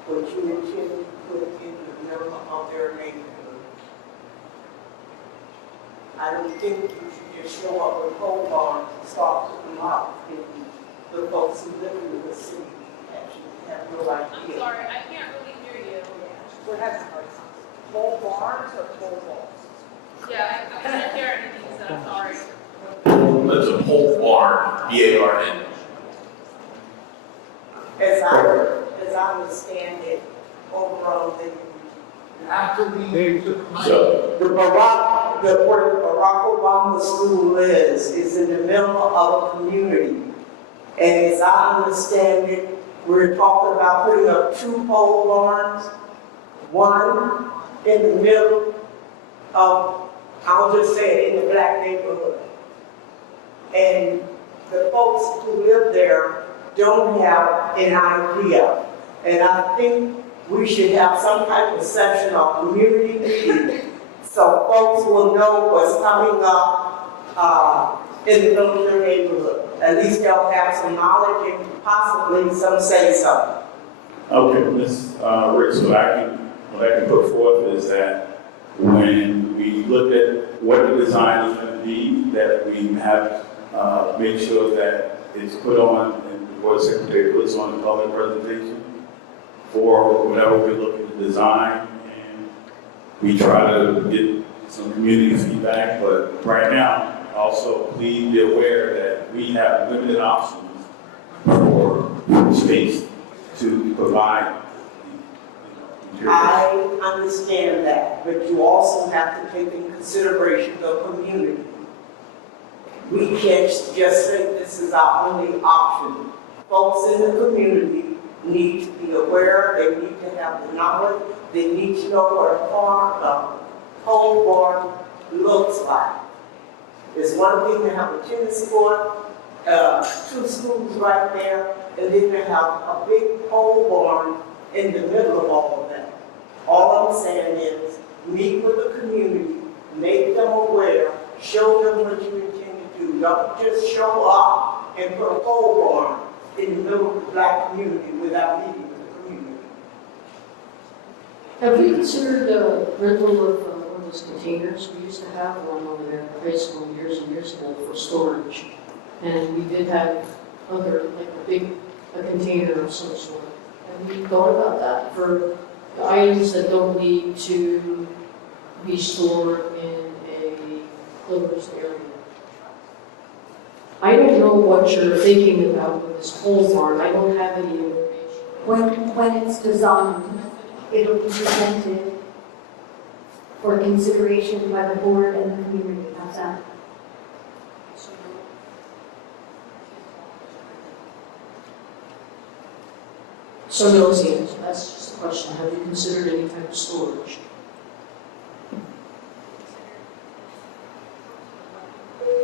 what you intend to put into the middle of their neighborhood. I don't think you should just show up with pole barns and start putting them up. The folks who live in the city actually have no idea. I'm sorry, I can't really hear you. What has pole barns or pole balls? Yeah, I can't hear anything, so I'm sorry. That's a pole barn, B-A-R-N. As I understand it, overall, After we where Barack Obama School is in the middle of a community. And as I understand it, we're talking about putting up 2 pole barns, one in the middle of, I'll just say it, in the black neighborhood. And the folks who live there don't have an idea. And I think we should have some type of session or community meeting so folks will know what's coming up in the middle of their neighborhood. At least they'll have some knowledge and possibly some say so. Okay, Ms. Rick, so what I can put forth is that when we look at what the design is going to be, that we have make sure that it's put on, and the board secretary puts on a public presentation for whatever we're looking to design, and we try to get some community feedback. But right now, also please be aware that we have limited options for space to provide. I understand that, but you also have to take in consideration the community. We can't just say this is our only option. Folks in the community need to be aware, they need to have the knowledge, they need to know what a pole barn looks like. It's one thing to have a tennis court, 2 schools right there, and then to have a big pole barn in the middle of all of that. All I'm saying is, meet with the community, make them aware, show them what you intend to do. Don't just show up and put a pole barn in the middle of the black community without meeting with the community. Have you considered the rental of one of those containers? We used to have one over there at the high school years and years ago for storage. And we did have other, like a container of some sort. Have you thought about that for the items that don't need to be stored in a closed area? I don't know what you're thinking about with this pole barn. I don't have any information. When it's designed, it'll be presented for consideration by the board and the community. How's that? So no is the answer. That's just the question. Have you considered any type of storage?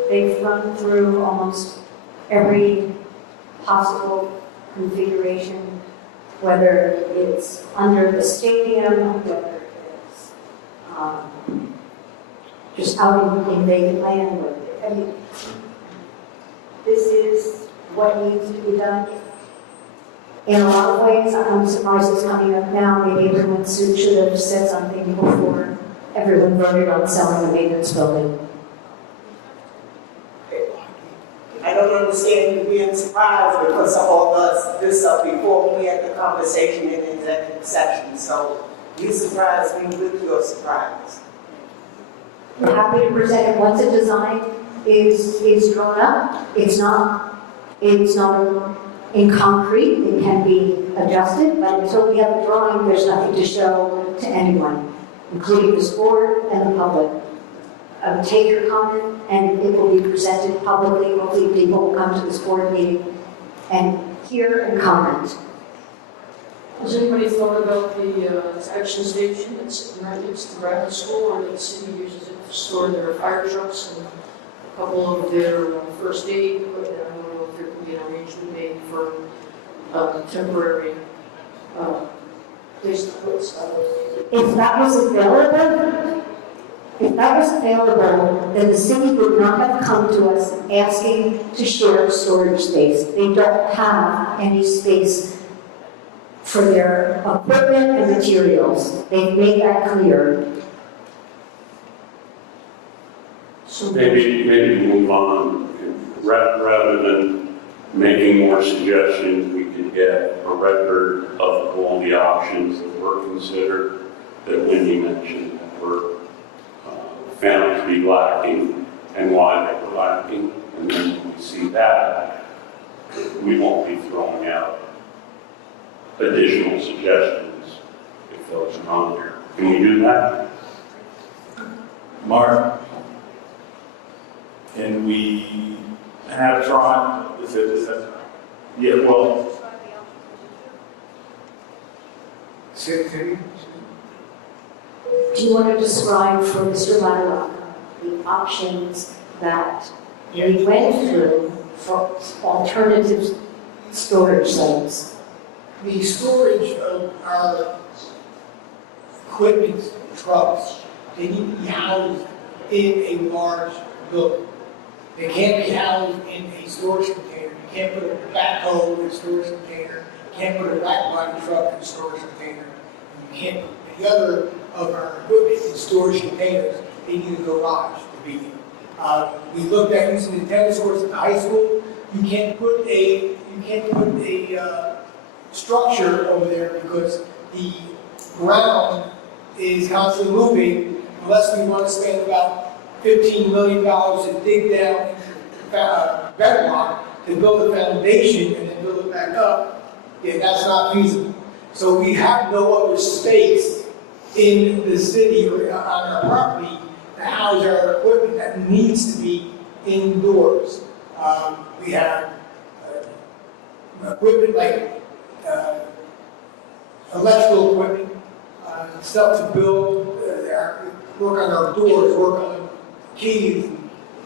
They've run through almost every possible configuration, whether it's under the stadium, whether it's just out in vacant land. I mean, this is what needs to be done. In a lot of ways, I'm surprised it's coming up now. Maybe everyone should have said something before everyone voted on selling the maintenance building. don't understand you being surprised because I all this up before when we had the conversation in the executive session. So you surprised me with your surprise. We're happy to present it once a design is drawn up. It's not in concrete, it can be adjusted, but until we have a drawing, there's nothing to show to anyone, including this board and the public. Take your comment, and it will be presented publicly. Hopefully people will come to this board meeting and hear and comment. Has anybody thought about the inspection station that's right next to the graduate school, or the city uses it to store their fire trucks and a couple of their first aid equipment? I don't know if there could be an arrangement made for temporary place to put stuff. If that was available, then the city would not have come to us asking to share storage space. They don't have any space for their equipment and materials. They've made that clear. So maybe move on, rather than making more suggestions, we could get a record of all the options that were considered, that Wendy mentioned, that were found to be lacking and why they were lacking. And then when we see that, we won't be throwing out additional suggestions if those are on there. Can we do that? Mark, can we have tried, yeah, well, Do you want to describe for Mr. Latterock the options that we went through for alternative storage sites? The storage of our equipment, trucks, they need to be housed in a large building. They can't be housed in a storage container. You can't put a backhoe in a storage container. You can't put a back body truck in a storage container. And you can't put any other of our equipment in storage containers. They need a garage to be in. We looked at using the tennis courts at the high school. You can't put a structure over there because the ground is constantly moving unless we want to spend about $15 million to dig down bedrock to build a foundation and then build it back up. Yeah, that's not feasible. So we have no other space in the city or on our property to house our equipment that needs to be indoors. We have equipment like electrical equipment, stuff to build, work on our doors, work on keys,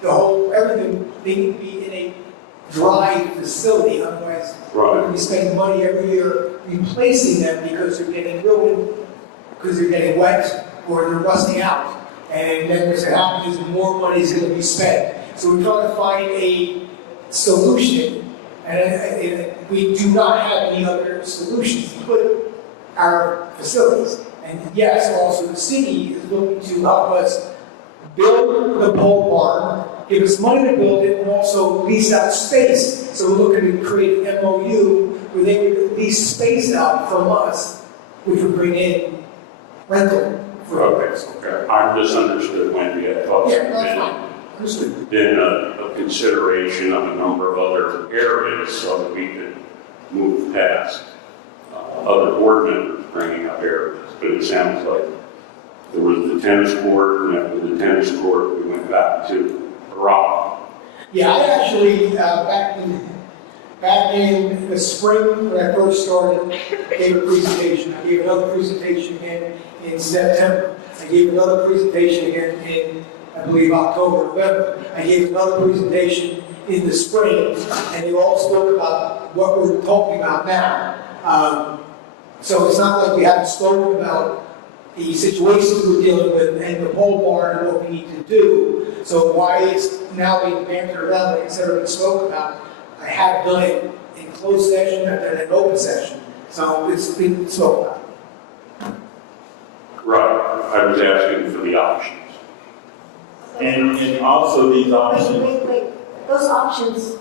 the whole, everything, they need to be in a dry facility, otherwise we're going to be spending money every year replacing them because they're getting ruined, because they're getting wet, or they're rusting out. And then what's happening is more money is going to be spent. So we're trying to find a solution, and we do not have any other solutions to put our facilities. And yes, also the city is looking to help us build the pole barn, give us money to build it, and also lease out space. So we're looking to create an MOU where they would lease space out from us, which would bring in rental. Okay. I misunderstood Wendy. I thought then a consideration of a number of other areas so that we could move past other board members bringing up areas. But it sounds like there was the tennis court, and after the tennis court, we went back to rock. Yeah, I actually, back in the spring when I first started, gave a presentation. I gave another presentation again in September. I gave another presentation again in, I believe, October, November. I gave another presentation in the spring, and they all spoke about what we're talking about now. So it's not like we haven't spoken about the situations we're dealing with and the pole barn and what we need to do. So why it's now being bantered around like instead of being spoken about, I have done it in closed session, I've done it in open session. So it's been spoken about. Right. I was asking for the options. And also these options. Wait. Those options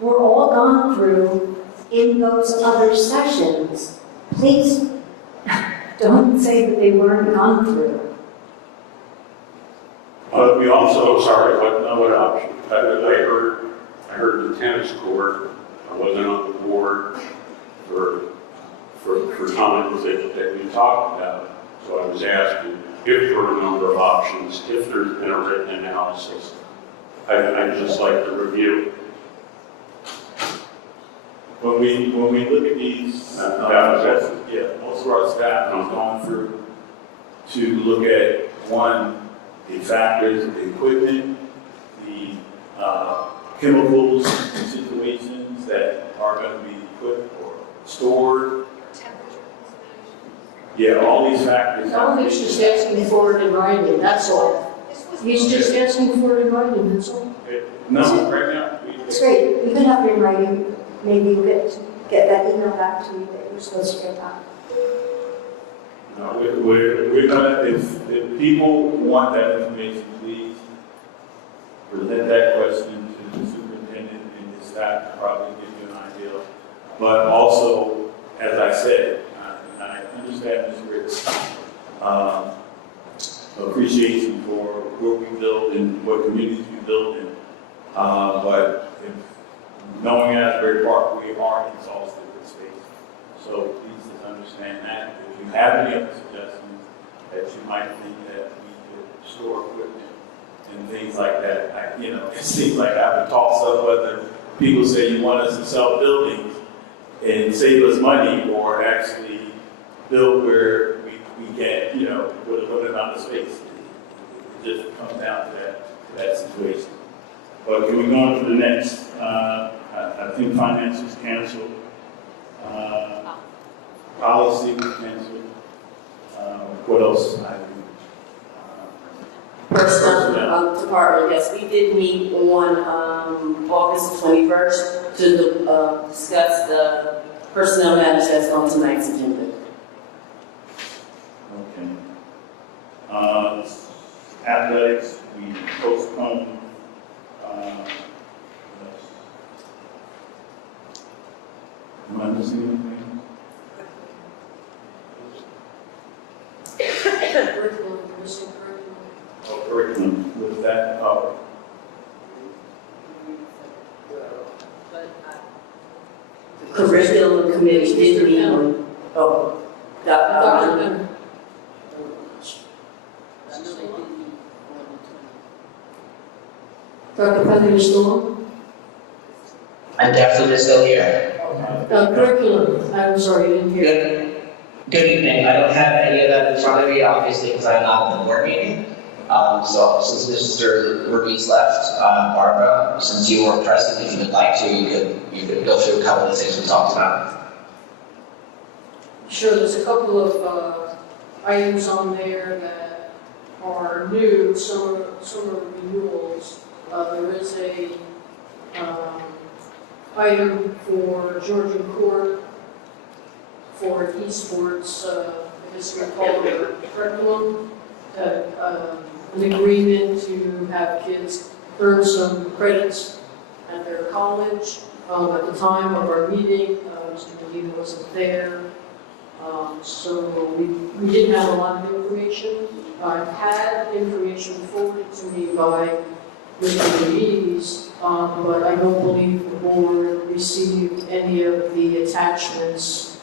were all gone through in those other sessions. Please don't say that they weren't gone through. But we also, sorry, what option? I heard the tennis court. I wasn't on the board for times that we talked about. So I was asking if there were a number of options, if there's been a written analysis. I'd just like to review. When we look at these, most of our staff has gone through to look at, one, the factors of the equipment, the chemicals and situations that are going to be equipped or stored. Yeah, all these factors. I think he's just asking for it in writing, that's all. He's just asking for it in writing, that's all. No, right now. It's great, you can have it in writing, maybe you'll get that email back to you that you're supposed to get back. No, we're gonna, if people want that information, please present that question to the superintendent and his staff to probably give you an idea. But also, as I said, and I understand Ms. Rick's appreciation for what we build and what communities we build in. But knowing Asbury Park, we are exhausted with space. So please just understand that. If you have any other suggestions that you might think that we could store equipment and things like that, it seems like I have to toss up whether people say you want us to sell buildings and save us money or actually build where we get, with a limited amount of space. It just comes down to that situation. But can we go on to the next? I think finance was canceled. Policy was canceled. What else? Personnel department, yes, we did meet on August 21st to discuss the personnel matters that's on tonight's agenda. Okay. Athletics, we postponed. Am I missing anything? Curriculum, was that covered? Curriculum committee did meet on, Dr. Dr. President Storm? I'm definitely still here. Curriculum, I'm sorry, you didn't hear. Good evening. I don't have any of that in front of me, obviously, because I'm not in the board meeting. So since Mr. Ruiz left, Barbara, since you were present, if you would like to, you could go through a couple of things we talked about. Sure, there's a couple of items on there that are new, some are renewals. There is a item for Georgian Court for esports, I guess we call it a curriculum, an agreement to have kids earn some credits at their college. At the time of our meeting, Mr. Medina wasn't there. So we didn't have a lot of information. I've had information forwarded to me by Mr. Ruiz, but I don't believe the board received any of the attachments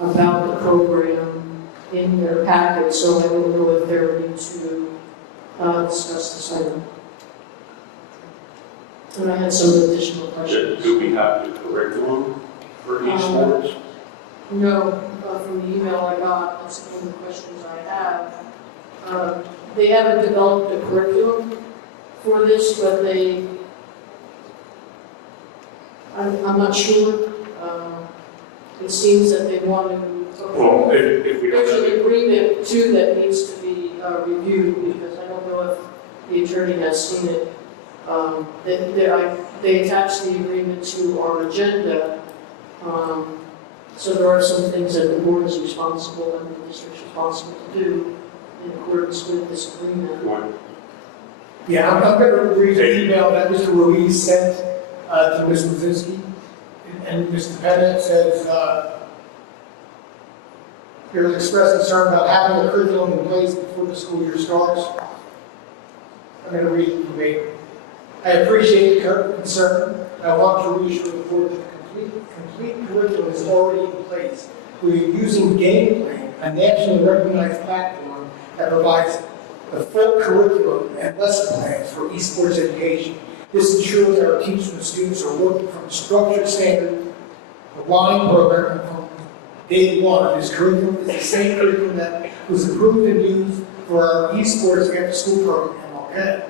about the program in their packet, so I don't know if they're ready to discuss this item. And I had some additional questions. Do we have the curriculum for esports? No, from the email I got, that's one of the questions I have. They haven't developed a curriculum for this, but I'm not sure. It seems that they want to, Well, if we there's don't an agreement too that needs to be reviewed, because I don't know if the attorney has seen it. They attached the agreement to our agenda. So there are some things that the board is responsible and the district is responsible to do in accordance with this agreement. Yeah, I'm going to read the email that Mr. Ruiz sent to Ms. Lozinski. And Mr. Pettit says, he was expressed concern about having a curriculum in place before the school year starts. I'm going to read it verbatim. I appreciate the concern. I want to reassure the board that the complete curriculum is already in place. We're using Game Plan, a nationally recognized platform that provides the full curriculum and lesson plans for esports education. This ensures that our teachers and students are working from a structured standard, aligned program from day one. This curriculum is the same curriculum that was approved and used for our esports after-school program, MLK.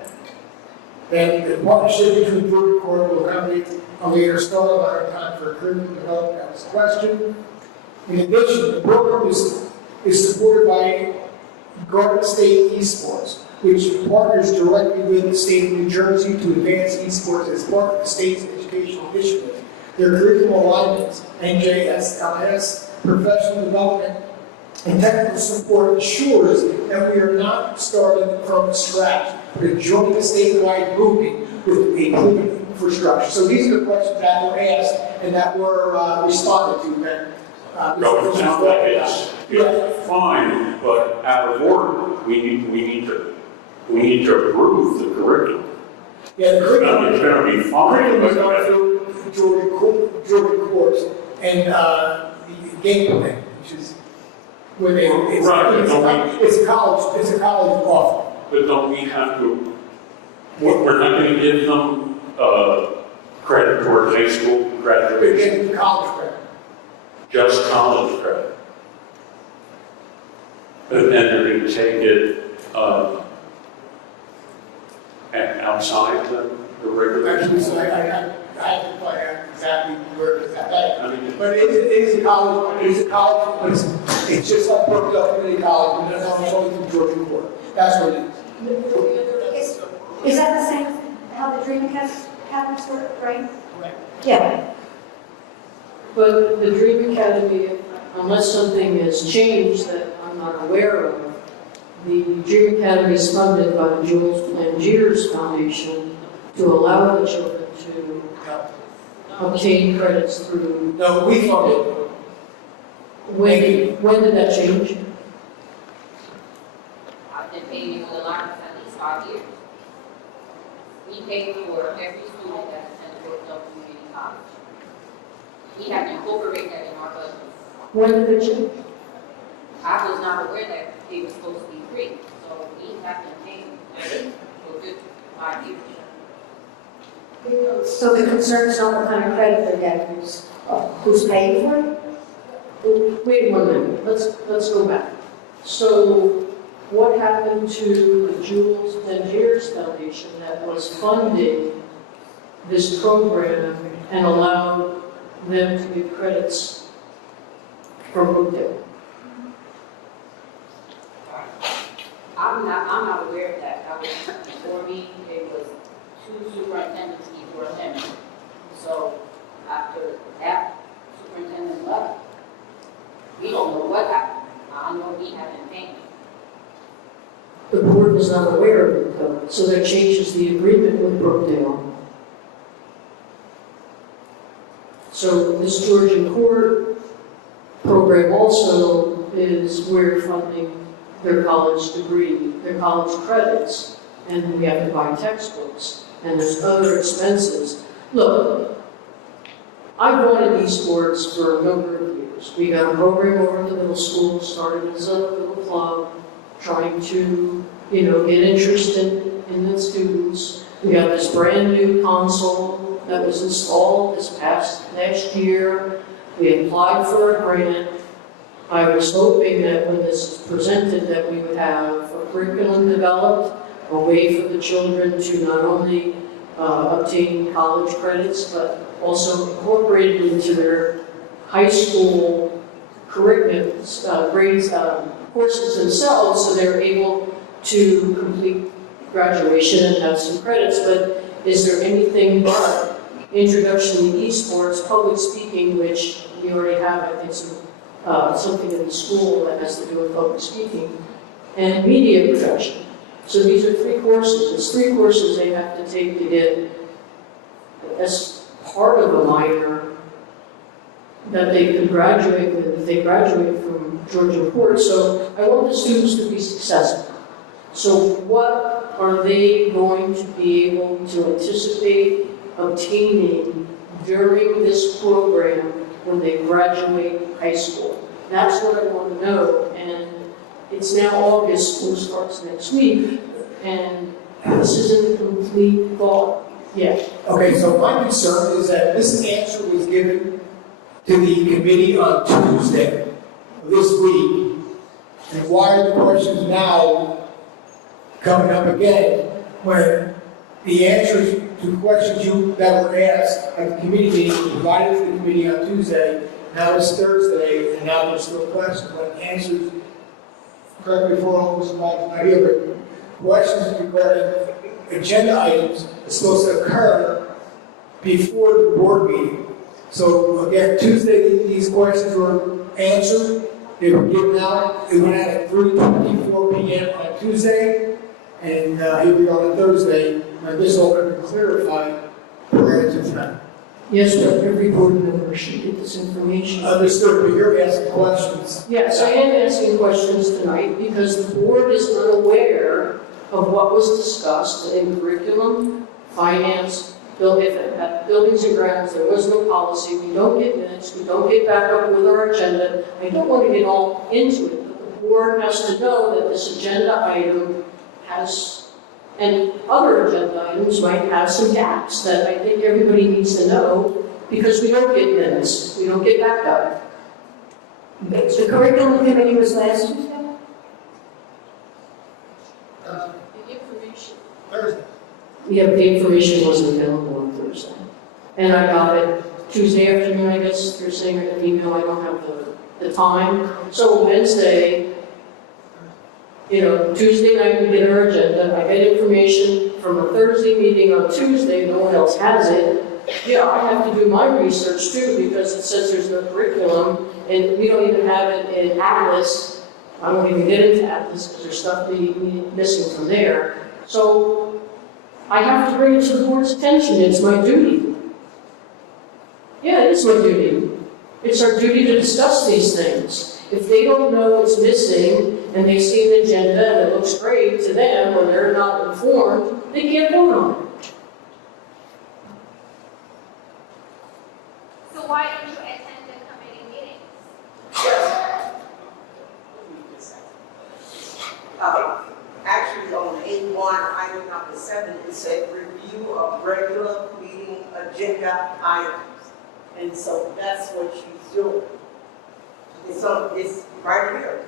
And the partnership between Georgia Court will accommodate a later start of our time for curriculum development. That was the question. In addition, the program is supported by Garden State Esports, which partners directly with the state of New Jersey to advance esports as part of the state's educational initiative. Their curriculum alignments, NJSLS, professional development, and technical support ensures that we are not starting from scratch, but joining a statewide movement with a proven infrastructure. So these are the questions that were asked and that were responded to, Ben. No, it sounds like it's fine, but out of order, we need to approve the curriculum. Yeah, the curriculum. It's going to be fine. Curriculum is going through Georgia courts and the game plan, which is where they, it's a college offer. But don't we have to? We're not going to give them credit towards high school graduation. We're getting college credit. Just college credit. And then they're going to take it outside the regular. Actually, so I have to find out exactly where it's at. But it is a college, but it's just like Brooklyn Community College, but it's only through Georgia Court. That's what it is. Is that the same, how the Dream Academies work, right? Right. Yeah. But the Dream Academy, unless something has changed that I'm not aware of, the Dream Academy is funded by the Jules Plangiers Foundation to allow the children to obtain credits through. No, we fund it. When did that change? I've been paying for the line for at least 5 years. We pay for every student that attends Brooklyn Community College. We have to incorporate that in our budget. When did it change? I was not aware that it was supposed to be free, so we have been paying for a good 5 years. So the concern is not what kind of credit they're getting, who's paying for it? Wait 1 minute, let's go back. So what happened to the Jules Plangiers Foundation that was funding this program and allowed them to get credits from Brookdale? I'm not aware of that. That was before me. It was 2 superintendents before him. So after that superintendent left, we don't know what happened. I know we haven't paid. The board was not aware of it though, so that changes the agreement with Brookdale. So this Georgian Court program also is we're funding their college degree, their college credits, and we have to buy textbooks, and there's other expenses. Look, I've wanted esports for a number of years. We got a program over at the middle school, started as a little club, trying to, get interest in the students. We got this brand new console that was installed last year. We applied for a grant. I was hoping that when this is presented that we would have a curriculum developed, a way for the children to not only obtain college credits, but also incorporate it into their high school curriculums, grades, courses themselves, so they're able to complete graduation and have some credits. But is there anything but introduction to esports, public speaking, which we already have, I think, something in the school that has to do with public speaking, and media production. So these are 3 courses. It's 3 courses they have to take to get part of a minor that they could graduate with if they graduate from Georgia Port. So I want the students to be successful. So what are they going to be able to anticipate obtaining during this program when they graduate high school? That's what I want to know. And it's now August, school starts next week, and this isn't a complete thought yet. Okay, so my concern is that this answer was given to the committee on Tuesday of this week. And why are the questions now coming up again when the answers to questions that were asked at the committee meeting were provided to the committee on Tuesday, now it's Thursday, and now there's still questions, but answers, correct me if I'm wrong, Mr. Mike, not here, but questions regarding agenda items are supposed to occur before the board meeting. So again, Tuesday, these questions were answered, they were given out, it went out at 3:24 p.m. on Tuesday, and here we are on Thursday, and this all can be clarified prior to tonight. Yes, but every board member should get this information. Understood, but you're asking questions. Yes, I am asking questions tonight because the board is unaware of what was discussed in curriculum, finance, buildings and grounds. There was no policy. We don't get minutes. We don't get back up with our agenda. I don't want to get all into it, but the board has to know that this agenda item has, and other agenda items might have some gaps that I think everybody needs to know because we don't get minutes. We don't get back up. The curriculum committee was last Tuesday? The information. Thursday. Yeah, but the information wasn't available on Thursday. And I got it Tuesday afternoon, I guess, they're saying in an email, I don't have the time. So Wednesday, Tuesday night we get our agenda, I get information from a Thursday meeting on Tuesday, no one else has it. Yeah, I have to do my research too because it says there's no curriculum and we don't even have it in Atlas. I won't even get into Atlas because there's stuff missing from there. So I have to bring it to the board's attention, it's my duty. Yeah, it is my duty. It's our duty to discuss these things. If they don't know it's missing and they see an agenda and it looks great to them when they're not informed, they can't vote on it. So why don't you attend the committee meetings? Actually, on A1, item number 7, it said review of regular meeting agenda items. And so that's what she's doing. It's right here.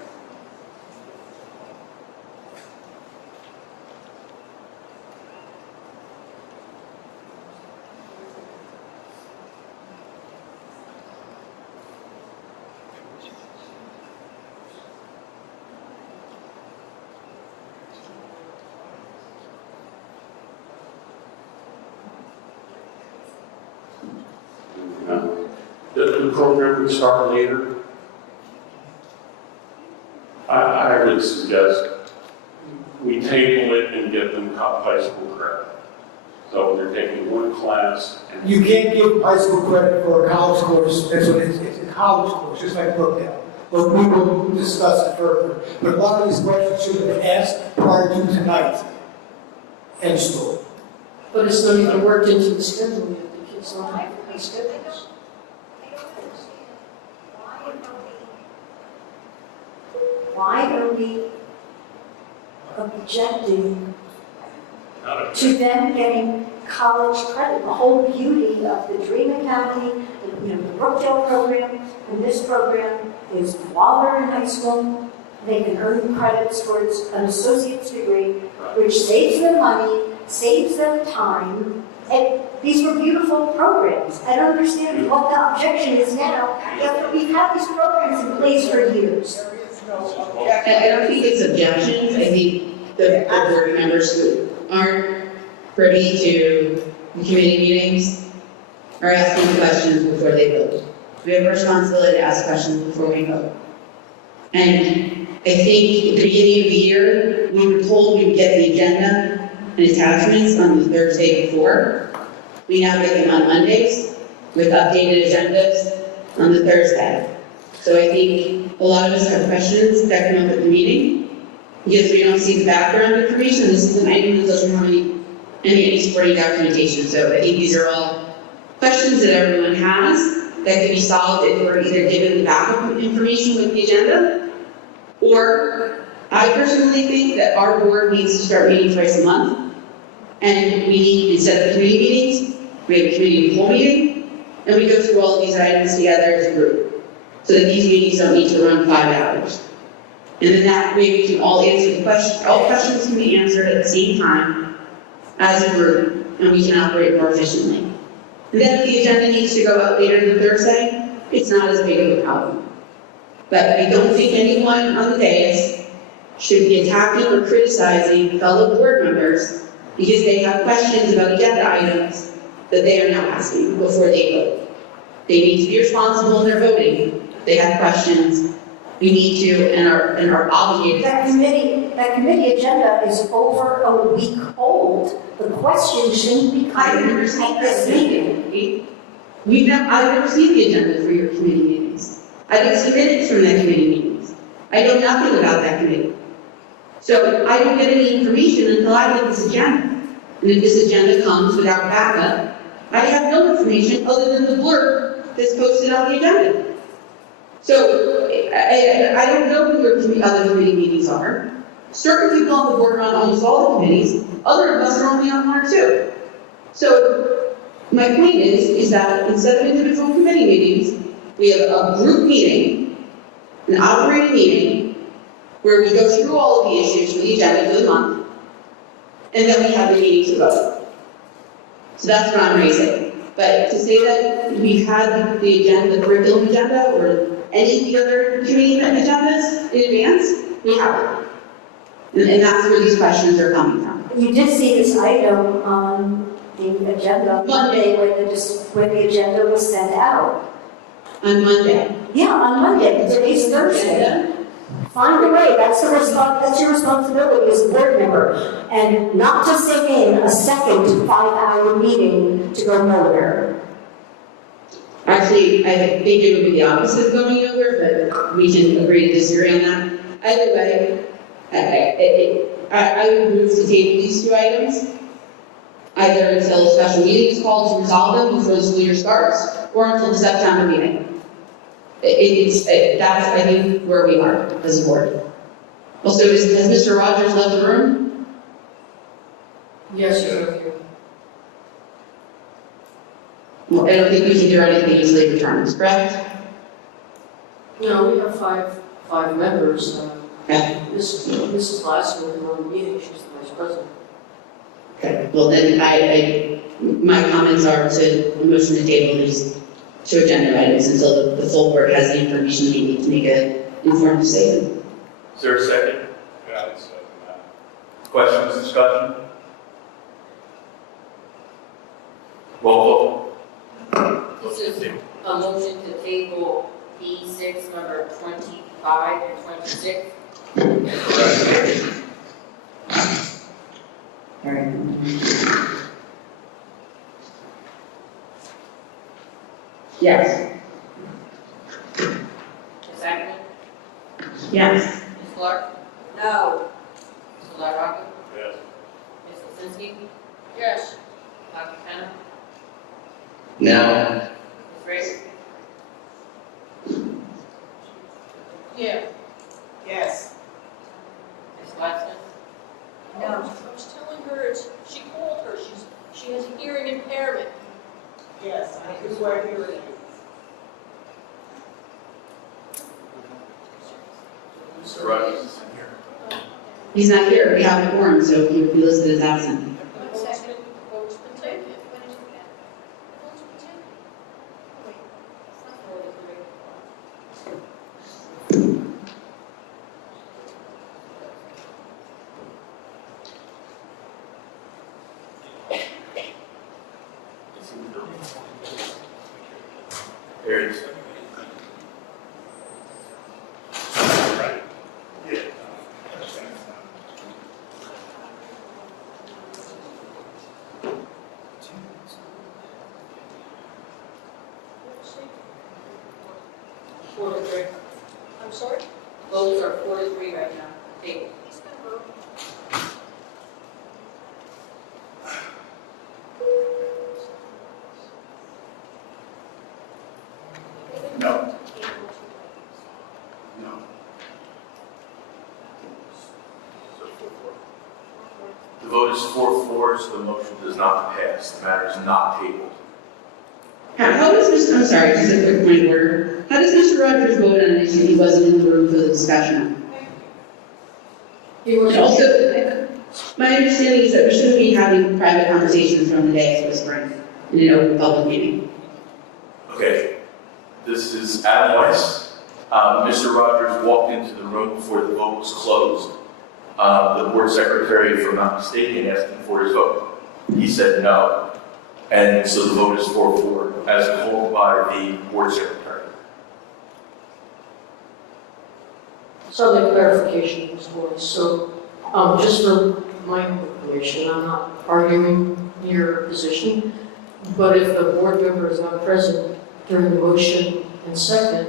The program would start later. I would suggest we table it and get them high school credit. So they're taking one class. And You can't give high school credit for a college course, that's what it's a college course, just like Brookdale. But we will discuss it further. But a lot of these questions should have been asked prior to tonight. End story. But it's not even worked into the schedule yet, the kids don't have schedules. Why are we objecting to them getting college credit? The whole beauty of the Dream Academy, the Brookdale program, and this program is while they're in high school, they can earn credits towards an associate's degree, which saves them money, saves them time, and these were beautiful programs. I don't understand what the objection is now, after we've had these programs in place for years. I don't think it's objections. I think the board members who aren't privy to the committee meetings are asking questions before they vote. We have a responsibility to ask questions before we vote. And I think at the beginning of the year, we were told we would get the agenda and attachments on the Thursday before. We now get them on Mondays. with updated agendas on the Thursday. So I think a lot of us have questions that come up at the meeting because we don't see the background information. This is an item that doesn't have any supporting documentation. So I think these are all questions that everyone has that can be solved if we're either given the backup information with the agenda, or I personally think that our board needs to start meeting twice a month. And we need, instead of committee meetings, we have a committee of the whole meeting, and we go through all of these items together as a group, so that these meetings don't need to run 5 hours. And then that way we can all answer the questions, all questions can be answered at the same time as a group, and we can operate more efficiently. And then if the agenda needs to go out later than Thursday, it's not as big of a problem. But I don't think anyone on the dais should be attacking or criticizing fellow board members because they have questions about agenda items that they are now asking before they vote. They need to be responsible in their voting. They have questions. We need to and are obligated. That committee agenda is over a week old. The question shouldn't be coming at this meeting. I've never seen the agenda for your committee meetings. I didn't see minutes from that committee meetings. I know nothing about that committee. So I don't get any information until I get this agenda. And if this agenda comes without backup, I have no information other than the blurb that's posted on the agenda. So I don't know who your other committee meetings are. Certain people on the board are on almost all the committees. Other of us are only on 1 or 2. So my point is that instead of individual committee meetings, we have a group meeting, an operating meeting, where we go through all of the issues for the agenda for the month, and then we have the meeting to vote. So that's what I'm raising. But to say that we've had the agenda, the curriculum agenda, or any of the other committee agendas in advance, we haven't. And that's where these questions are coming from. You did see this item on the agenda Monday when the agenda was sent out. On Monday? Yeah, on Monday. Today's Thursday. Find a way. That's your responsibility as a board member, and not to sink in a second 5-hour meeting to go nowhere. Actually, I think it would be the opposite of going nowhere, but we can agree to disagree on that. Either way, I would move to table these 2 items, either until a special meeting is called to resolve them before the school year starts, or until the September meeting. That's, I think, where we are as a board. Also, has Mr. Rogers left the room? Yes, sir. Well, I don't think we can do anything until he returns, correct? No, we have five members. Okay. Mrs. Glassman is on the meeting, she's the vice president. Okay, well then my comments are to motion to table these 2 agenda items until the full board has the information they need to make an informed decision. Is there a second? Yeah, questions, discussion? Roll call. This is a motion to table B6 number 25 and 26. Yes. Ms. Ackerman? Yes. Ms. Clark? No. Mr. LaRocca? Yes. Ms. Lisinski? Yes. Dr. Penna? No. Ms. Race? Yeah. Yes. Ms. Glassman? No, I was telling her, she called her, she has a hearing impairment. Yes, I is where he is. Mr. Rogers is in here. He's not here, we have a quorum, so he would be listed as absent. One second, the vote's been taken. When did you get? The vote's been taken. Wait, it's not voted, right? There it is. 4-3. I'm sorry? Votes are 4-3 right now. Table. Who's gonna vote? No. No. The vote is 4-4, so the motion does not pass. The matter is not tabled. How does Mr., I'm sorry, just a quick point of order. How does Mr. Rogers vote on an issue he wasn't in the room for the discussion? And also, my understanding is that we shouldn't be having private conversations from the day of this spring in an open public meeting. Okay, this is Adam Weiss. Mr. Rogers walked into the room before the vote was closed. The board secretary, if I'm not mistaken, asked him for his vote. He said no, and so the vote is 4-4, as called by the board secretary. So the clarification was voiced. So, just for my information, I'm not arguing your position, but if a board member is not present during the motion and second,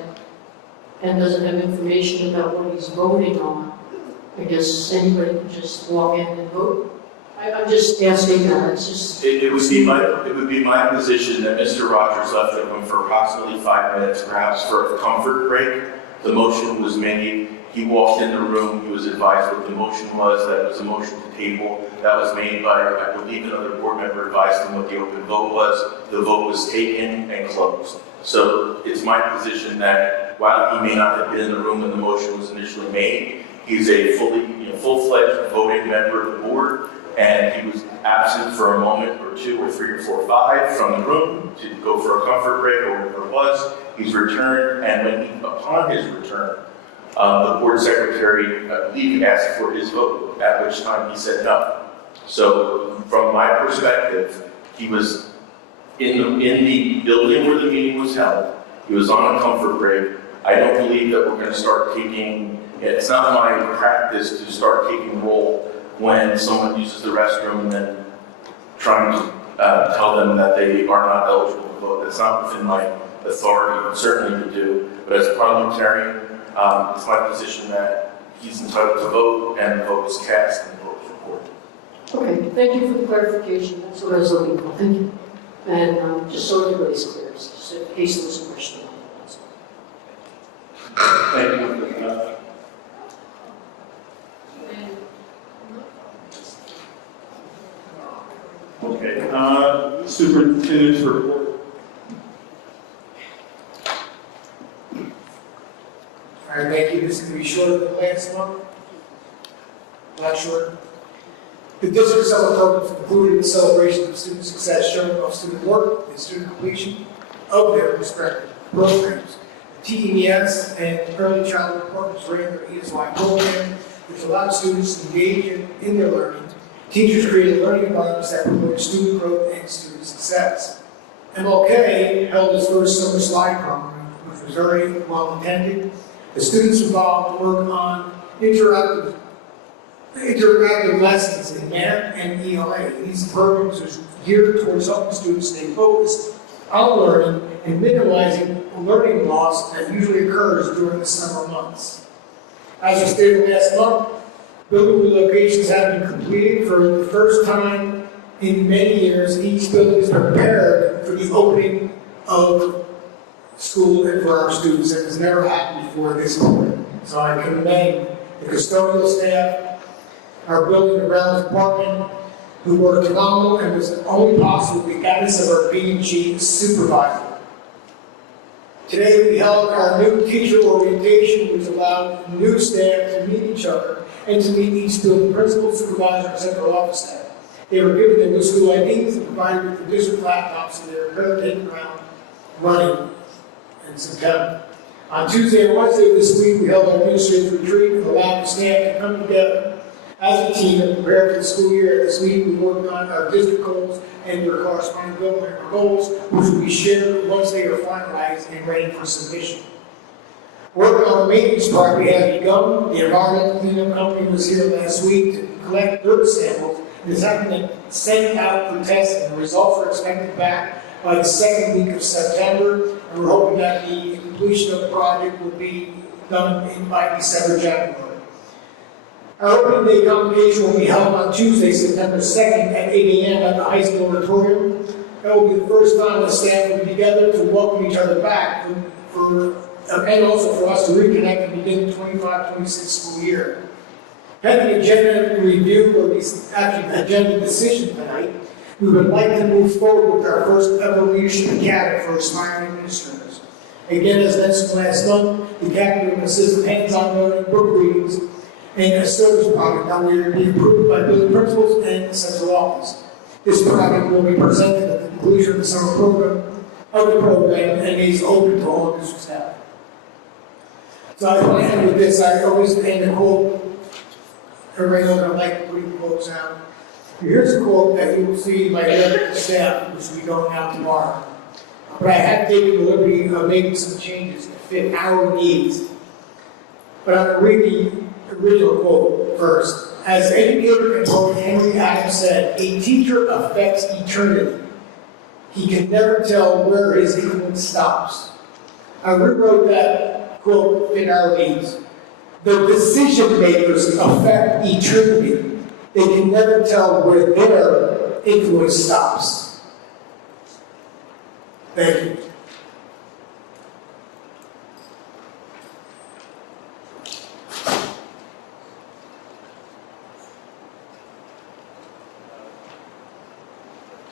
and doesn't have information about what he's voting on, I guess anybody can just walk in and vote. I'm just asking that, it's just... It would be my position that Mr. Rogers left the room for approximately 5 minutes, perhaps for a comfort break. The motion was made. He walked in the room. He was advised what the motion was. That was a motion to table. That was made by, I believe, another board member advised him what the open vote was. The vote was taken and closed. So it's my position that while he may not have been in the room when the motion was initially made, he's a full-fledged voting member of the board, and he was absent for a moment or 2 or 3 or 4 or 5 from the room to go for a comfort break or whatever it was. He's returned, and upon his return, the board secretary, I believe, asked for his vote, at which time he said no. So from my perspective, he was in the building where the meeting was held. He was on a comfort break. I don't believe that we're going to start taking, it's not my practice to start taking roll when someone uses the restroom and then trying to tell them that they are not eligible to vote. That's not within my authority, certainly to do. But as a parliamentarian, it's my position that he's entitled to vote, and the vote was cast and the vote was recorded. Okay, thank you for the clarification. That's what I was looking for. Thank you. And just so everybody's clear, just in case there was a question. Thank you. Okay, superintendent's report. All right, thank you. This is going to be shorter than last month. A lot shorter. The district summer programs included the celebration of student success, showing off student work and student completion of their respective programs. TES and early childhood departments ran their ESY program, which allowed students to engage in their learning. Teachers created learning environments that promoted student growth and student success. MLK held its first summer slide program, which was very well attended. The students involved work on interactive lessons in math and ELA. These programs are geared towards helping students stay focused on learning and minimizing learning loss that usually occurs during the summer months. As we stated last month, building relocations have been completed for the first time in many years. Each building is prepared for the opening of school and for our students. That has never happened before this point. So I commend the custodial staff, our building and grounds department, who worked phenomenal and was only possible with the guidance of our B&G supervisor. Today we held our new teacher orientation, which allowed new staff to meet each other and to meet each building principal, supervisor, and central office staff. They were given their new school IDs and provided with the district laptops, so they were prepared to hit the ground running in September. On Tuesday and Wednesday of this week, we held our administrative retreat and allowed the staff to come together as a team and prepare for the school year. This week, we worked on our district goals and their corresponding government goals, which will be shared once they are finalized and ready for submission. Work on the maintenance property has begun. The environmental cleanup company was here last week to collect dirt samples and is having sent out for testing. The results are expected back by the second week of September, and we're hoping that the completion of the project will be done by December, January. Our opening day convocation will be held on Tuesday, September 2nd at 8 a.m. at the high school auditorium. That will be the first time the staff will be together to welcome each other back and also for us to reconnect and begin the 25-26 school year. Pending agenda review, or at least actually agenda decision tonight, we would like to move forward with our first ever leadership academy for aspiring administrators. Again, as mentioned last month, the academy will assist with hands-on learning, book readings, and a service project that will be approved by building principals and the central office. This project will be presented at the conclusion of the summer program and is open to all district staff. So I want to end with this. I always end the quote. Everybody knows I like putting quotes out. Here's a quote that you will see by the staff, which will be going out tomorrow. But I have taken the liberty of making some changes to fit our needs. But I'm going to read the original quote first. As educator and poet Henry Adams said, a teacher affects eternity. He can never tell where his influence stops. I rewrote that quote in our needs. The decision makers affect eternity. They can never tell where their influence stops. Thank you.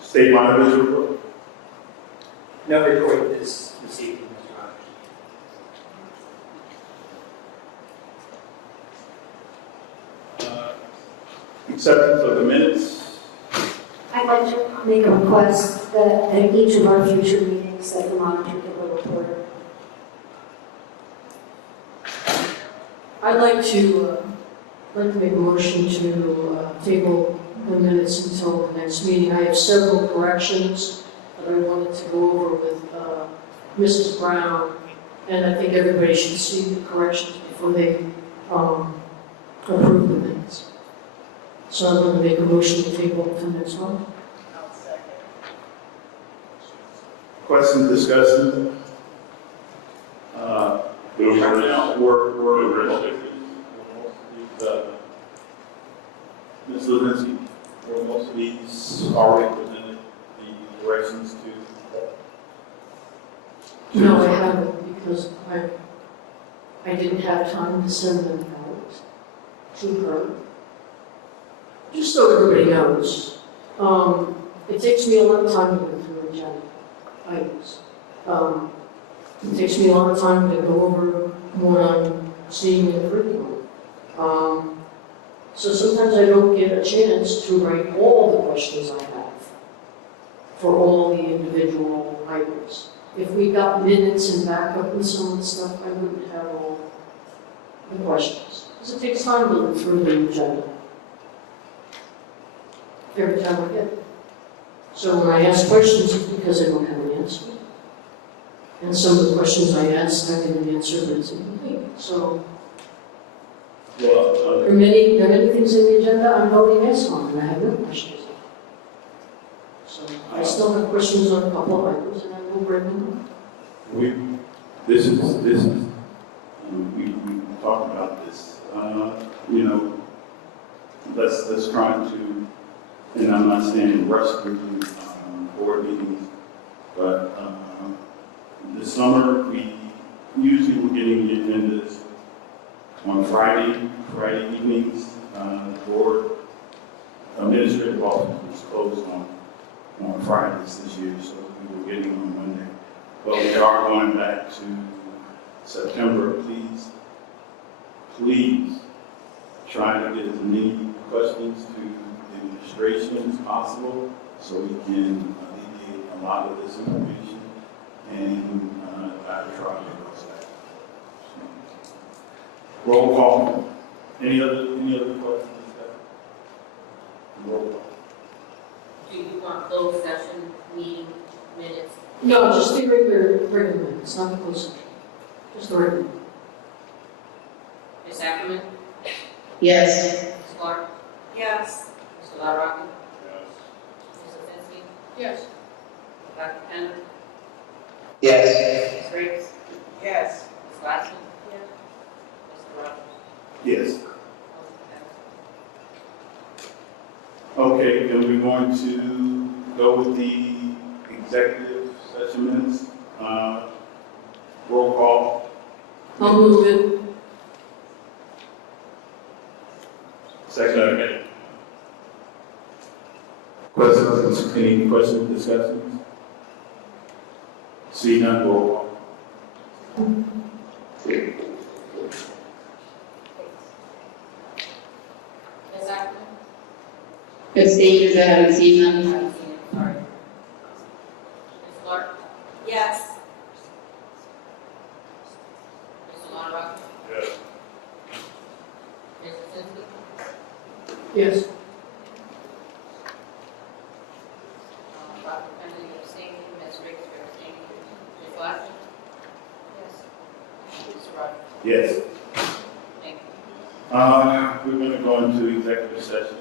State monitor's report. No report this evening, Mr. Honor. Acceptance of the minutes. I'd like to make a request that at each of our future meetings that the monitor give a report. I'd like to make a motion to table the minutes until the next meeting. I have several corrections that I wanted to go over with Mrs. Brown, and I think everybody should see the corrections before they approve the minutes. So I'm going to make a motion to table until next month. Questions, discussion? Ms. Levinsky, were most of these already presented, the directions to? No, I haven't, because I didn't have time to send them out to her. Just so everybody knows, it takes me a lot of time to go through agenda items. It takes me a lot of time to go over what I'm seeing in the curriculum. So sometimes I don't get a chance to write all the questions I have for all the individual items. If we got minutes and backup and some of the stuff, I wouldn't have all the questions. Because it takes time to look through the agenda. Every time I get it. So when I ask questions, it's because I don't have an answer. And some of the questions I asked, I didn't answer, but it's incomplete. So there are many things in the agenda I'm voting yes on, and I have no questions. So I still have questions on a couple of items, and I will bring them up. This is, we talked about this, let's try to, and I'm not saying rush through board meetings, but this summer, we usually we're getting the agendas on Friday evenings. The board administrative office was closed on Fridays this year, so we were getting on Monday. But we are going back to September. Please try to get as many questions to the administration as possible so we can alleviate a lot of this information and I try to get those back. Roll call. Any other questions? Roll call. Do you want closed session meeting minutes? No, just the regular minutes, not the closed session. Just the regular. Ms. Ackerman? Yes. Ms. Clark? Yes. Mr. LaRocca? Yes. Yes. Dr. Penna? Yes. Ms. Riggs? Yes. Ms. Watson? Mr. Rogers? Yes. Okay, then we're going to go with the executive session minutes. Roll call. I'll move it. Second. Questions? Any questions, discussions? See none, roll call. Ms. Ackerman? Abstain because I haven't seen them. Sorry. Ms. Clark? Yes. Mr. Longrock? Yes. Ms. Lozinski? Yes. Dr. Penna, you abstaining. Ms. Riggs, you're abstaining. Ms. Watson? Yes. Mr. Rogers? Yes. Thank you. We're going to go into executive session.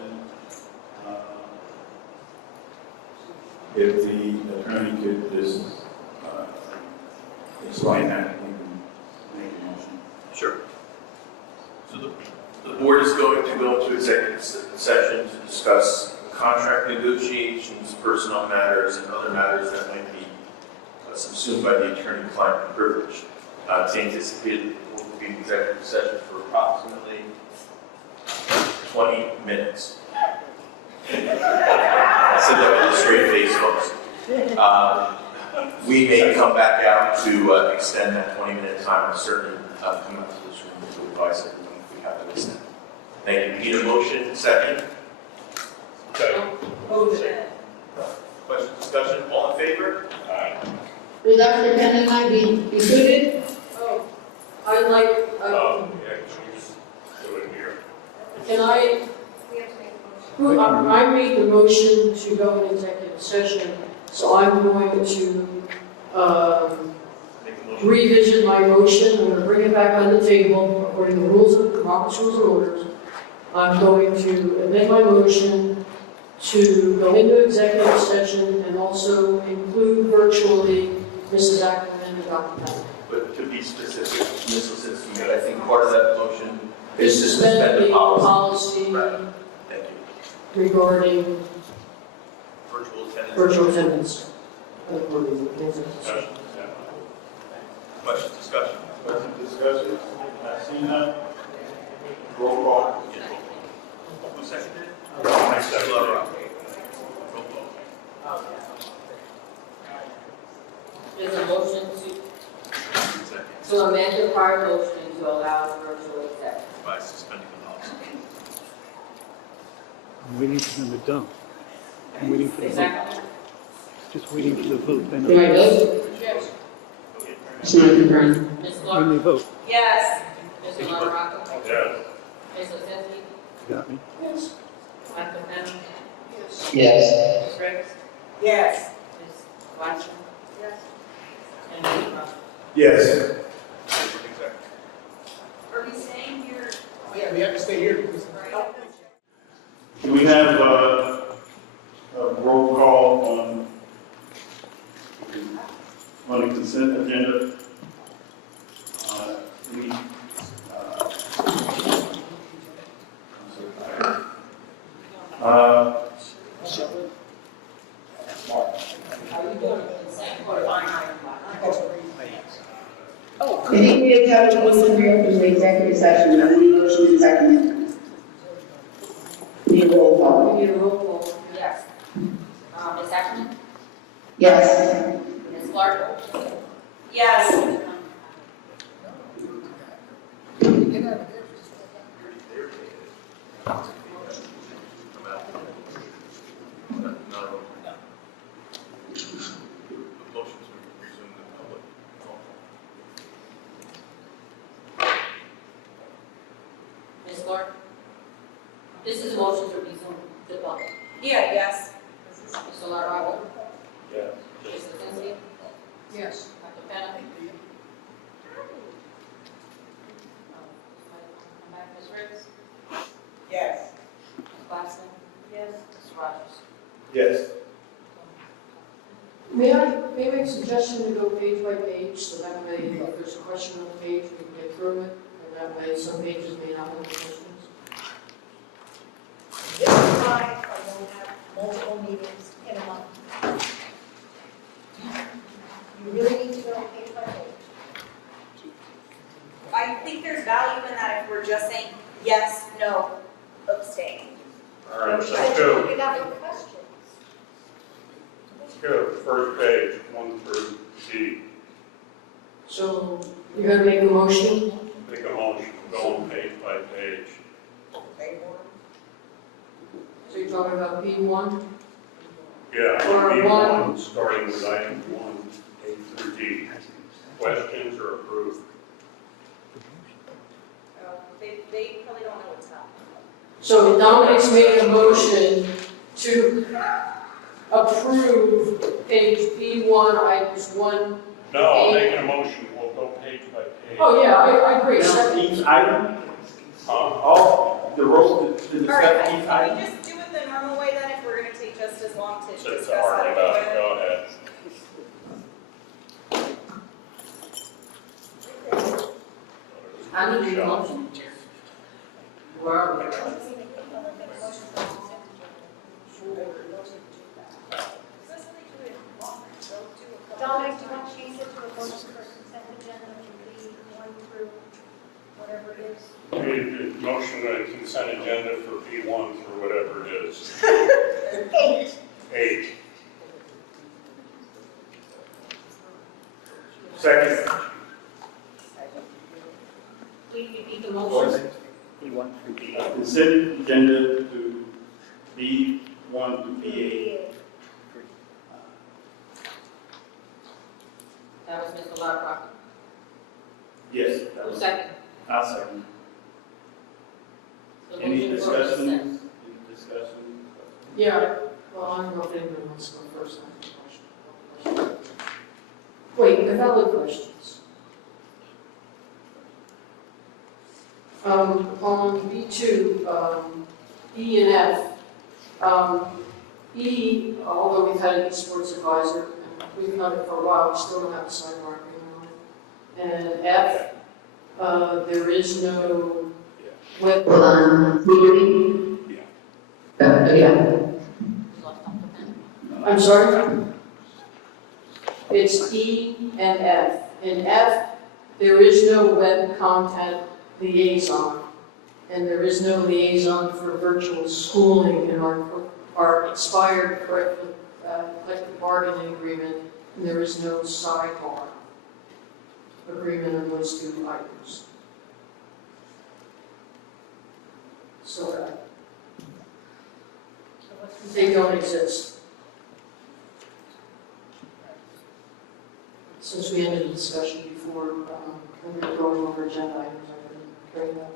If the attorney could just explain that, we can make a motion. Sure. So the board is going to go into executive session to discuss contract negotiations, personnel matters, and other matters that might be subsumed by the attorney-client privilege. It's anticipated that we'll be in executive session for approximately 20 minutes. I said that with a straight face, folks. We may come back out to extend that 20-minute time, and certainly come out to this room to advise everyone if we have to extend. Thank you. Need a motion, second? Motion. Question, discussion, all in favor? Aye. Will Dr. Penn and I be included? Oh, I'd like, Yeah, choose. Do it here. can I, I made the motion to go in executive session, so I'm going to Make a motion. revision my motion. I'm going to bring it back on the table according to the rules of, Robert's Rules of Orders. I'm going to amend my motion to go into executive session and also include virtually Mrs. Ackerman and Dr. Penn. But to be specific, Ms. Lozinski, I think part of that motion is to suspend the policy. Right. Thank you. Regarding Virtual attendance. discussion. Questions, discussion? Questions, discussion? I see none. Roll call. Who seconded? Myself. Roll call. There's a motion to amend the prior motion to allow virtual executive. By suspending the policy. I'm waiting for them to dump. I'm waiting for the vote. Exactly. Just waiting for the vote. Then Do I vote? Yes. Just want to confirm. Ms. when Clark? they vote, Yes. Mr. Longrock? Yes. Ms. Lozinski? you got me? Yes. Dr. Penna? Yes. Ms. Riggs? Yes. Ms. Watson? Yes. And Mr. Rogers? Yes. Are we staying here? Yeah, we have to stay here because. We have a roll call on the consent agenda. I think we have covered most of the from the executive session, and any motion is seconded. Need a roll call? We need a roll call. Yes. Ms. Ackerman? Yes. Ms. Clark? Yes. Ms. Clark? This is a motion to resume the public. Yeah, yes. Mr. Longrock? Yes. Ms. Lozinski? Yes. Dr. Penna? Come back, Ms. Riggs? Yes. Ms. Watson? Yes. Mr. Rogers? Yes. May I make a suggestion to go page by page, so that way, if there's a question on the page, we can get through it, and that way some pages may not have questions. This is why I won't have multiple meetings in a month. You really need to go page by page. I think there's value in that if we're just saying yes, no, abstain. All right, But let's you go. pick it up with questions. Let's go. First page, 1 through G. So, you're gonna make a motion? Make a motion, go on page by page. So you're talking about B1? Yeah, Or B1, starting with item 1, A through D. Questions are approved. They probably don't know what's happening. So Dominic's made a motion to approve page B1, items 1. No, I'm making a motion, we'll go page by page. Oh, yeah, I agree. Now, each item, the roll, to discuss All right, each can item. we just do it the normal way then, if we're gonna take just as long to Since discuss I already that? about it, go ahead. I need a motion. Where are we? Dominic, do you want to change it to a motion for consent agenda to be 1 through whatever it is? Motion on consent agenda for P1 through whatever it is. 8. 8. Second. Please repeat the motion. Consent agenda to B1 to B8. That was Mr. Lockrock. Yes. that Who's was- second? I'll second. The Any motion for consent. discussions? Any discussion? Yeah, well, I don't know if anyone wants to go first. Wait, valid questions. On B2, E and F, E, although we've had an esports advisor, and we've had it for a while, we still don't have a sidebar agreement on it. And F, there is no web. I'm sorry? It's E and F. In F, there is no web content liaison, and there is no liaison for virtual schooling in our expired collective bargaining agreement, and there is no sidebar agreement on those two items. So they don't exist. Since we ended the discussion before, when we were going over agenda items, I couldn't carry that.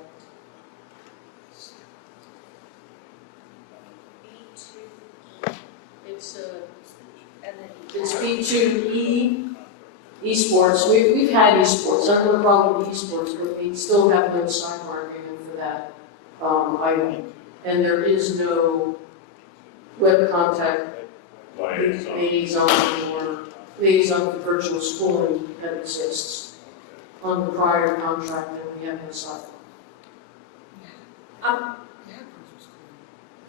It's B2E, esports. We've had esports. I don't have a problem with esports, but we still have no sidebar agreement for that item. And there is no web contact liaison or liaison for virtual schooling that exists on the prior contract, and we have no sidebar.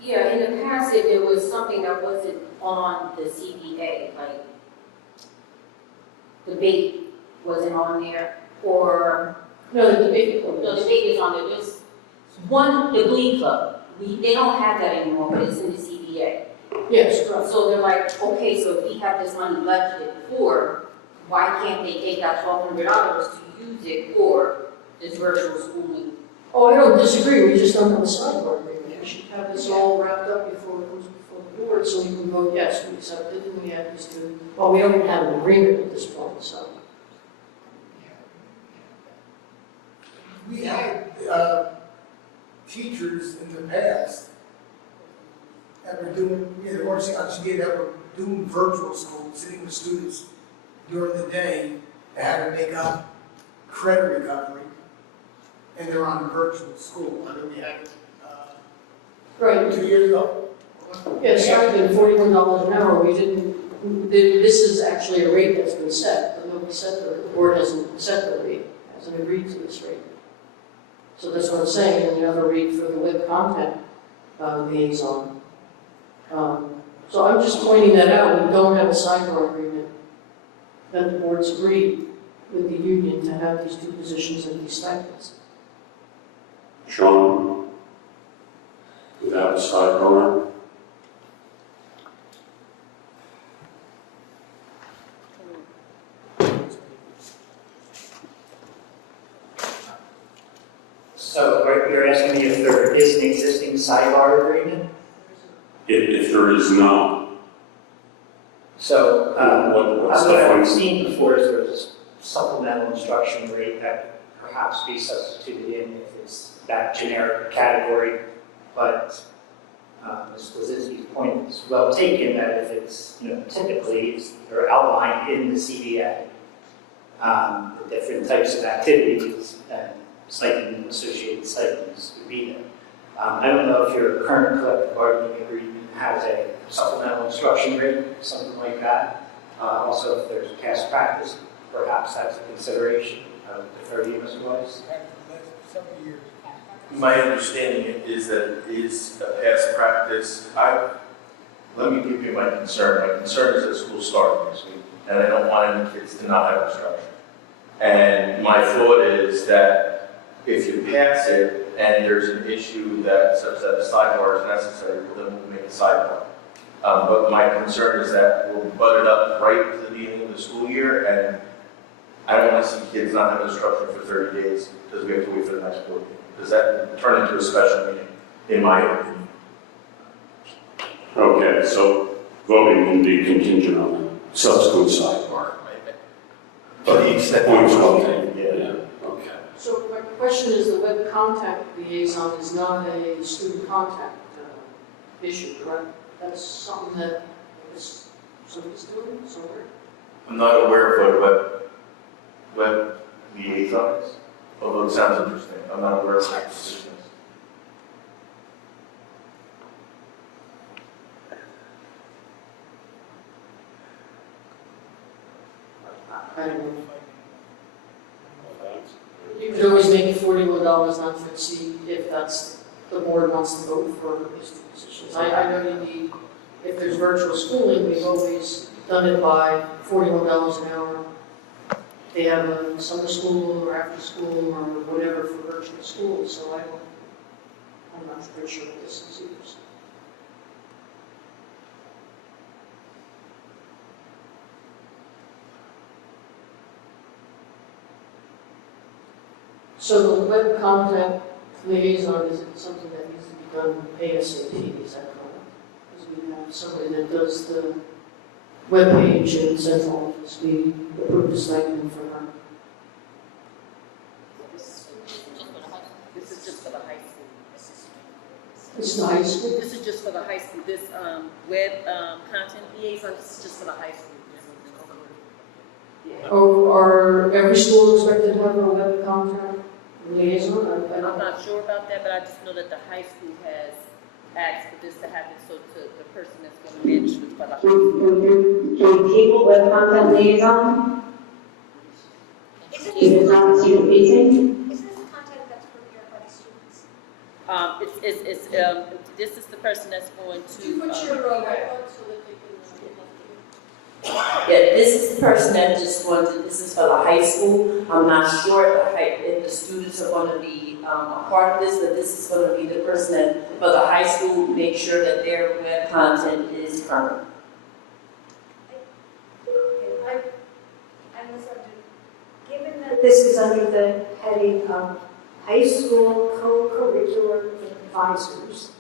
Yeah, in the past, if it was something that wasn't on the CBA, like debate wasn't on there, or. No, the debate. No, the debate is on there, there's one, the Glee Club, they don't have that anymore, but it's in the CBA. Yes, correct. So they're like, okay, so if we have this money budgeted for, why can't they take that $1,200 to use it for this virtual schooling? Oh, I don't disagree, we just don't have a sidebar agreement. We should have this all wrapped up before it comes before the board, so we can vote yes, we accept it, and we have these two. Well, we don't even have an agreement at this point, so. We had teachers in the past that were doing, the RCI did that were doing virtual school, sitting with students during the day, they had to make up credit recovery, and they're on virtual school. I mean, we had it Right. 2 years ago. Yeah, it started at $41 an hour, we didn't this is actually a rate that's been set, but nobody set the board hasn't set the rate, hasn't agreed to this rate. So that's what I'm saying, and you have a rate for the web content liaison. So I'm just pointing that out, we don't have a sidebar agreement that the board's agreed with the union to have these two positions and these stipends. Sean, without a sidebar, So you're asking me if there is an existing sidebar agreement? if there is not, So, what's the what I've point? seen before is there's a supplemental instruction rate that perhaps be substituted in if it's that generic category. But Ms. Blazinski's point is well taken that if it's, typically they're outlined in the CBA, the different types of activities and stipend associated stipends would be there. I don't know if your current collective bargaining agreement has a supplemental instruction rate, something like that. Also, if there's past practice, perhaps that's a consideration. I would defer to you, Mr. Weiss. My understanding is that it is a past practice. Let me give you my concern. My concern is that school starting next week, and I don't want any kids to not have instruction. And my thought is that if you pass it and there's an issue that such that a sidebar is necessary, well, then we'll make a sidebar. But my concern is that we'll butt it up right to the beginning of the school year, and I don't want to see kids not have instruction for 30 days because we have to wait for the next board meeting. Does that turn into a special meeting, in my opinion? Okay, so voting will be contingent on the subsequent sidebar. To the extent Points well taken, taken, okay. So my question is, the web contact liaison is not a student contact issue, correct? That's something that somebody's doing somewhere? I'm not aware of what web liaison is, although it sounds interesting. I'm not aware of that position. I don't know. You could always make it $41 not to exceed if that's, the board wants to vote for these two positions. I know you need, if there's virtual schooling, we've always done it by $41 an hour. They have a summer school or after school or whatever for virtual school, so I'm not very sure what this is either. So the web contact liaison is something that needs to be done ASAP, is that correct? Because we have somebody that does the web page in central office, we approved a stipend for her. This is just for the high school. It's the high school? This is just for the high school. This web content liaison, this is just for the high school. Are every school expected to have a web contact liaison? I'm not sure about that, but I just know that the high school has asked for this to happen, so to the person that's going to manage it for the high school. Can people web content liaison? Is it not student facing? Is this content that's prepared by the students? This is the person that's going to. You put your role right. Yeah, this is the person that just wanted, this is for the high school. I'm not sure if the students are going to be a part of this, but this is going to be the person that, for the high school, make sure that their web content is current. I'm listening. Given that this is under the heading of high school co-curricular advisors,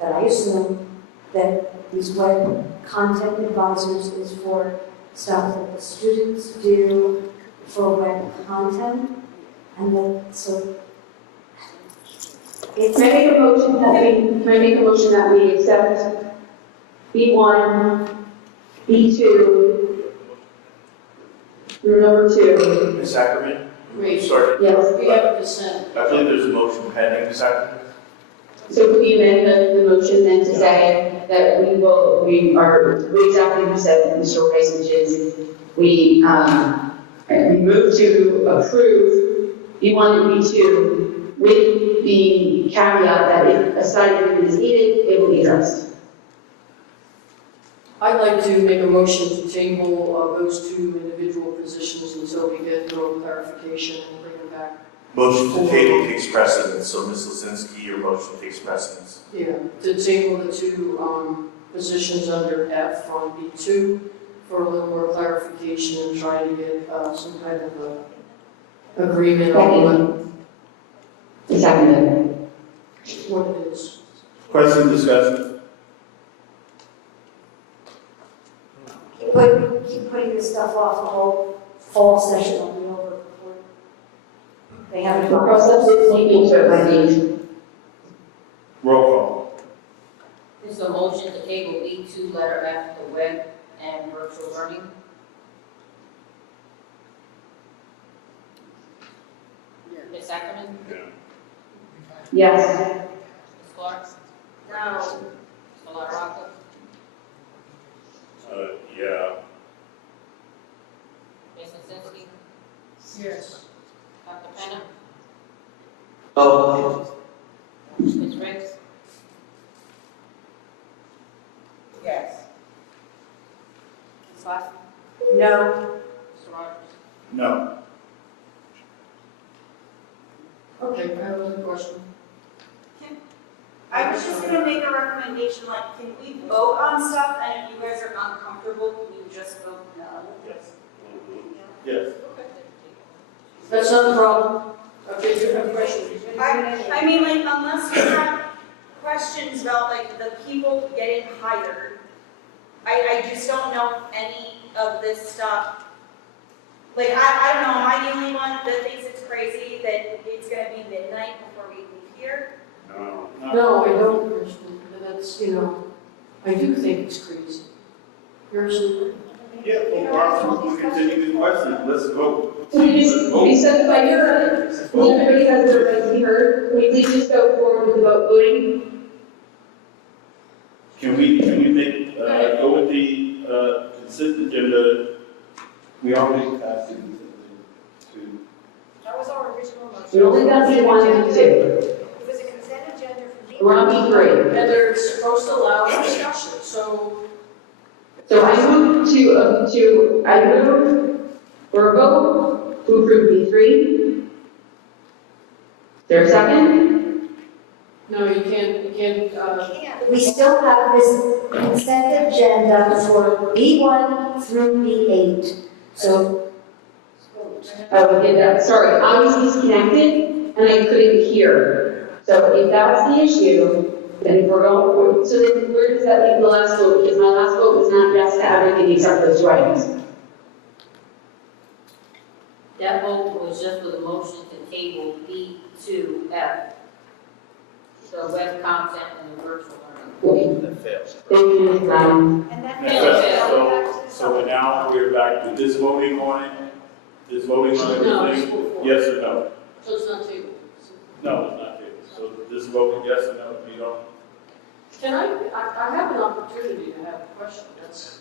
that I assume that these web content advisors is for stuff that the students do for web content, and then, so it's. Can I make a motion that we accept B1, B2, through number 2. Ms. Ackerman? Wait. Sorry. Yes. We have a dissent. I believe there's a motion pending, Ms. Ackerman. So could we amend the motion then to say that we are, exactly what you said, Mr. Rice, which is, we move to approve B1 and B2 with the caveat that if a side agreement is needed, it will be addressed. I'd like to make a motion to table those two individual positions until we get more clarification and bring them back. Motion to table takes precedence, so Ms. Lozinski, your motion takes precedence. Yeah, to table the two positions under F on B2 for a little more clarification and try to get some kind of a agreement on what it is. Question, discussion? Keep putting this stuff off the whole fall session will be over before they have The a process is taking to it, Roll call. Is a motion to table B2, letter F, the web and virtual learning? Ms. Ackerman? Yes. Ms. Clark? No. Mr. LaRocca? Yeah. Ms. Lozinski? Yes. Dr. Penna? Oh, Ms. Riggs? Yes. Ms. Glass? No. Mr. Rogers? No. Okay, I have another question. I was just gonna make a recommendation, like, can we vote on stuff, and if you guys are uncomfortable, can you just vote no? Yes. Yes. That's not a problem. Okay, do you have questions? I mean, like, unless you have questions about, like, the people getting hired, I just don't know if any of this stuff, like, I don't know, am I the only one that thinks it's crazy that it's gonna be midnight before we leave here? No. No, I don't, Kristen. That's, I do think it's crazy. You're absolutely. Yeah, well, we'll continue the question. Let's vote. We said by your, everybody has the right to be heard. Can we please just go forward with the voting? Can we make, go with the consent agenda? We already passed the consent agenda. That was our original motion. We only got B1 and B2. It was a consent agenda for me. We're on B3. And they're supposed to allow discussion, so. So I move for a vote to approve B3. Is there a second? No, you can't, We still have this consent agenda for B1 through B8. So, Sorry, I was disconnected and I couldn't hear. So if that was the issue, then if we're going, so then where does that leave the last vote? Because my last vote was not yes to everything except for those two items. That vote was just for the motion to table B2F, the web content and the virtual learning. that fails. Thank you, Ms. Brown. And that So now we're back to this voting on it, this voting on No, everything? it's Yes or no? so it's not tabled. No, it's not tabled. So this voting, yes or no, you don't? Can I have an opportunity to have a question, that's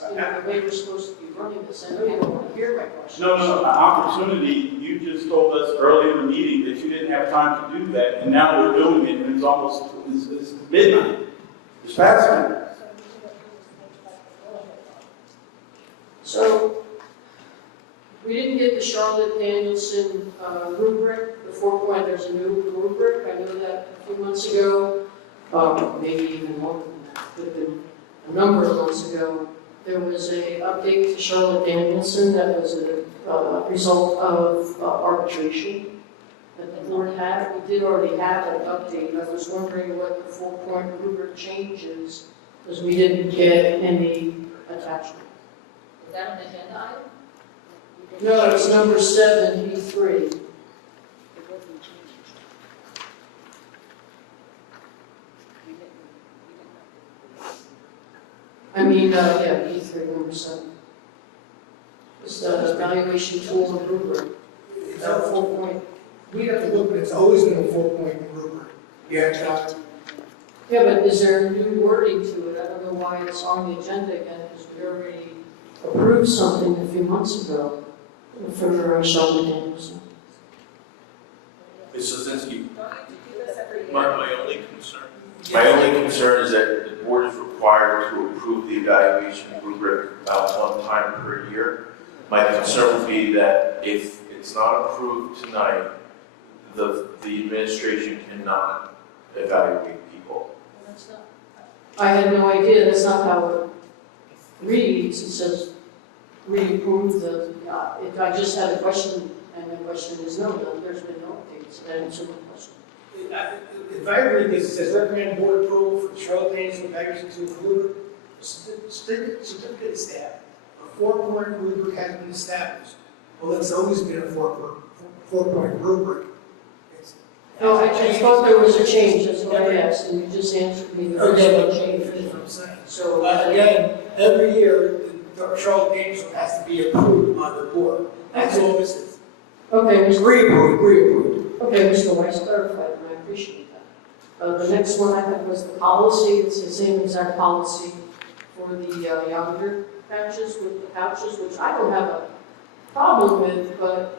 the way we're supposed to be running this, I know you don't want to hear my question. No, an opportunity, you just told us earlier in the meeting that you didn't have time to do that, and now we're doing it, and it's midnight. It's past midnight. So, we didn't get the Charlotte Danielson rubric, the 4-point, there's a new rubric, I know that a few months ago, maybe even longer than that, could have been a number of months ago. There was a update to Charlotte Danielson that was a result of arbitration that the board had. We did already have an update, I was wondering what the 4-point rubric change is, because we didn't get any attachment. Is that an agenda item? No, it's number 7, B3. Yeah, B3, number 7. It's the evaluation tool and rubric. It's a 4-point, we have to look, but it's always been a 4-point rubric. Yeah, Yeah, but is there new wording to it? I don't know why it's on the agenda again, because we already approved something a few months ago for Sheldon Danielson. Ms. Lozinski, my only concern is that the board is required to approve the evaluation rubric about 1 time per year. My concern would be that if it's not approved tonight, the administration cannot evaluate people. I had no idea, that's not how it reads. It says reapprove the, I just had a question, and the question is no, there's been no updates. That answered my question. If I read this, it says recommend board approval for Charlotte Danielson evaluation to include a certificate staff. A 4-point rubric has been established. Well, it's always been a 4-point rubric. No, I just thought there was a change, that's what I asked, and you just answered me. Okay, but change is what I'm saying. So again, every year, the Charlotte Danielson has to be approved by the board. That's all this is. Okay, Reapproved. Okay, Mr. Weiss clarified, and I appreciate that. The next one I had was the policy. It's the same exact policy for the yonder patches with the pouches, which I don't have a problem with, but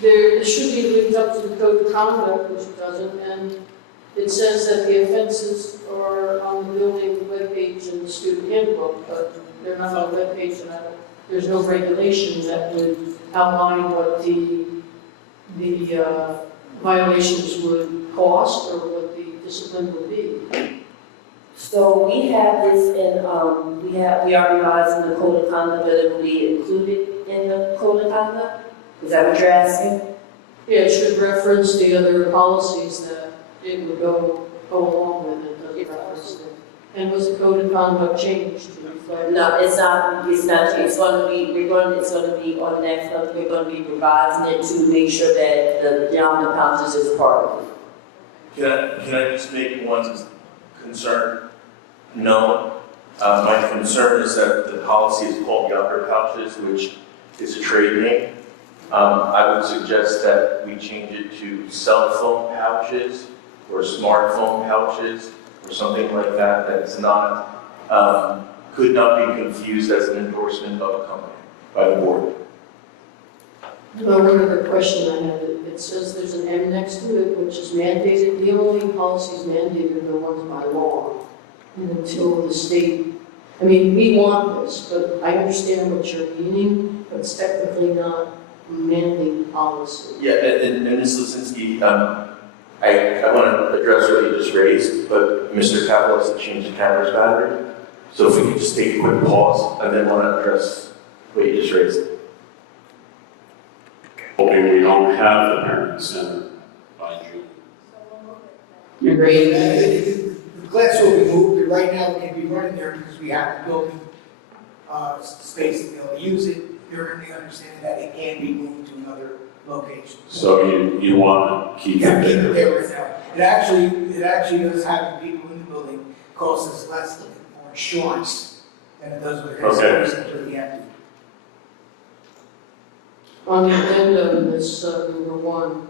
it should be linked up to the code of conduct, which it doesn't, and it says that the offenses are on the building webpage and the student handbook, but they're not on the webpage, and there's no regulation that would outline what the violations would cost or what the discipline would be. So we have this in, we are revising the code of conduct, but it will be included in the code of conduct? Is that what you're asking? Yeah, it should reference the other policies that it would go along with, it doesn't reference them. And was the code of conduct changed to reflect? No, it's not, it's gonna be, it's gonna be on next month, we're gonna be revising it to make sure that the down pouches is part of it. Can I just make one concern known? My concern is that the policy is called Younger Pouches, which is a trade name. I would suggest that we change it to cell phone pouches or smartphone pouches or something like that. That's not, could not be confused as an endorsement of a company by the board. One other question I had, it says there's an M next to it, which is mandated. The only policies mandated are the ones by law. And until the state, I mean, we want this, but I understand what you're meaning, but it's technically not mandated policy. Yeah, and Ms. Lozinski, I want to address what you just raised, but Mr. Capel has to change the camera's battery. So if we could just take a quick pause, and then want to address what you just raised. Hoping we don't have the parent center by June. Agreed. The class will be moved, but right now it can be running there because we have the building space to be able to use it. They're in the understanding that it can be moved to another location. So you want to keep it Yeah, keep it there? there right now. It actually does have people in the building, costs us less more insurance than it does with the completely empty. On the agenda, this number one,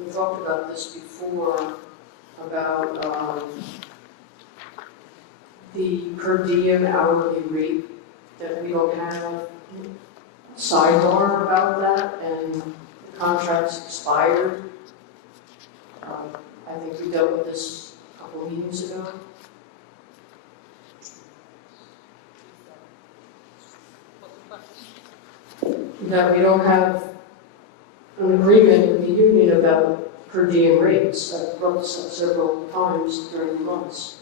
we talked about this before, about the per diem hourly rate, that we don't have sidebar about that, and the contract's expired. I think we dealt with this a couple of meetings ago. That we don't have an agreement with the union about per diem rates. I've brought this up several times during the months.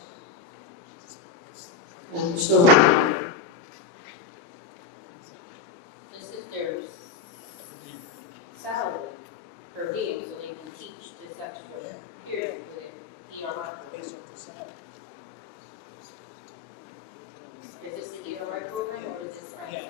And we still don't. This is their salary per diem, so they can teach this extra period with it, ERI. Is this the ERI program or is this? Yeah.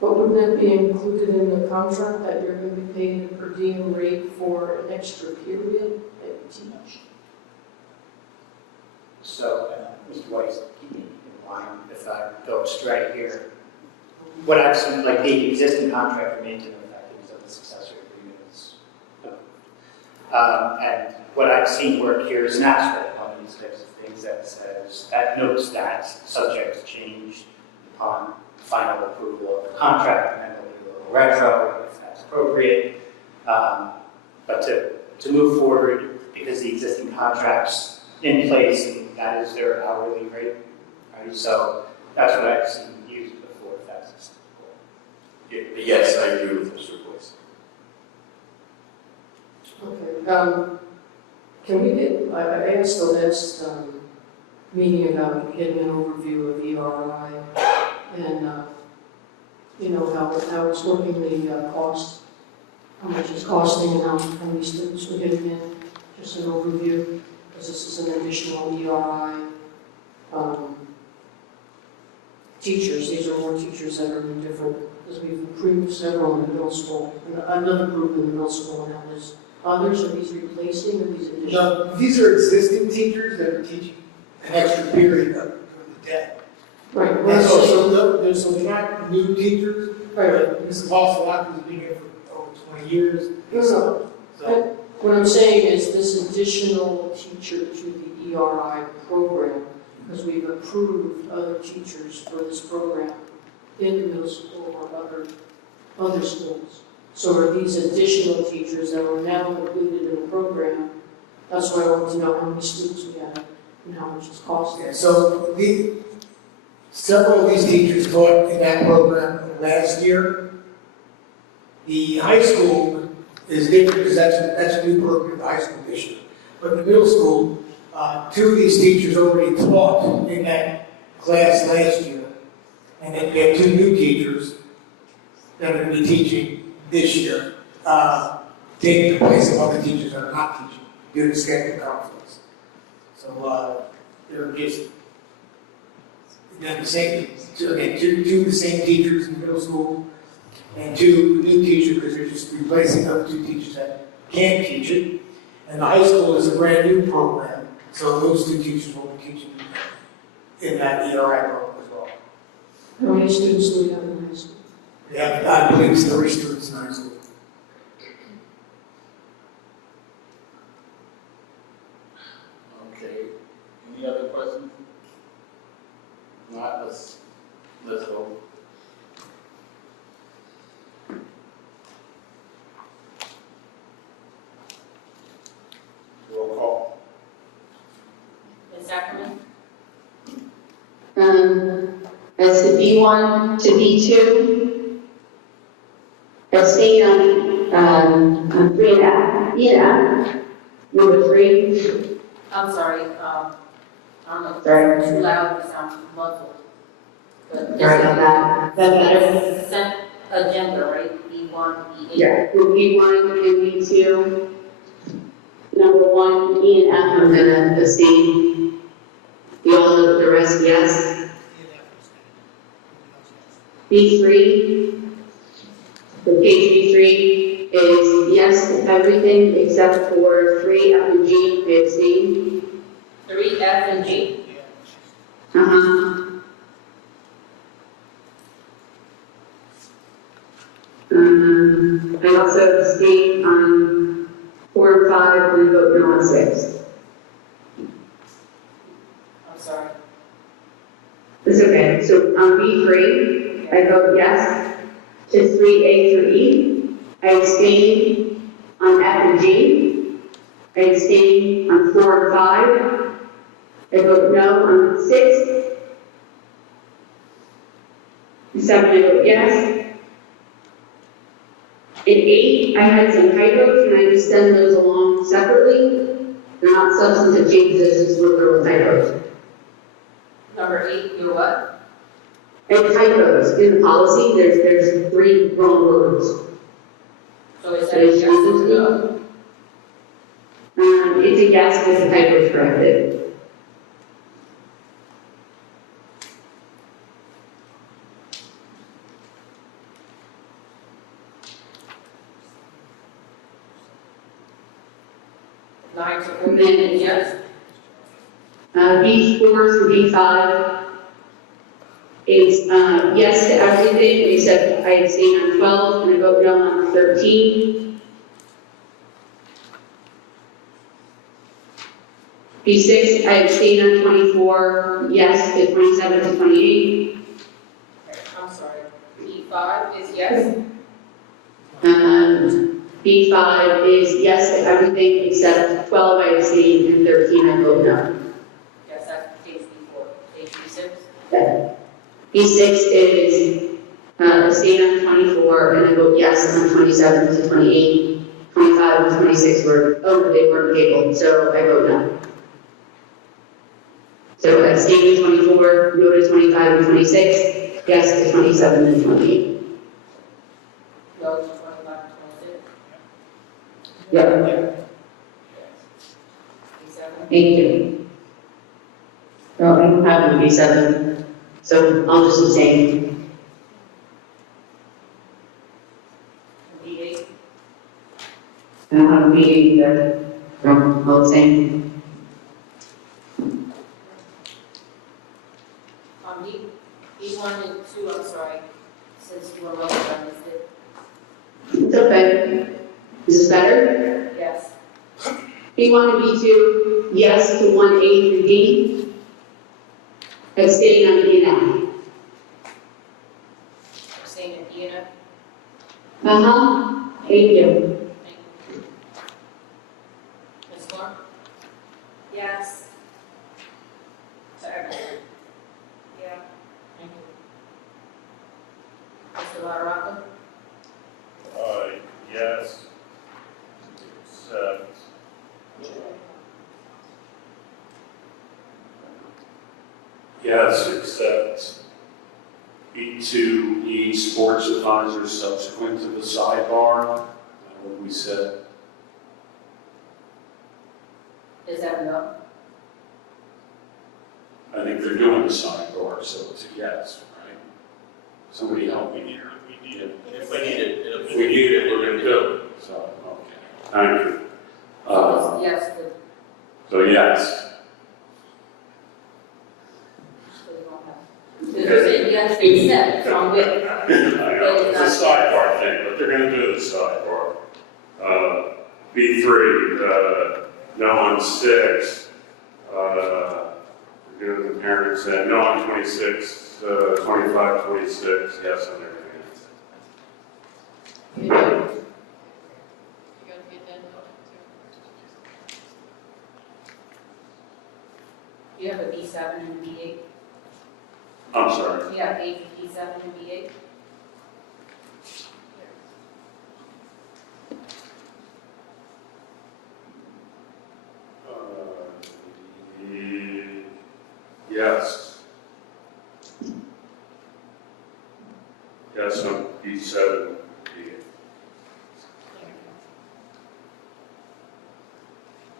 But wouldn't that be included in the contract, that you're going to be paying a per diem rate for an extra period that you teach? So, Mr. Weiss, keep in mind, if I go straight here, what I've seen, like the existing contract remains in effect until the successor agreement is approved. And what I've seen work here is an aspect on these types of things that says, that notes that subject to change upon final approval of the contract, and then there'll be a little retro if that's appropriate. But to move forward, because the existing contract's in place, and that is their hourly rate, right? So that's what I've seen used before, if that's acceptable. Yes, I agree with Mr. Boyce. Okay, can we get, I asked the last meeting about getting an overview of ERI and, you know, how it's working, the cost, how much it's costing and how many students we're getting in, just an overview, because this is an additional ERI. Teachers, these are more teachers that are in different, because we've approved several in the middle school, and another group in the middle school, and now there's others. Are these replacing, or these additional? No, these are existing teachers that are teaching an extra period of the day. Right. And so there's some not new teachers, but Mrs. Foster has been here for over 20 years. No. What I'm saying is this additional teacher to the ERI program, because we've approved other teachers for this program in the middle school or other schools. So are these additional teachers that are now included in the program? That's why I want to know how many students we have and how much it's costing. Yeah, so several of these teachers taught in that program last year. The high school is different because that's a new program, the high school this year. But in the middle school, two of these teachers already taught in that class last year. And then we have two new teachers that are going to be teaching this year, taking the place of other teachers that are not teaching due to schedule conflicts. So they're just the same, two of the same teachers in the middle school, and two new teachers because they're just replacing the other two teachers that can't teach it. And the high school is a brand new program, so those two teachers will be teaching in that ERI program as well. How many students do we have in high school? Yeah, I believe it's 30 students in high school. Okay, any other questions? Not, let's go. Roll call. Ms. Ackerman? As to B1 to B2, abstain on 3 and F, E and F, number 3. I'm sorry, I'm not, Sorry. too loud, it sounds muffled. But Sorry about that. That better? Consent agenda, right? B1, B8. Yeah, for B1 and B2, number 1, E and F, I'm gonna abstain. The rest, yes. B3, the page B3 is yes to everything except for 3, F, and G, I abstain. 3, F, and G? Uh-huh. I also abstain on 4 and 5, and vote no on 6. I'm sorry. It's okay. So on B3, I vote yes to 3A through E. I abstain on F and G. I abstain on 4 and 5. I vote no on 6. 7, I vote yes. In 8, I had some typos, and I just send those along separately. They're not substantive changes, just little typos. Number 8, you're what? And typos in the policy, there's 3 wrong words. So is that a yes or no? It's a yes with the typos corrected. Nine to 14, yes. B4 through B5, is, yes to everything except I abstain on 12 and I vote no on 13. B6, I abstain on 24, yes to 27 to 28. I'm sorry, E5 is yes? B5 is yes to everything except 12 I abstain and 13 I vote no. Yes, that's page B4. Page B6? B6 is abstain on 24 and I vote yes on 27 to 28. 25 and 26 were, they weren't tabled, so I vote no. So abstain to 24, no to 25 and 26, yes to 27 and 28. No to 25 and 26? Yeah. B7? Thank you. No, I don't have a B7, so I'll just abstain. B8? I don't have a B8 either, so I'll abstain. E1 and 2, I'm sorry, since you were wrong, I missed it. It's okay. Is this better? Yes. B1 and B2, yes to 1A through D. Abstain on E and Abstain at E and F? F. Thank you. Ms. Moore? Yes. To everything? Yeah. Thank you. Mr. LaRocca? Yes. Except. Yes, except E2, sports advisor subsequent to the sidebar, what we said. Is that enough? I think they're doing the sidebar, so it's a yes, right? Somebody help me here. We need it. If we need it, If we need it, we're gonna do it. So, okay, thank you. Yes, So yes. yes, except, so I'm with. I know, it's a sidebar thing, but they're gonna do the sidebar. B3, no on 6, we're doing the parents, and no on 26, 25, 26, yes on everything. You gotta get that note You have a B7 and a B8? I'm sorry. You have A, B7 and B8? Yes. Yes on B7, B8.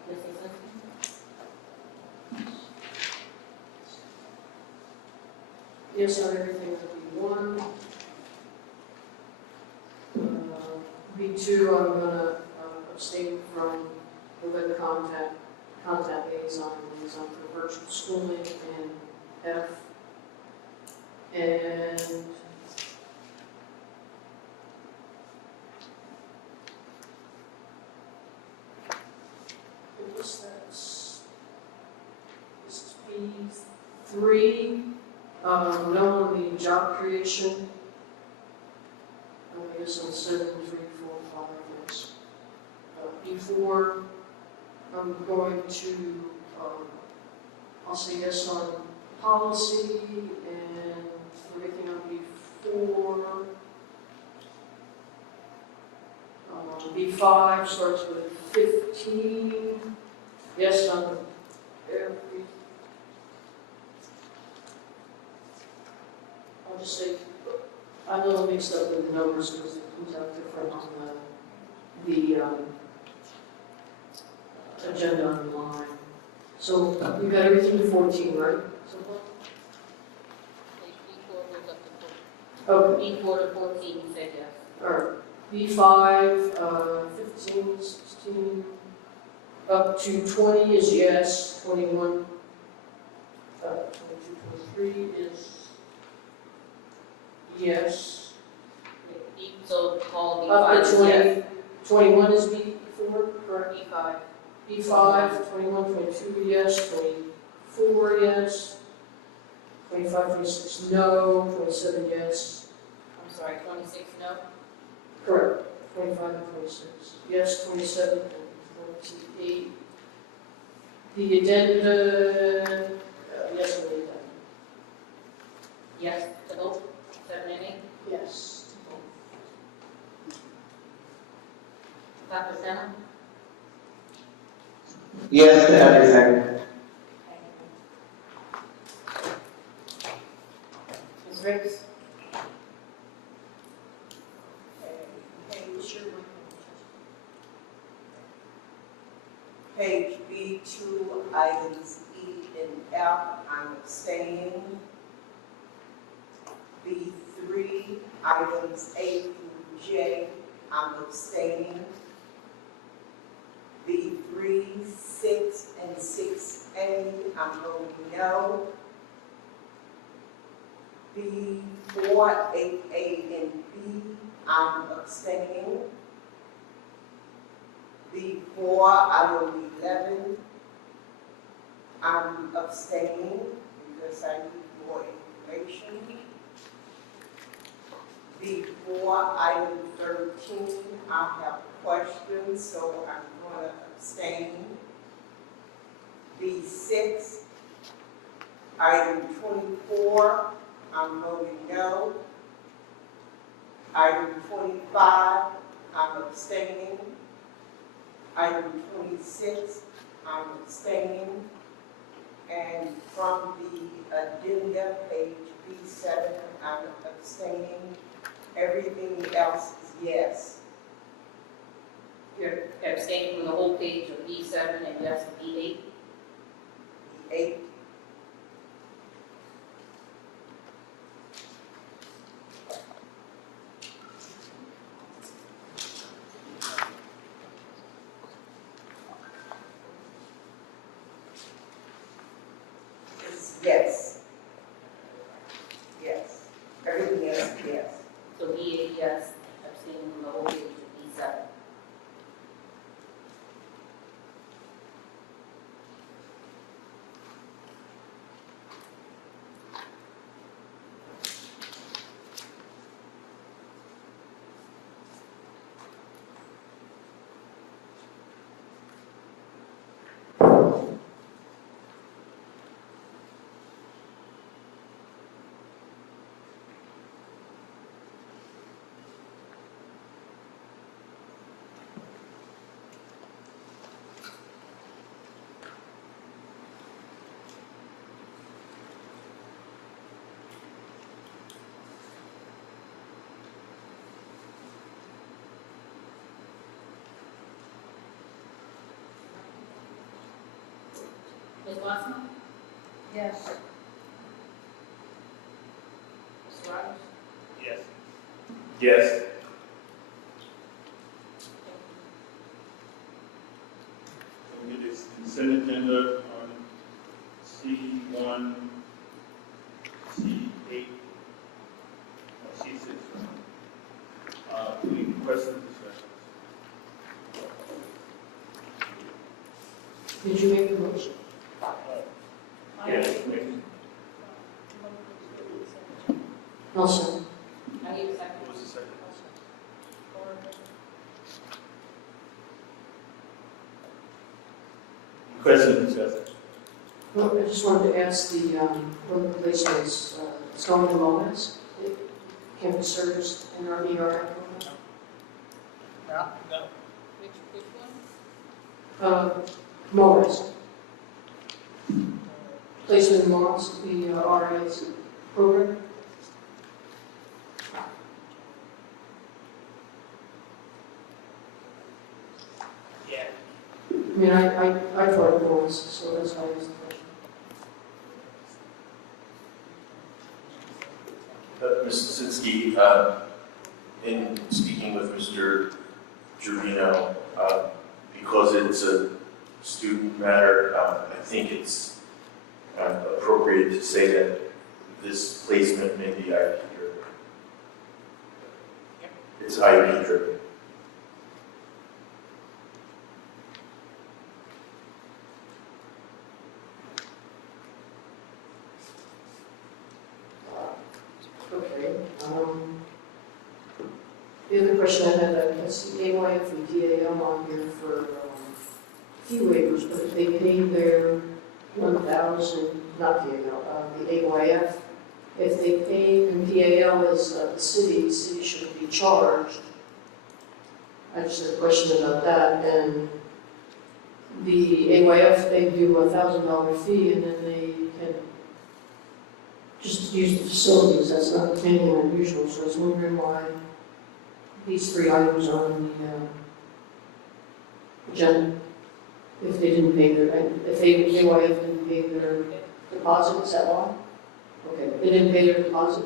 Mrs. Simpson? Yes on everything with B1. B2, I'm gonna abstain from the web contact liaison for virtual schooling, and F. And I guess this is B3, no on the job creation. I guess on 7, 3, 4, 5, yes. B4, I'm going to, I'll say yes on policy and everything on B4. B5 starts with 15. Yes on every. I'll just say, I'm a little mixed up with the numbers because it comes out different on the agenda online. So we've got everything to 14, right? So what? B4 goes up to 14. Oh, B4 to 14, you said yes. all right. B5, 15, 16, up to 20 is yes, 21, 22, 23 is yes. So call B5 Up to is 20, yes. 21 is B4, correct? B5. B5, 21, 22, yes, 24, yes. 25, 26, no, 27, yes. I'm sorry, 26 no? Correct. 25 and 26, yes, 27 and 28. The addenda, yes, on the addenda. Yes to both, 7 and 8? Yes. Dr. Sena? Yes to everything. Ms. Riggs? Page B2, items E and F, I'm abstaining. B3, items A through J, I'm abstaining. B3, 6, and 6A, I'm voting no. B4, 8A, and B, I'm abstaining. B4, item 11, I'm abstaining because I need more information. B4, item 13, I have questions, so I'm going to abstain. B6, item 24, I'm voting no. Item 25, I'm abstaining. Item 26, I'm abstaining. And from the addenda, page B7, I'm abstaining. Everything else is yes. You're abstaining from the whole page of B7 and yes to B8? B8, is yes. Yes. Everything else is yes. So B8 yes, abstaining from the whole page of B7. Ms. Watson? Yes. Mr. Rogers? Yes. Yes. We get this consent agenda on C1, C8, or C6. Any questions, discussions? Did you make the motion? Yes, Commissioner. Also. I need a second. What was the second? Questions, discussions? Well, I just wanted to ask the, when the place is, it's going to Lomas, can be serviced in our ER? Which one? Morris. Placement in Morris, the RA's program. Yeah. I mean, I tried Morris, so that's why I asked the question. Ms. Lisinski, in speaking with Mr. Gervino, because it's a student matter, I think it's appropriate to say that this placement may be either it's IP driven. Okay, the other question I had, I see AYF and DAM on here for, fee waivers, but if they paid their 1,000, not DAL, the AYF, if they paid, and DAL is the city should be charged. I just had a question about that, and the AYF, they do a $1,000 fee, and then they can just use the facilities, that's not anything unusual, so I was wondering why these three items are on the agenda. If they didn't pay their, if they, AYF didn't pay their deposit, is that why? Okay, they didn't pay their deposit,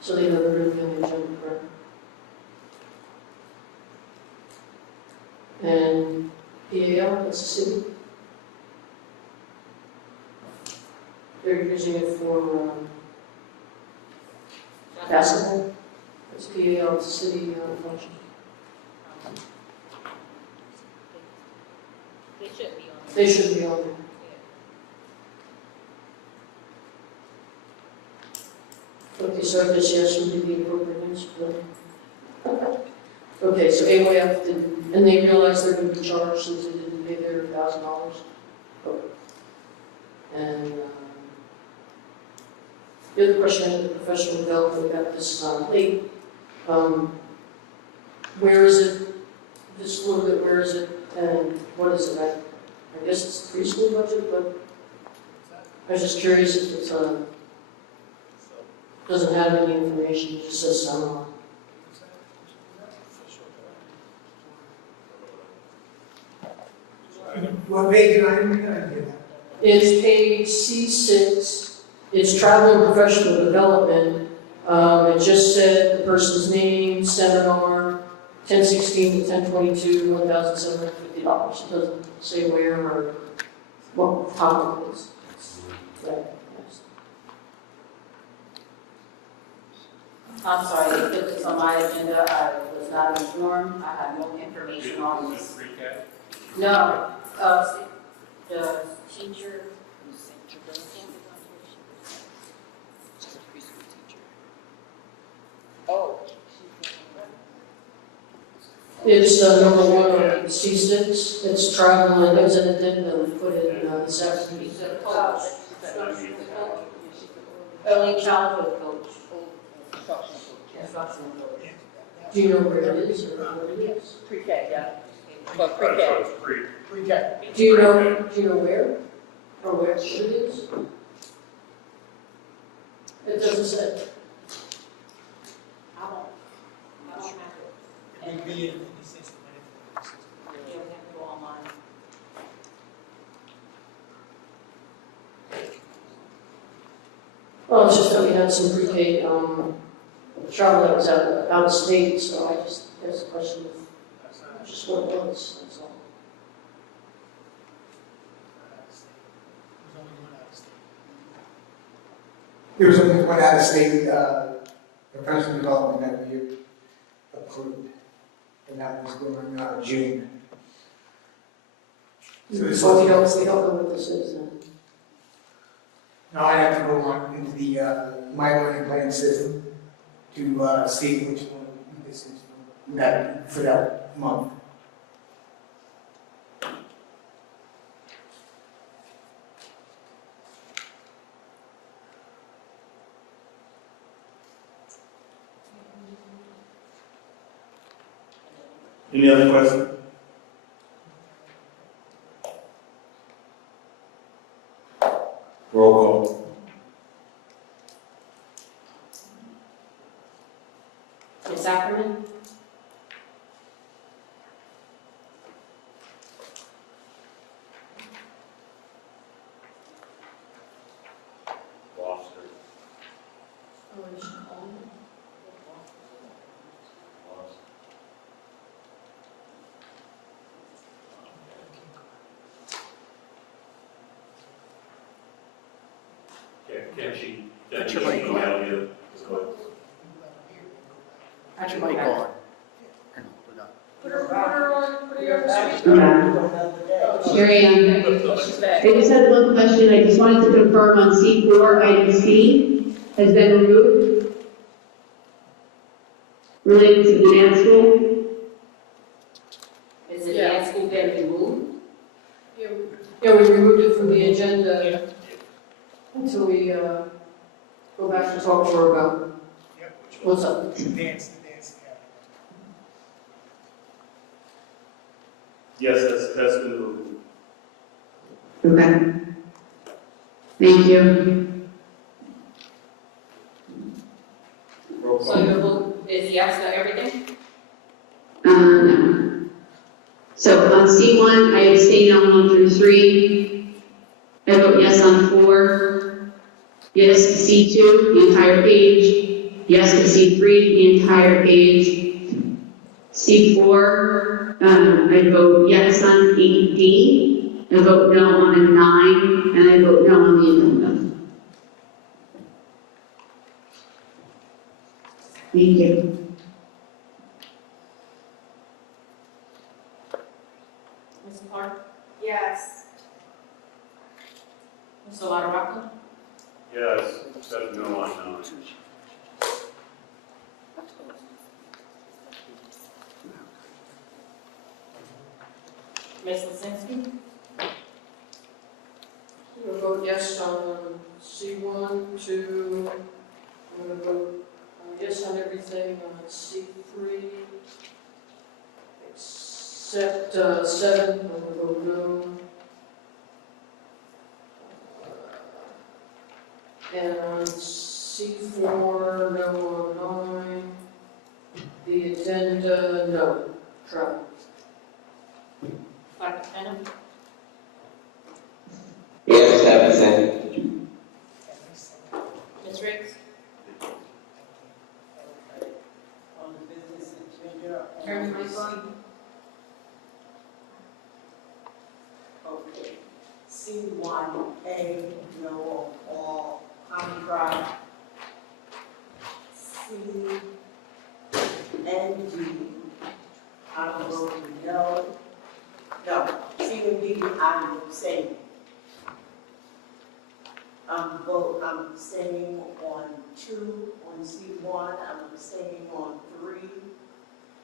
so they never really on the agenda, correct? And PAL, that's the city. They're using it for basketball. That's PAL, it's a city function. They should be on. They should be on there. Okay, so I guess yes would be the appropriate answer for that. Okay, so AYF didn't, and they realized they're going to be charged since they didn't pay their $1,000. Okay. And the other question I had, the professional development, got this late. Where is it? Just a little bit, where is it? And what is it? I guess it's the preschool budget, but I was just curious if it's doesn't have any information, it just says summer. What page did I read? I didn't get that. It's page C6, it's travel and professional development. It just said the person's name, seminar, 10/16 to 10/22, $1,750. It doesn't say where or what topic it is. Right. Yes. I'm sorry, they put this on my agenda, I was not informed, I had no information on this. No, the teacher, oh. It's number one on C6, it's travel and those that didn't put in this afternoon. Early childhood coach. Instructional coach. Do you know where it is or what it is? Pre-K, yeah. But pre-K. Pre-K. Do you know where? Or where it is? It doesn't say. I don't have it. It would be in the system. Yeah, we have to go online. Well, it's just that we had some pre-K travel that was out of state, so I just asked the question of just what it was, that's all. There was only one out of state professional development that we approved, and that was going on June. So this So we was, don't know what this is then. now I have to go on into the My Learning Plan system to see which one this is for that month. Any other questions? Roll call. Ms. Ackerman? Can she Put your mic on. email you? Put your mic on. Sorry. I just had one question. I just wanted to confirm on C4, item C has been removed related to the dance school. Is it dance school been removed? Yeah, we removed it from the agenda until we, go back and talk to her about what's up. The dance academy. Yes, that's been moved. Okay. Thank you. So your vote is yes to everything? No. So on C1, I abstain on 1 through 3. I vote yes on 4. Yes to C2, the entire page. Yes to C3, the entire page. C4, I vote yes on 8D. I vote no on 9, and I vote no on the addendum. Thank you. Ms. Clark? Yes. Mr. LaRocca? Yes, 7 no on 9. Ms. Lisinski? I'm gonna vote yes on C1, 2, I'm gonna vote yes on everything on C3, except 7, I'm gonna vote no. And on C4, no on 9. The addenda, no. Try. Dr. Fenner? Yes, to everything. Ms. Riggs? On the business agenda. Turn your mic on. Okay. C1A, no on all contract. C and D, I'm voting no. No, C and D, I'm abstaining. I'm abstaining on 2 on C1, I'm abstaining on 3,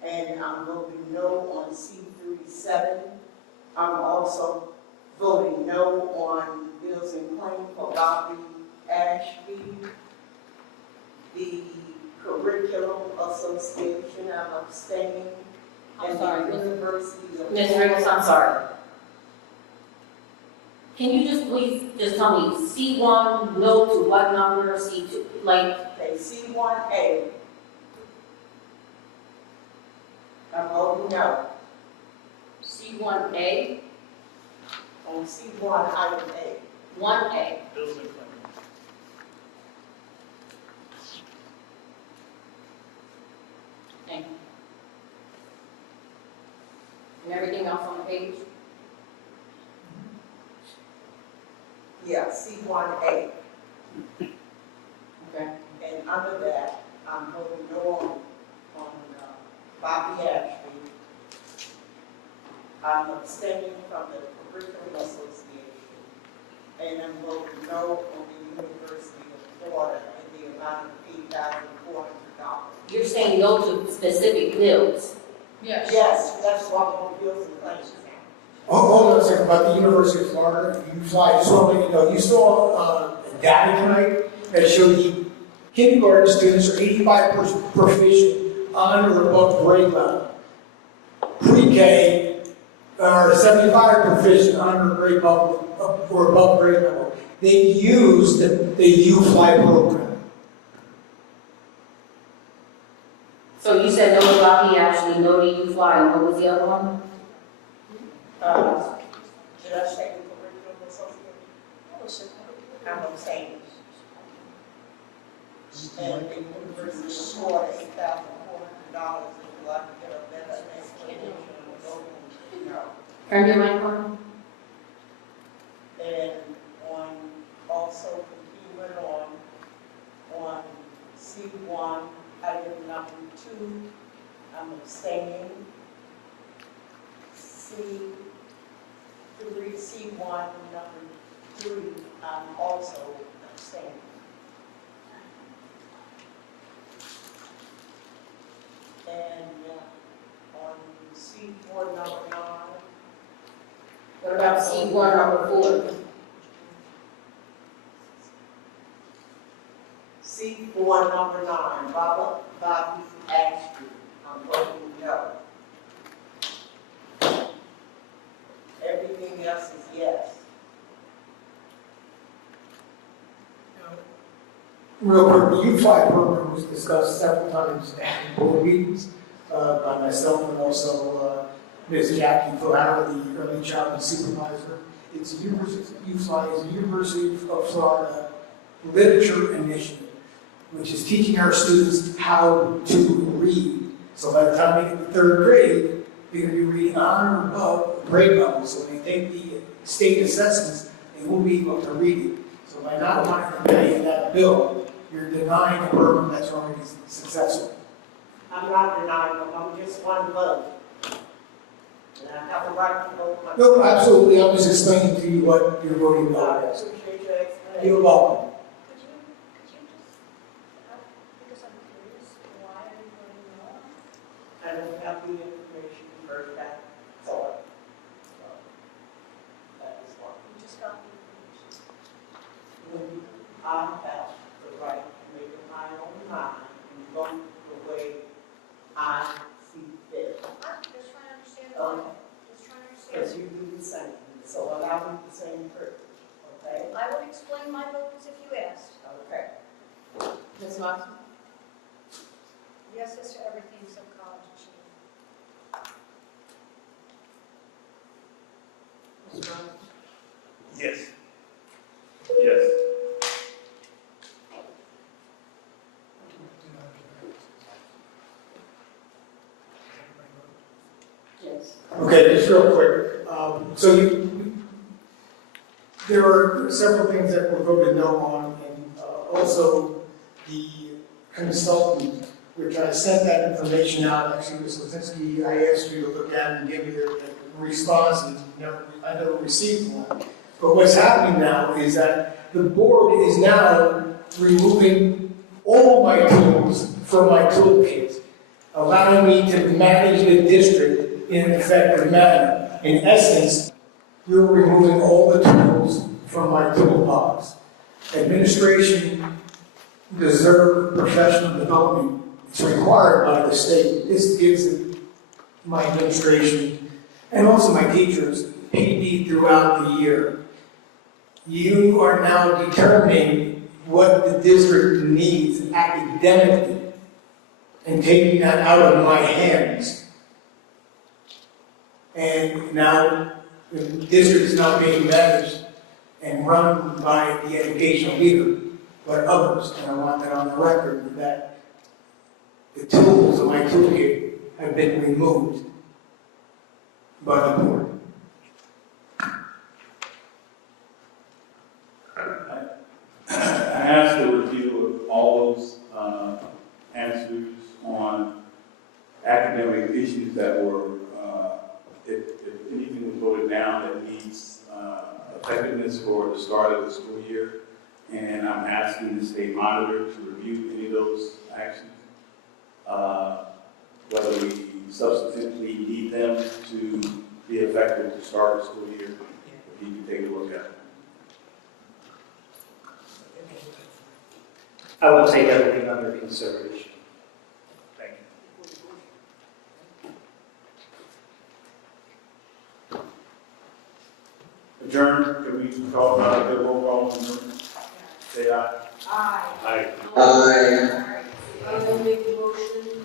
and I'm voting no on C3, 7. I'm also voting no on bills and claims for Bobby Ashby. The Curriculum Association, I'm abstaining. I'm And sorry, the University of Ms. Riggs, I'm sorry. Can you just please just tell me C1 no to what number, C2, like, Okay, C1A. I'm voting no. C1A, On C1, item A. 1A? Bills and claims. Thank you. And everything else on the page? Yeah, C1A. Okay. And under that, I'm voting no on Bobby Ashby. I'm abstaining from the Curriculum Association. And I'm voting no on the University of Florida in the amount of $8,400. You're saying no to specific bills? Yes, that's what I'm bills and claims. Hold on a second, about the University of Florida, I just want to let you know, you saw data tonight that showed the kindergarten students are 85% proficient on or above grade level. Pre-K are 75 proficient on or grade level, or above grade level. They use the U-Fly program. So you said no to Bobby Ashley, no to you fly, and what was the other one? Should I say the Curriculum Association? I'm abstaining. And the University of Florida, $8,400, if you like to get a better explanation, I'm voting no. Turn your mic on. And also continuing on C1, item number 2, I'm abstaining. C3, C1, number 3, I'm also abstaining. And on C4, number 9, What about C1 number 4? C4, number 9, Bobby Asbury, I'm voting no. Everything else is yes. Real quick, the U5 program was discussed several times at board meetings by myself and also Ms. Jackie Flower, the early childhood supervisor. It's a University of Florida literature initiative, which is teaching our students how to read. So by the time they get to third grade, they're going to be reading on or above grade level. So when they take the state assessments, they will be able to read it. So by not wanting to pay that bill, you're denying a program that's already successful. I'm not denying them, I'm just one vote. And I have a right to vote myself. No, absolutely. I'm just explaining to you what you're voting no I against. appreciate your explanation. You're welcome. Could you just, because I'm curious, why are you voting no? I don't have the information first back, so that is why. You just got the information. When I have the right to make up my own mind and vote the way I see fit. I'm just trying to understand Okay. why. Just trying to Because understand. you do the same, so allow me the same privilege, okay? I would explain my vote as if you asked. Okay. Ms. Watson? Yes, as to everything except college achievement. Ms. Ryan? Yes. Yes. Yes. Okay, just real quick. There are several things that were voted no on, and also the consultant, which I sent that information out. Actually, Ms. Lozinski, I asked you to look at it and give me your response, and I never received one. But what's happening now is that the board is now removing all my tools from my toolkit, allowing me to manage the district in an effective manner. In essence, you're removing all the tools from my toolbox. Administration deserves professional development. It's required by the state. This gives my administration and also my teachers PD throughout the year. You are now determining what the district needs academically and taking that out of my hands. And now the district is not being managed and run by the educational leader, but others. And I want that on the record that the tools of my toolkit have been removed by the board. I asked a review of all those answers on academic issues that were, if anything was voted down that needs effectiveness for the start of the school year. And I'm asking the state monitor to review any of those actions, whether we substantively need them to be effective to start the school year. If you can take a look at it. I will take everything under consideration. Thank you. Adjourn, can we talk about the roll call? Say aye. Aye. Aye. I will make the motion